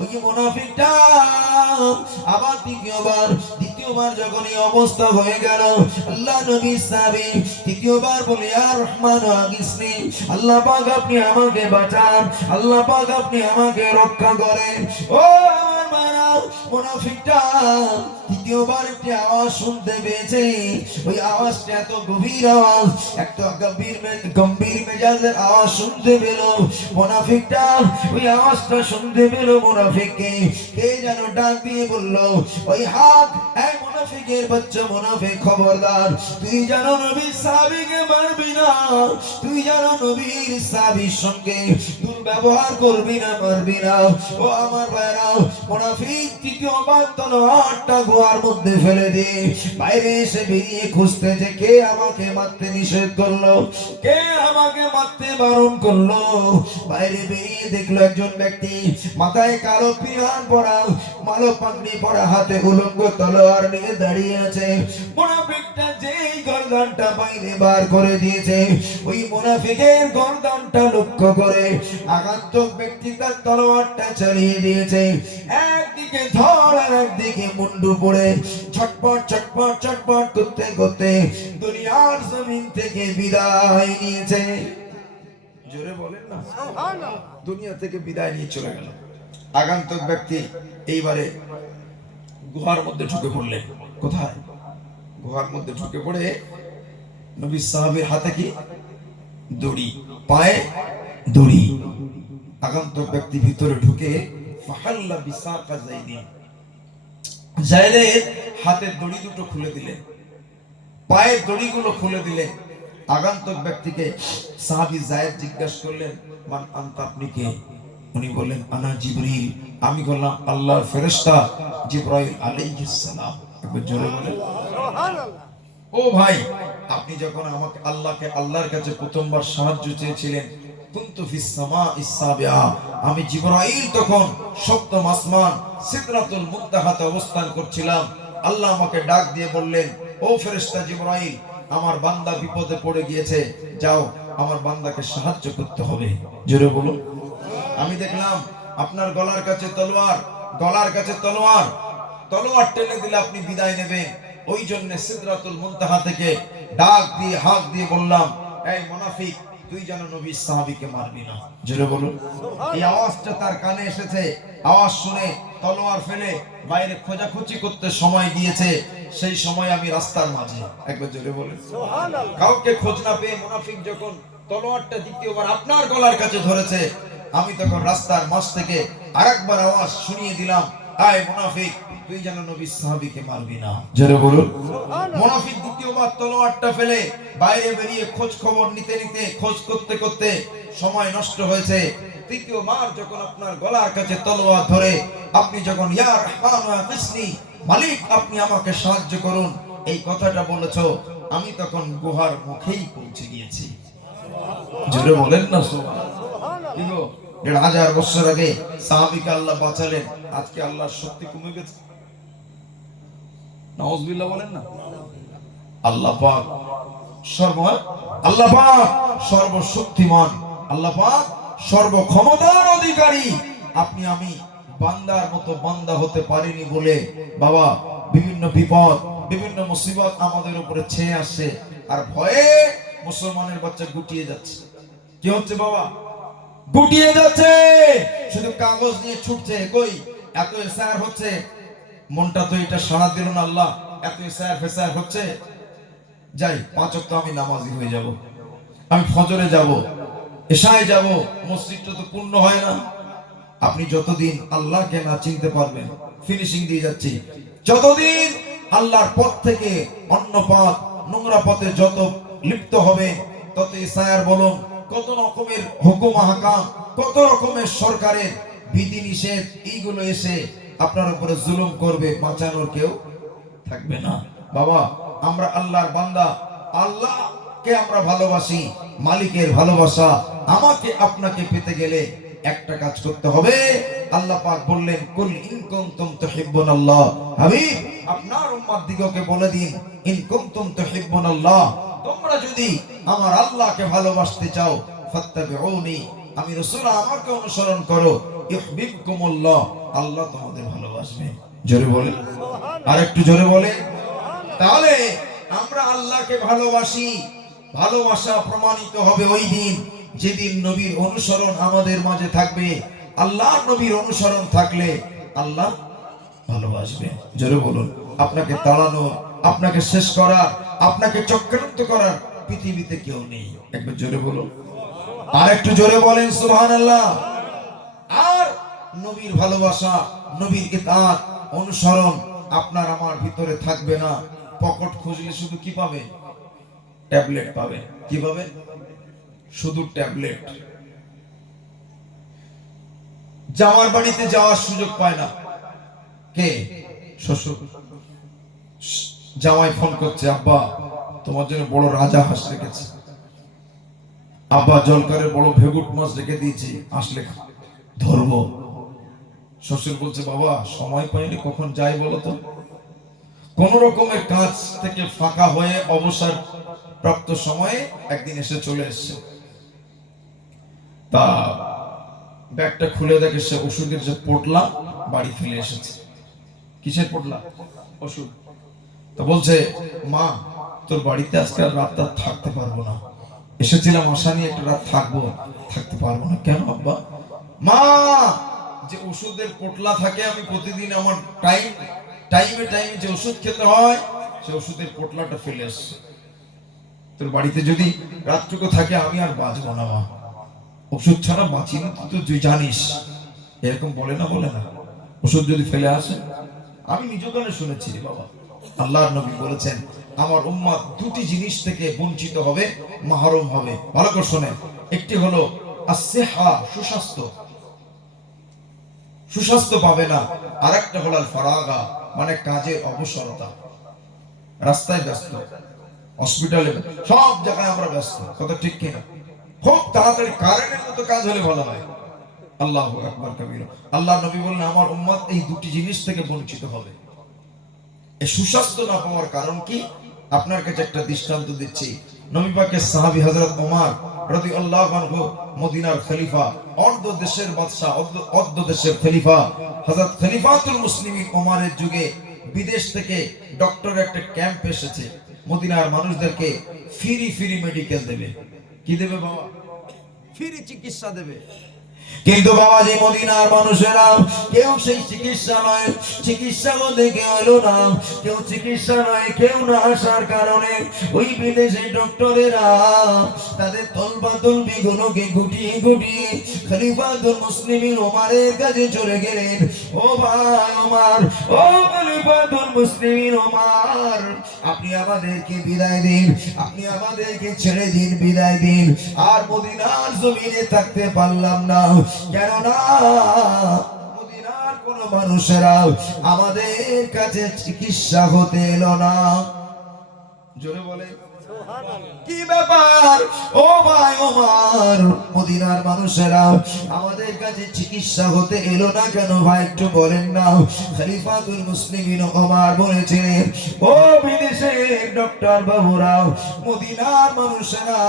ওই মুনাফিকটা আবার দ্বিতীয়বার যখন এই অবস্থা হয়ে গেল, আল্লাহ নবী সাহাবী তৃতীয়বার বলে, ইয়া রহমান আগিসনি, আল্লাহ পাক আপনি আমাকে বাঁচান, আল্লাহ পাক আপনি আমাকে রক্ষা করেন। ও আমার মারা, মুনাফিকটা তৃতীয়বার একটি আওয়াজ শুনতে পেয়েছে। ওই আওয়াজটা এত গভীর আওয়াজ, একটা গম্ভীর মেজাজের আওয়াজ শুনতে পেল। মুনাফিকটা ওই আওয়াজটা শুনতে পেল, মুনাফিককে কে যেন ডাক দিয়ে বলল, ওই হাত, এই মুনাফিকের বাচ্চা মুনাফিক, খবরদার, তুই যেন নবীর সাহাবীকে মারবি না, তুই যেন নবীর সাহাবীর সঙ্গে দুর্ব্যবহার করবি না, মারবি না। ও আমার ভাইরা, মুনাফিক তৃতীয়বার তলোয়ারটা গোয়ার মধ্যে ফেলে দিয়ে বাইরে এসে বেরিয়ে খুঁজতেছে কে আমাকে মারতে নিষেধ করলো, কে আমাকে মারতে বারণ করলো। বাইরে বেরিয়ে দেখলো একজন ব্যক্তি মাথায় কালো পিরান পরা, মালো পাগড়ি পরা, হাতে উলঙ্গ তলোয়ার নিয়ে দাঁড়িয়ে আছে। মুনাফিকটা যেই গর্দানটা বাইরে বার করে দিয়েছে, ওই মুনাফিকের গর্দানটা লক্ষ্য করে আগান্তক ব্যক্তি তার তলোয়ারটা চালিয়ে দিয়েছে। একদিকে ধর আর একদিকে মুন্ডু পড়ে ছটপট ছটপট ছটপট করতে করতে দুনিয়ার জমিন থেকে বিদায় নিয়েছে। জোরে বলেন না সুবহানাল্লাহ। দুনিয়া থেকে বিদায় নিয়ে চলে গেল। আগন্তুক ব্যক্তি এইবারে গুহার মধ্যে ঢুকে পড়লেন। কোথায়? গুহার মধ্যে ঢুকে পড়ে নবী সাহাবীর হাতে কি দড়ি, পায়ে দড়ি। আগন্তুক ব্যক্তি ভিতরে ঢুকে ফাহাল্লা বিসাকা যায়দিন, যায়েদের হাতের দড়ি দুটো খুলে দিলেন, পায়ের দড়িগুলো খুলে দিলেন। আগন্তুক ব্যক্তিকে সাহাবী যায়েদ জিজ্ঞাসা করলেন, মান আনতা, আপনি কে? উনি বললেন, আনা জিবরিল, আমি হলাম আল্লাহর ফেরেশতা জিবরাইল আলাইহিস সালাম। একবার জোরে বলেন সুবহানাল্লাহ। ও ভাই, আপনি যখন আমাকে আল্লাহর কাছে প্রথমবার সাহায্য চেয়েছিলেন, কুনতু ফিস সামাইস সাবিআ, আমি জিবরাইল তখন সপ্তম আসমান সিদরাতুল মুনতাহাতে অবস্থান করছিলাম। আল্লাহ আমাকে ডাক দিয়ে বললেন, ও ফেরেশতা জিবরাইল, আমার বান্দা বিপদে পড়ে গিয়েছে, যাও আমার বান্দাকে সাহায্য করতে হবে। জোরে বলুন। আমি দেখলাম আপনার গলার কাছে তলোয়ার, গলার কাছে তলোয়ার, তলোয়ার টেনে দিলে আপনি বিদায় নেবেন। ওই জন্য সিদরাতুল মুনতাহা থেকে ডাক দিয়ে হাত দিয়ে বললাম, এই মুনাফিক, তুই যেন নবীর সাহাবীকে মারবি না। জোরে বলুন। এই আওয়াজটা তার কানে এসেছে, আওয়াজ শুনে তলোয়ার ফেলে বাইরে খোঁজাখুঁজি করতে সময় দিয়েছে। সেই সময় আমি রাস্তার মাঝে, একবার জোরে বলেন সুবহানাল্লাহ, কাউকে খোঁজ না পেয়ে মুনাফিক যখন তলোয়ারটা দ্বিতীয়বার আপনার গলার কাছে ধরেছে, আমি তখন রাস্তার মাঝ থেকে আরেকবার আওয়াজ শুনিয়ে দিলাম, আয় মুনাফিক, তুই যেন নবীর সাহাবীকে মারবি না। জোরে বলুন সুবহানাল্লাহ। মুনাফিক দ্বিতীয়বার তলোয়ারটা ফেলে বাইরে বেরিয়ে খোঁজ খবর নিতে নিতে, খোঁজ করতে করতে সময় নষ্ট হয়েছে। তৃতীয়বার যখন আপনার গলার কাছে তলোয়ার ধরে আপনি যখন ইয়া রহমান ওয়া কিসনি, মালিক আপনি আমাকে সাহায্য করুন, এই কথাটা বলেছো, আমি তখন গুহার মুখেই পৌঁছে গিয়েছি। জোরে বলেন না সুবহানাল্লাহ। কি গো, ১৫০০ বছর আগে সাহাবীকে আল্লাহ বাঁচালেন, আজকে আল্লাহর শক্তি কমে গেছে? নাউজুবিল্লাহ বলেন না। আল্লাহ পাক আল্লাহ পাক সর্বশক্তিমান, আল্লাহ পাক সর্বক্ষমতার অধিকারী। আপনি আমি বান্দার মতো বান্দা হতে পারিনি বলে বাবা বিভিন্ন বিপদ, বিভিন্ন মুসিবত আমাদের উপরে ছেয়ে আসছে, আর ভয়ে মুসলমানের বাচ্চা গুটিয়ে যাচ্ছে। কি হচ্ছে বাবা? গুটিয়ে যাচ্ছে, শুধু কাগজ নিয়ে ছুটছে। কই এত এসআর হচ্ছে, মনটা তো এটা সাড়া দিল না। আল্লাহ, এত এসআর ফেসার হচ্ছে, যাই ৫ ওয়াক্ত আমি নামাজি হয়ে যাব, আমি ফজরে যাব, এশায় যাব, মসজিদটা তো পূর্ণ হয় না। আপনি যতদিন আল্লাহকে না চিনতে পারবেন, ফিনিশিং দিয়ে যাচ্ছি, যতদিন আল্লাহর পথ থেকে অন্য পথ, নোংরা পথে যত লিপ্ত হবে, তত এসআর বলুন, কত রকমের হুকুম আহকাম, কত রকমের সরকারের বিধি নিষেধ, এইগুলো এসে আপনার উপরে জুলুম করবে, বাঁচানোর কেউ থাকবে না। বাবা, আমরা আল্লাহর বান্দা, আল্লাহকে আমরা ভালোবাসি, মালিকের ভালোবাসা আমাকে আপনাকে পেতে গেলে একটা কাজ করতে হবে। আল্লাহ পাক বললেন, কুল ইন কুনতুম তুহিব্বুনাল্লাহ, হাবিব আপনার উম্মত দিগকে বলে দিন, ইন কুনতুম তুহিব্বুনাল্লাহ, তোমরা যদি আমার আল্লাহকে ভালোবাসতে চাও, ফাত্তাবিউনি, আমি রাসূল আমাকে অনুসরণ করো, ইউহিব্বুকুমুল্লাহ, আল্লাহ তোমাদের ভালোবাসবে। জোরে বলে, আর একটু জোরে বলে। তাহলে আমরা আল্লাহকে ভালোবাসি, ভালোবাসা প্রমাণিত হবে ওই দিন যেদিন নবীর অনুসরণ আমাদের মাঝে থাকবে। আল্লাহর নবীর অনুসরণ থাকলে আল্লাহ ভালোবাসবে। জোরে বলুন। আপনাকে তাড়ানো, আপনাকে শেষ করা, আপনাকে চক্রান্ত করার পৃথিবীতে কেউ নেই। একবার জোরে বলুন, আর একটু জোরে বলেন সুবহানাল্লাহ। আর নবীর ভালোবাসা, নবীর ইতাআত, অনুসরণ আপনার আমার ভিতরে থাকবে না, পকেট খুঁজলে শুধু কি পাবে? ট্যাবলেট পাবে। কি পাবে? শুধু ট্যাবলেট। জামার বাড়িতে যাওয়ার সুযোগ পায় না। কে? শ্বশুর। জামাই ফোন করছে, আব্বা তোমার জন্য বড় রাজা হাঁস রেখেছে, আব্বা জলকারের বড় ভেগুট মাছ রেখে দিয়েছি, আসলে ধরবো। শ্বশুর বলছে, বাবা সময় পাইনি, কখন যাই বলো তো? কোন রকমের কাজ থেকে ফাঁকা হয়ে অবসর প্রাপ্ত সময়ে একদিন এসে চলে এসছে। তা ব্যাগটা খুলে দেখে সে ওষুধের যে পোটলা বাড়ি ফেলে এসেছে। কিসের পোটলা? ওষুধ। তো বলছে, মা তোর বাড়িতে আজকে রাতটা থাকতে পারবো না, এসেছিলাম আশা নিয়ে একটা রাত থাকবো, থাকতে পারবো না। কেন আব্বা? মা যে ওষুধের পোটলা থাকে, আমি প্রতিদিন আমার টাইমে যে ওষুধ খেতে হয়, সে ওষুধের পোটলাটা ফেলে আসছে। তোর বাড়িতে যদি রাতটুকু থাকে আমি আর বাঁচবো না মা, ওষুধ ছাড়া বাঁচি না, তুই জানিস। এরকম বলে না, বলে না? ওষুধ যদি ফেলে আসে, আমি নিজ কানে শুনেছি বাবা, আল্লাহর নবী বলেছেন আমার উম্মত দুটি জিনিস থেকে বঞ্চিত হবে, মাহরুম হবে। ভালো করে শোনেন। একটি হলো আসিহা, সুস্বাস্থ্য, সুস্বাস্থ্য পাবে না। আর একটা হলো আল ফারাগা, মানে কাজের অবসরতা। রাস্তায় ব্যস্ত, হসপিটালে, সব জায়গায় আমরা ব্যস্ত, কথা ঠিক কিনা? খুব তাড়াতাড়ি কারেন্টের মতো কাজ হলে ভালো হয়। আল্লাহু আকবার কাবীরা। আল্লাহ নবী বললেন আমার উম্মত এই দুটি জিনিস থেকে বঞ্চিত হবে। এই সুস্বাস্থ্য না পাওয়ার কারণ কি? আপনার কাছে একটা দৃষ্টান্ত দিচ্ছি। নবী পাকের সাহাবী হযরত ওমর রাদিয়াল্লাহু আনহু, মদিনার খলিফা, অর্ধ দেশের বাদশা, অর্ধ দেশের খলিফা, হযরত খলিফাতুল মুসলিমিন ওমরের যুগে বিদেশ থেকে ডক্টর একটা ক্যাম্প এসেছে। মদিনার মানুষদেরকে ফ্রি মেডিকেল দেবে। কি দেবে বাবা? ফ্রি চিকিৎসা দেবে। কিন্তু বাবাজি মদিনার মানুষেরা কেউ সেই চিকিৎসা দেখে হলো না, কেউ চিকিৎসালয়ে কেউ না আসার কারণে ওই বিদেশি ডক্টরেরা তাদের তলবাতলবি গুলোকে গুটিয়ে খলিফাতুল মুসলিমিন ওমরের কাছে চলে গেলেন। ও ভাই ওমর, ও খলিফাতুল মুসলিমিন ওমর, আপনি আমাদেরকে বিদায় দিন, আপনি আমাদেরকে ছেড়ে দিন, বিদায় দিন। আর মদিনার জমিনে থাকতে পারলাম না, কেননা মদিনার কোন মানুষেরা আমাদের কাছে চিকিৎসা হতে এলো না। জোরে বলে কি ব্যাপার? ও ভাই ওমর, মদিনার মানুষেরা আমাদের কাছে চিকিৎসা হতে এলো না কেন ভাই একটু বলেন না। খলিফাতুল মুসলিমিন ওমর বলেছিলেন, ও বিদেশের ডক্টর বাবুরা, মদিনার মানুষেরা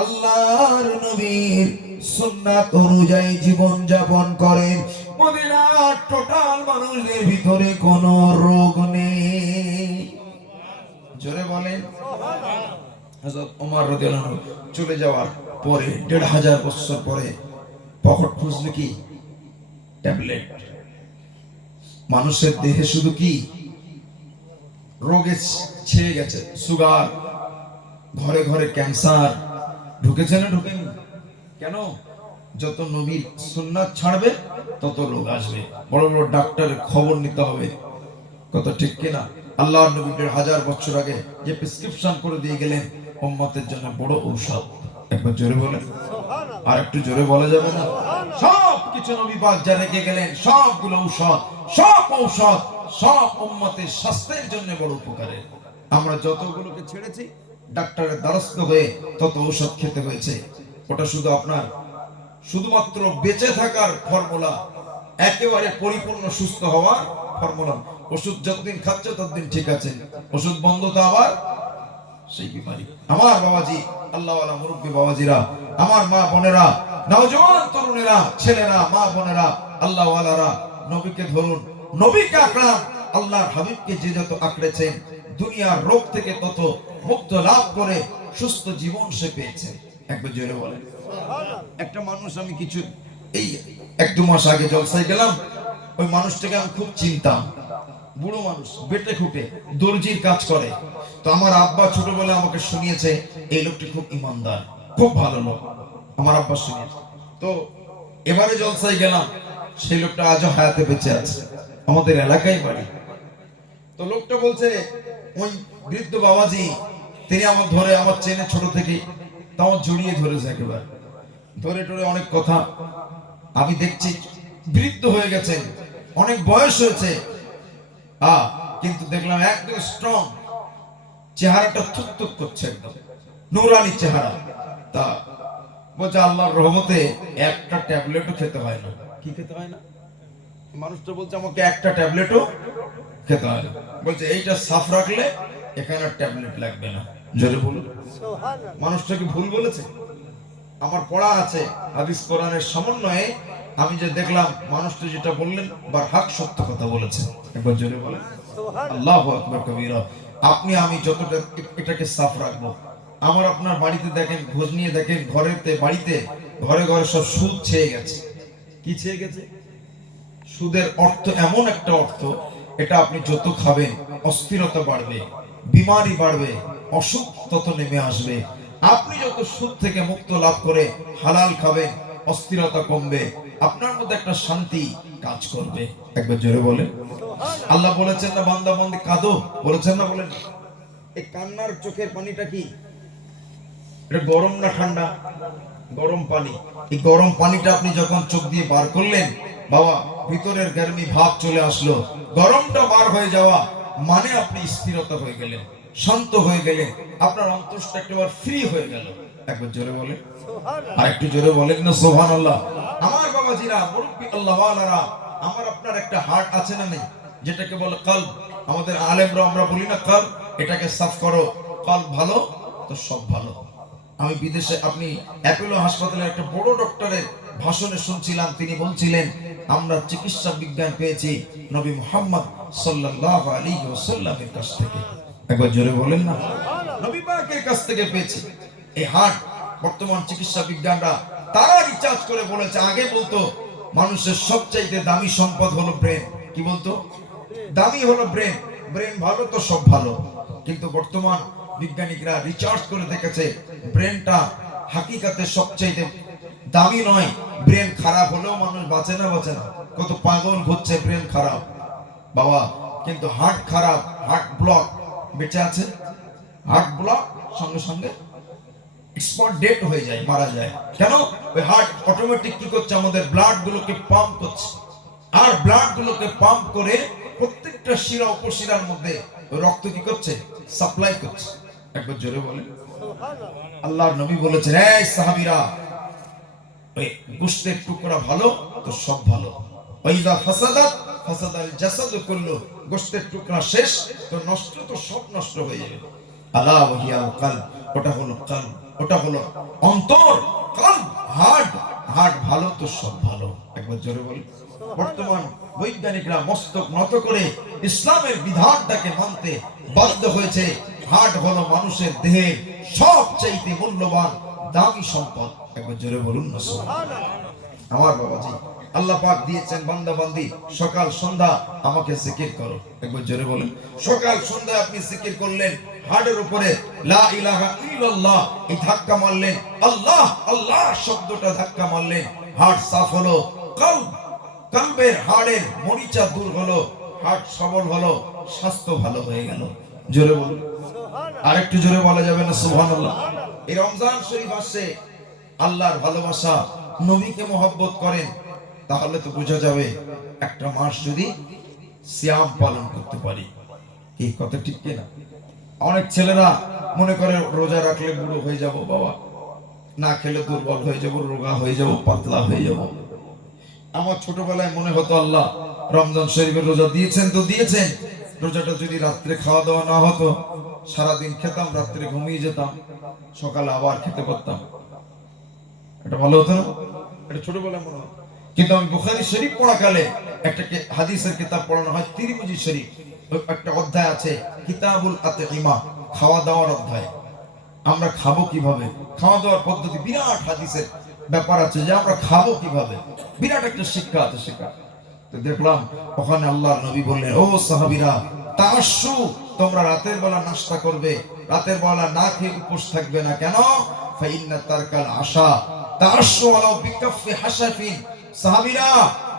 আল্লাহর নবীর সুন্নাত অনুযায়ী জীবন যাপন করেন। মদিনার টোটাল মানুষদের ভিতরে কোনো রোগ নেই। জোরে বলেন। হযরত ওমর রাদিয়াল্লাহু আনহু চলে যাওয়ার পরে ১৫০০ বছর পরে পকেট খুঁজলে কি? ট্যাবলেট। মানুষের দেহে শুধু কি রোগে ছেয়ে গেছে? সুগার, ঘরে ঘরে ক্যান্সার ঢুকেছে না ঢুকেনি? কেন? যত নবীর সুন্নাত ছাড়বে তত রোগ আসবে। বড় বড় ডাক্তারের খবর নিতে হবে। কত ঠিক কিনা? আল্লাহর নবী ১৫০০ বছর আগে যে প্রেসক্রিপশন করে দিয়ে গেলেন উম্মতের জন্য বড় ঔষধ। একবার জোরে বলেন। আর একটু জোরে বলা যাবে না? সব কিছু নবী পাক যা রেখে গেলেন সবগুলো ঔষধ, সব উম্মতের স্বাস্থ্যের জন্য বড় উপকারের। আমরা যতগুলোকে ছেড়েছি ডাক্তারের দ্বারস্থ হয়ে তত ঔষধ খেতে হয়েছে। ওটা শুধু আপনার শুধুমাত্র বেঁচে থাকার ফর্মুলা, একেবারে পরিপূর্ণ সুস্থ হওয়ার ফর্মুলা। ওষুধ যতদিন খাচ্ছে ততদিন ঠিক আছে, ওষুধ বন্ধ তো আবার সেই বিমারি। আমার বাবাজি, আল্লাহওয়ালা মুরব্বী বাবাজিরা, আমার মা বোনেরা, নওজোয়ান তরুণেরা, ছেলেরা, মা বোনেরা, আল্লাহওয়ালারা, নবীকে ধরুন, নবীকে আঁকড়ান। আল্লাহর হাবিবকে যে যত আঁকড়েছেন দুনিয়ার রোগ থেকে তত মুক্ত লাভ করে সুস্থ জীবন সে পেয়েছে। একবার জোরে বলেন। একটা মানুষ আমি কিছু এই ১-২ মাস আগে জলসায় গেলাম, ওই মানুষটাকে আমি খুব চিনতাম। বুড়ো মানুষ, বেটে খুঁটে দর্জির কাজ করে। তো আমার আব্বা ছোটবেলায় আমাকে শুনিয়েছে এই লোকটি খুব ইমানদার, খুব ভালো লোক। আমার আব্বা শুনিয়েছে। তো এবারে জলসায় গেলাম, সেই লোকটা আজও হায়াতে বেঁচে আছে, আমাদের এলাকায় বাড়ি। তো লোকটা বলছে ওই বৃদ্ধ বাবাজি, তিনি আমার ধরে, আমার চেনে ছোট থেকে, আমার জড়িয়ে ধরেছে একেবারে, ধরে টরে অনেক কথা। আমি দেখছি বৃদ্ধ হয়ে গেছেন, অনেক বয়স হয়েছে, কিন্তু দেখলাম একদম স্ট্রং, চেহারাটা থুকথুক করছে, একদম নুরানি চেহারা। তা বলছে আল্লাহর রহমতে একটা ট্যাবলেটও খেতে হয় না। কি খেতে হয় না? মানুষটা বলছে আমাকে একটা ট্যাবলেটও খেতে হয় না। বলছে এইটা সাফ রাখলে এখানে ট্যাবলেট লাগবে না। জোরে বলুন। মানুষটা কি ভুল বলেছে? আমার পড়া আছে হাদিস কোরআনের সমন্বয়ে আমি যে দেখলাম মানুষটা যেটা বললেন বারহাক সত্য কথা বলেছেন। একবার জোরে বলেন আল্লাহু আকবার কবীরা। আপনি আমি যতটা এটাকে সাফ রাখবো, আমার আপনার বাড়িতে দেখেন, খোঁজ নিয়ে দেখেন, বাড়িতে ঘরে ঘরে সব সুদ ছেয়ে গেছে। কি ছেয়ে গেছে? সুদের অর্থ এমন একটা অর্থ, এটা আপনি যত খাবেন অস্থিরতা বাড়বে, বিমারি বাড়বে, অসুখ তত নেমে আসবে। আপনি যত সুদ থেকে মুক্ত লাভ করে হালাল খাবেন, অস্থিরতা কমবে, আপনার মধ্যে একটা শান্তি কাজ করবে। একবার জোরে বলেন। আল্লাহ বলেছেন না বান্দা বান্দি কাঁদো, বলেছেন না? বলেন। এই কান্নার চোখের পানিটা কি? এটা গরম না ঠান্ডা? গরম পানি। এই গরম পানিটা আপনি যখন চোখ দিয়ে বার করলেন, বাবা ভিতরের গরমি ভাব চলে আসলো। গরমটা বার হয়ে যাওয়া মানে আপনি স্থিরতা হয়ে গেলেন, শান্ত হয়ে গেলেন, আপনার অন্তরটা একেবারে ফ্রি হয়ে গেল। একবার জোরে বলেন, আর একটু জোরে বলেন না সুবহানাল্লাহ। আমার বাবাজিরা, মুরব্বি আল্লাহওয়ালারা, আমার আপনার একটা হার্ট আছে না নেই, যেটাকে বলে কলব। আমাদের আলেমরা আমরা বলি না কলব, এটাকে সাফ করো, কলব ভালো তো সব ভালো। আমি বিদেশে, আপনি অ্যাপোলো হাসপাতালে একটা বড় ডক্টরের ভাষণে শুনছিলাম, তিনি বলছিলেন আমরা চিকিৎসা বিজ্ঞান পেয়েছি নবী মুহাম্মদ সাল্লাল্লাহু আলাইহি ওয়াসাল্লামের কাছ থেকে। একবার জোরে বলেন না, নবী পাকের কাছ থেকে পেয়েছি। এই হার্ট বর্তমান চিকিৎসা বিজ্ঞানরা তারা রিসার্চ করে বলেছে, আগে বলতো মানুষের সবচাইতে দামি সম্পদ হলো ব্রেন। কি বলতো? দামি হলো ব্রেন, ব্রেন ভালো তো সব ভালো। কিন্তু বর্তমান বিজ্ঞানীরা রিসার্চ করে দেখেছে ব্রেনটা হাকিকাতে সবচাইতে দামি নয়। ব্রেন খারাপ হলেও মানুষ বাঁচে না, বাঁচে না, কত পাগল ঘুরছে ব্রেন খারাপ বাবা। কিন্তু হার্ট খারাপ, হার্ট ব্লক, বেঁচে আছে। হার্ট ব্লক সঙ্গে সঙ্গে স্পট ডেট হয়ে যায়, মারা যায়। কেন? ওই হার্ট অটোমেটিক কি করছে, আমাদের ব্লাড গুলোকে পাম্প করছে, আর ব্লাড গুলোকে পাম্প করে প্রত্যেকটা শিরা উপশিরার মধ্যে রক্ত কি করছে, সাপ্লাই করছে। একবার জোরে বলেন আল্লাহর নবী বলেছেন, এই সাহাবীরা, ওই গোশতের টুকরা ভালো তো সব ভালো। ওয়াইদা ফাসাদাত ফাসাদাল জাসাদু কুল্লু, গোশতের টুকরা শেষ তো নষ্ট তো সব নষ্ট হয়ে যাবে। আলা ওয়াহিয়াল কলব, ওটা হলো কলব, ওটা হলো অন্তর। কলব, হার্ট, হার্ট ভালো তো সব ভালো। একবার জোরে বলি। বর্তমান বৈজ্ঞানিকরা মস্তক নত করে ইসলামের বিধানটাকে মানতে বাধ্য হয়েছে। হার্ট হলো মানুষের দেহের সবচাইতে মূল্যবান দামি সম্পদ। একবার জোরে বলুন না সুবহানাল্লাহ। আমার বাবাজি, আল্লাহ পাক দিয়েছেন বান্দা বান্দি সকাল সন্ধ্যা আমাকে জিকির করো। একবার জোরে বলেন, সকাল সন্ধ্যা আপনি জিকির করলেন, হার্টের উপরে লা ইলাহা ইল্লাল্লাহ এই ধাক্কা মারলেন, আল্লাহ আল্লাহ শব্দটা ধাক্কা মারলেন, হার্ট সাফ হলো। কলব, কলবের হাড়ের মরিচা দূর হলো, হার্ট সবল হলো, স্বাস্থ্য ভালো হয়ে গেল। জোরে বলুন, আর একটু জোরে বলা যাবে না সুবহানাল্লাহ। এই রমজান শরীফ আসছে, আল্লাহর ভালোবাসা, নবীকে মহব্বত করেন, তাহলে তো বোঝা যাবে একটা মাস যদি সিয়াম পালন করতে পারি। এই কথা ঠিক কিনা? অনেক ছেলেরা মনে করে রোজা রাখলে বুড়ো হয়ে যাব, বাবা না খেলে দুর্বল হয়ে যাব, রোগা হয়ে যাব, পাতলা হয়ে যাব। আমার ছোটবেলায় মনে হতো আল্লাহ রমজান শরীফের রোজা দিয়েছেন তো দিয়েছেন, রোজাটা যদি রাত্রে খাওয়া দাওয়া না হতো, সারাদিন খেতাম, রাত্রে ঘুমিয়ে যেতাম, সকালে আবার খেতে পারতাম, এটা ভালো হতো না? এটা ছোটবেলায় মনে হতো। কিন্তু আমি বুখারী শরীফ পড়াকালে একটা হাদিসের কিতাব পড়ানো হয়, তিরমিজি শরীফ, একটা অধ্যায় আছে কিতাবুল আতঈমা, খাওয়া দাওয়ার অধ্যায়। আমরা খাবো কিভাবে, খাওয়া দাওয়ার পদ্ধতি, বিরাট হাদিসের ব্যাপার আছে যে আমরা খাবো কিভাবে, বিরাট একটা শিক্ষা আছে, শিক্ষা। তো দেখলাম ওখানে আল্লাহর নবী বললেন, ও সাহাবীরা, তাআশু, তোমরা রাতের বেলা নাস্তা করবে, রাতের বেলা না খেয়ে উপোস থাকবে না। কেন? ফাইন্না তারকাল আশা তাআশু আলা বিকাফি হাসাফিন। সাহাবীরা,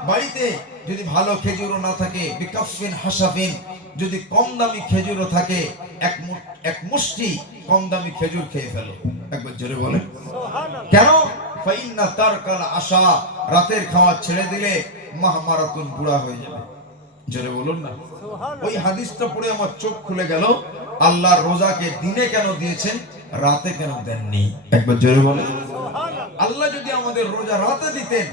বাড়িতে যদি ভালো খেজুরও না থাকে, বিকাফিন হাসাফিন, যদি কম দামি খেজুরও থাকে, এক মুষ্টি কম দামি খেজুর খেয়ে ফেলো। একবার জোরে বলেন সুবহানাল্লাহ। কেন? ফাইন্না তারকাল আশা, রাতের খাওয়া ছেড়ে দিলে মাহমারাতুন, বুড়া হয়ে যাবে। জোরে বলুন না সুবহানাল্লাহ। ওই হাদিসটা পড়ে আমার চোখ খুলে গেল, আল্লাহর রোজাকে দিনে কেন দিয়েছেন, রাতে কেন দেননি? একবার জোরে বলেন সুবহানাল্লাহ। আল্লাহ যদি আমাদের রোজা রাতে দিতেন,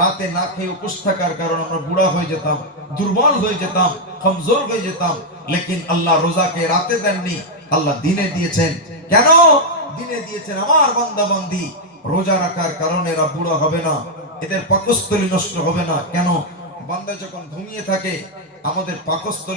রাতে না খেয়ে উপোস থাকার কারণে আমরা বুড়া হয়ে যেতাম, দুর্বল হয়ে যেতাম, কমজোর হয়ে যেতাম। লেকিন আল্লাহ রোজাকে রাতে দেননি, আল্লাহ দিনে দিয়েছেন। কেন দিনে দিয়েছেন? আমার বান্দা বান্দি রোজা রাখার কারণে এরা বুড়া হবে না, এদের পাকস্থলী নষ্ট হবে না। কেন? বান্দা যখন ঘুমিয়ে থাকে, আমাদের পাকস্থলী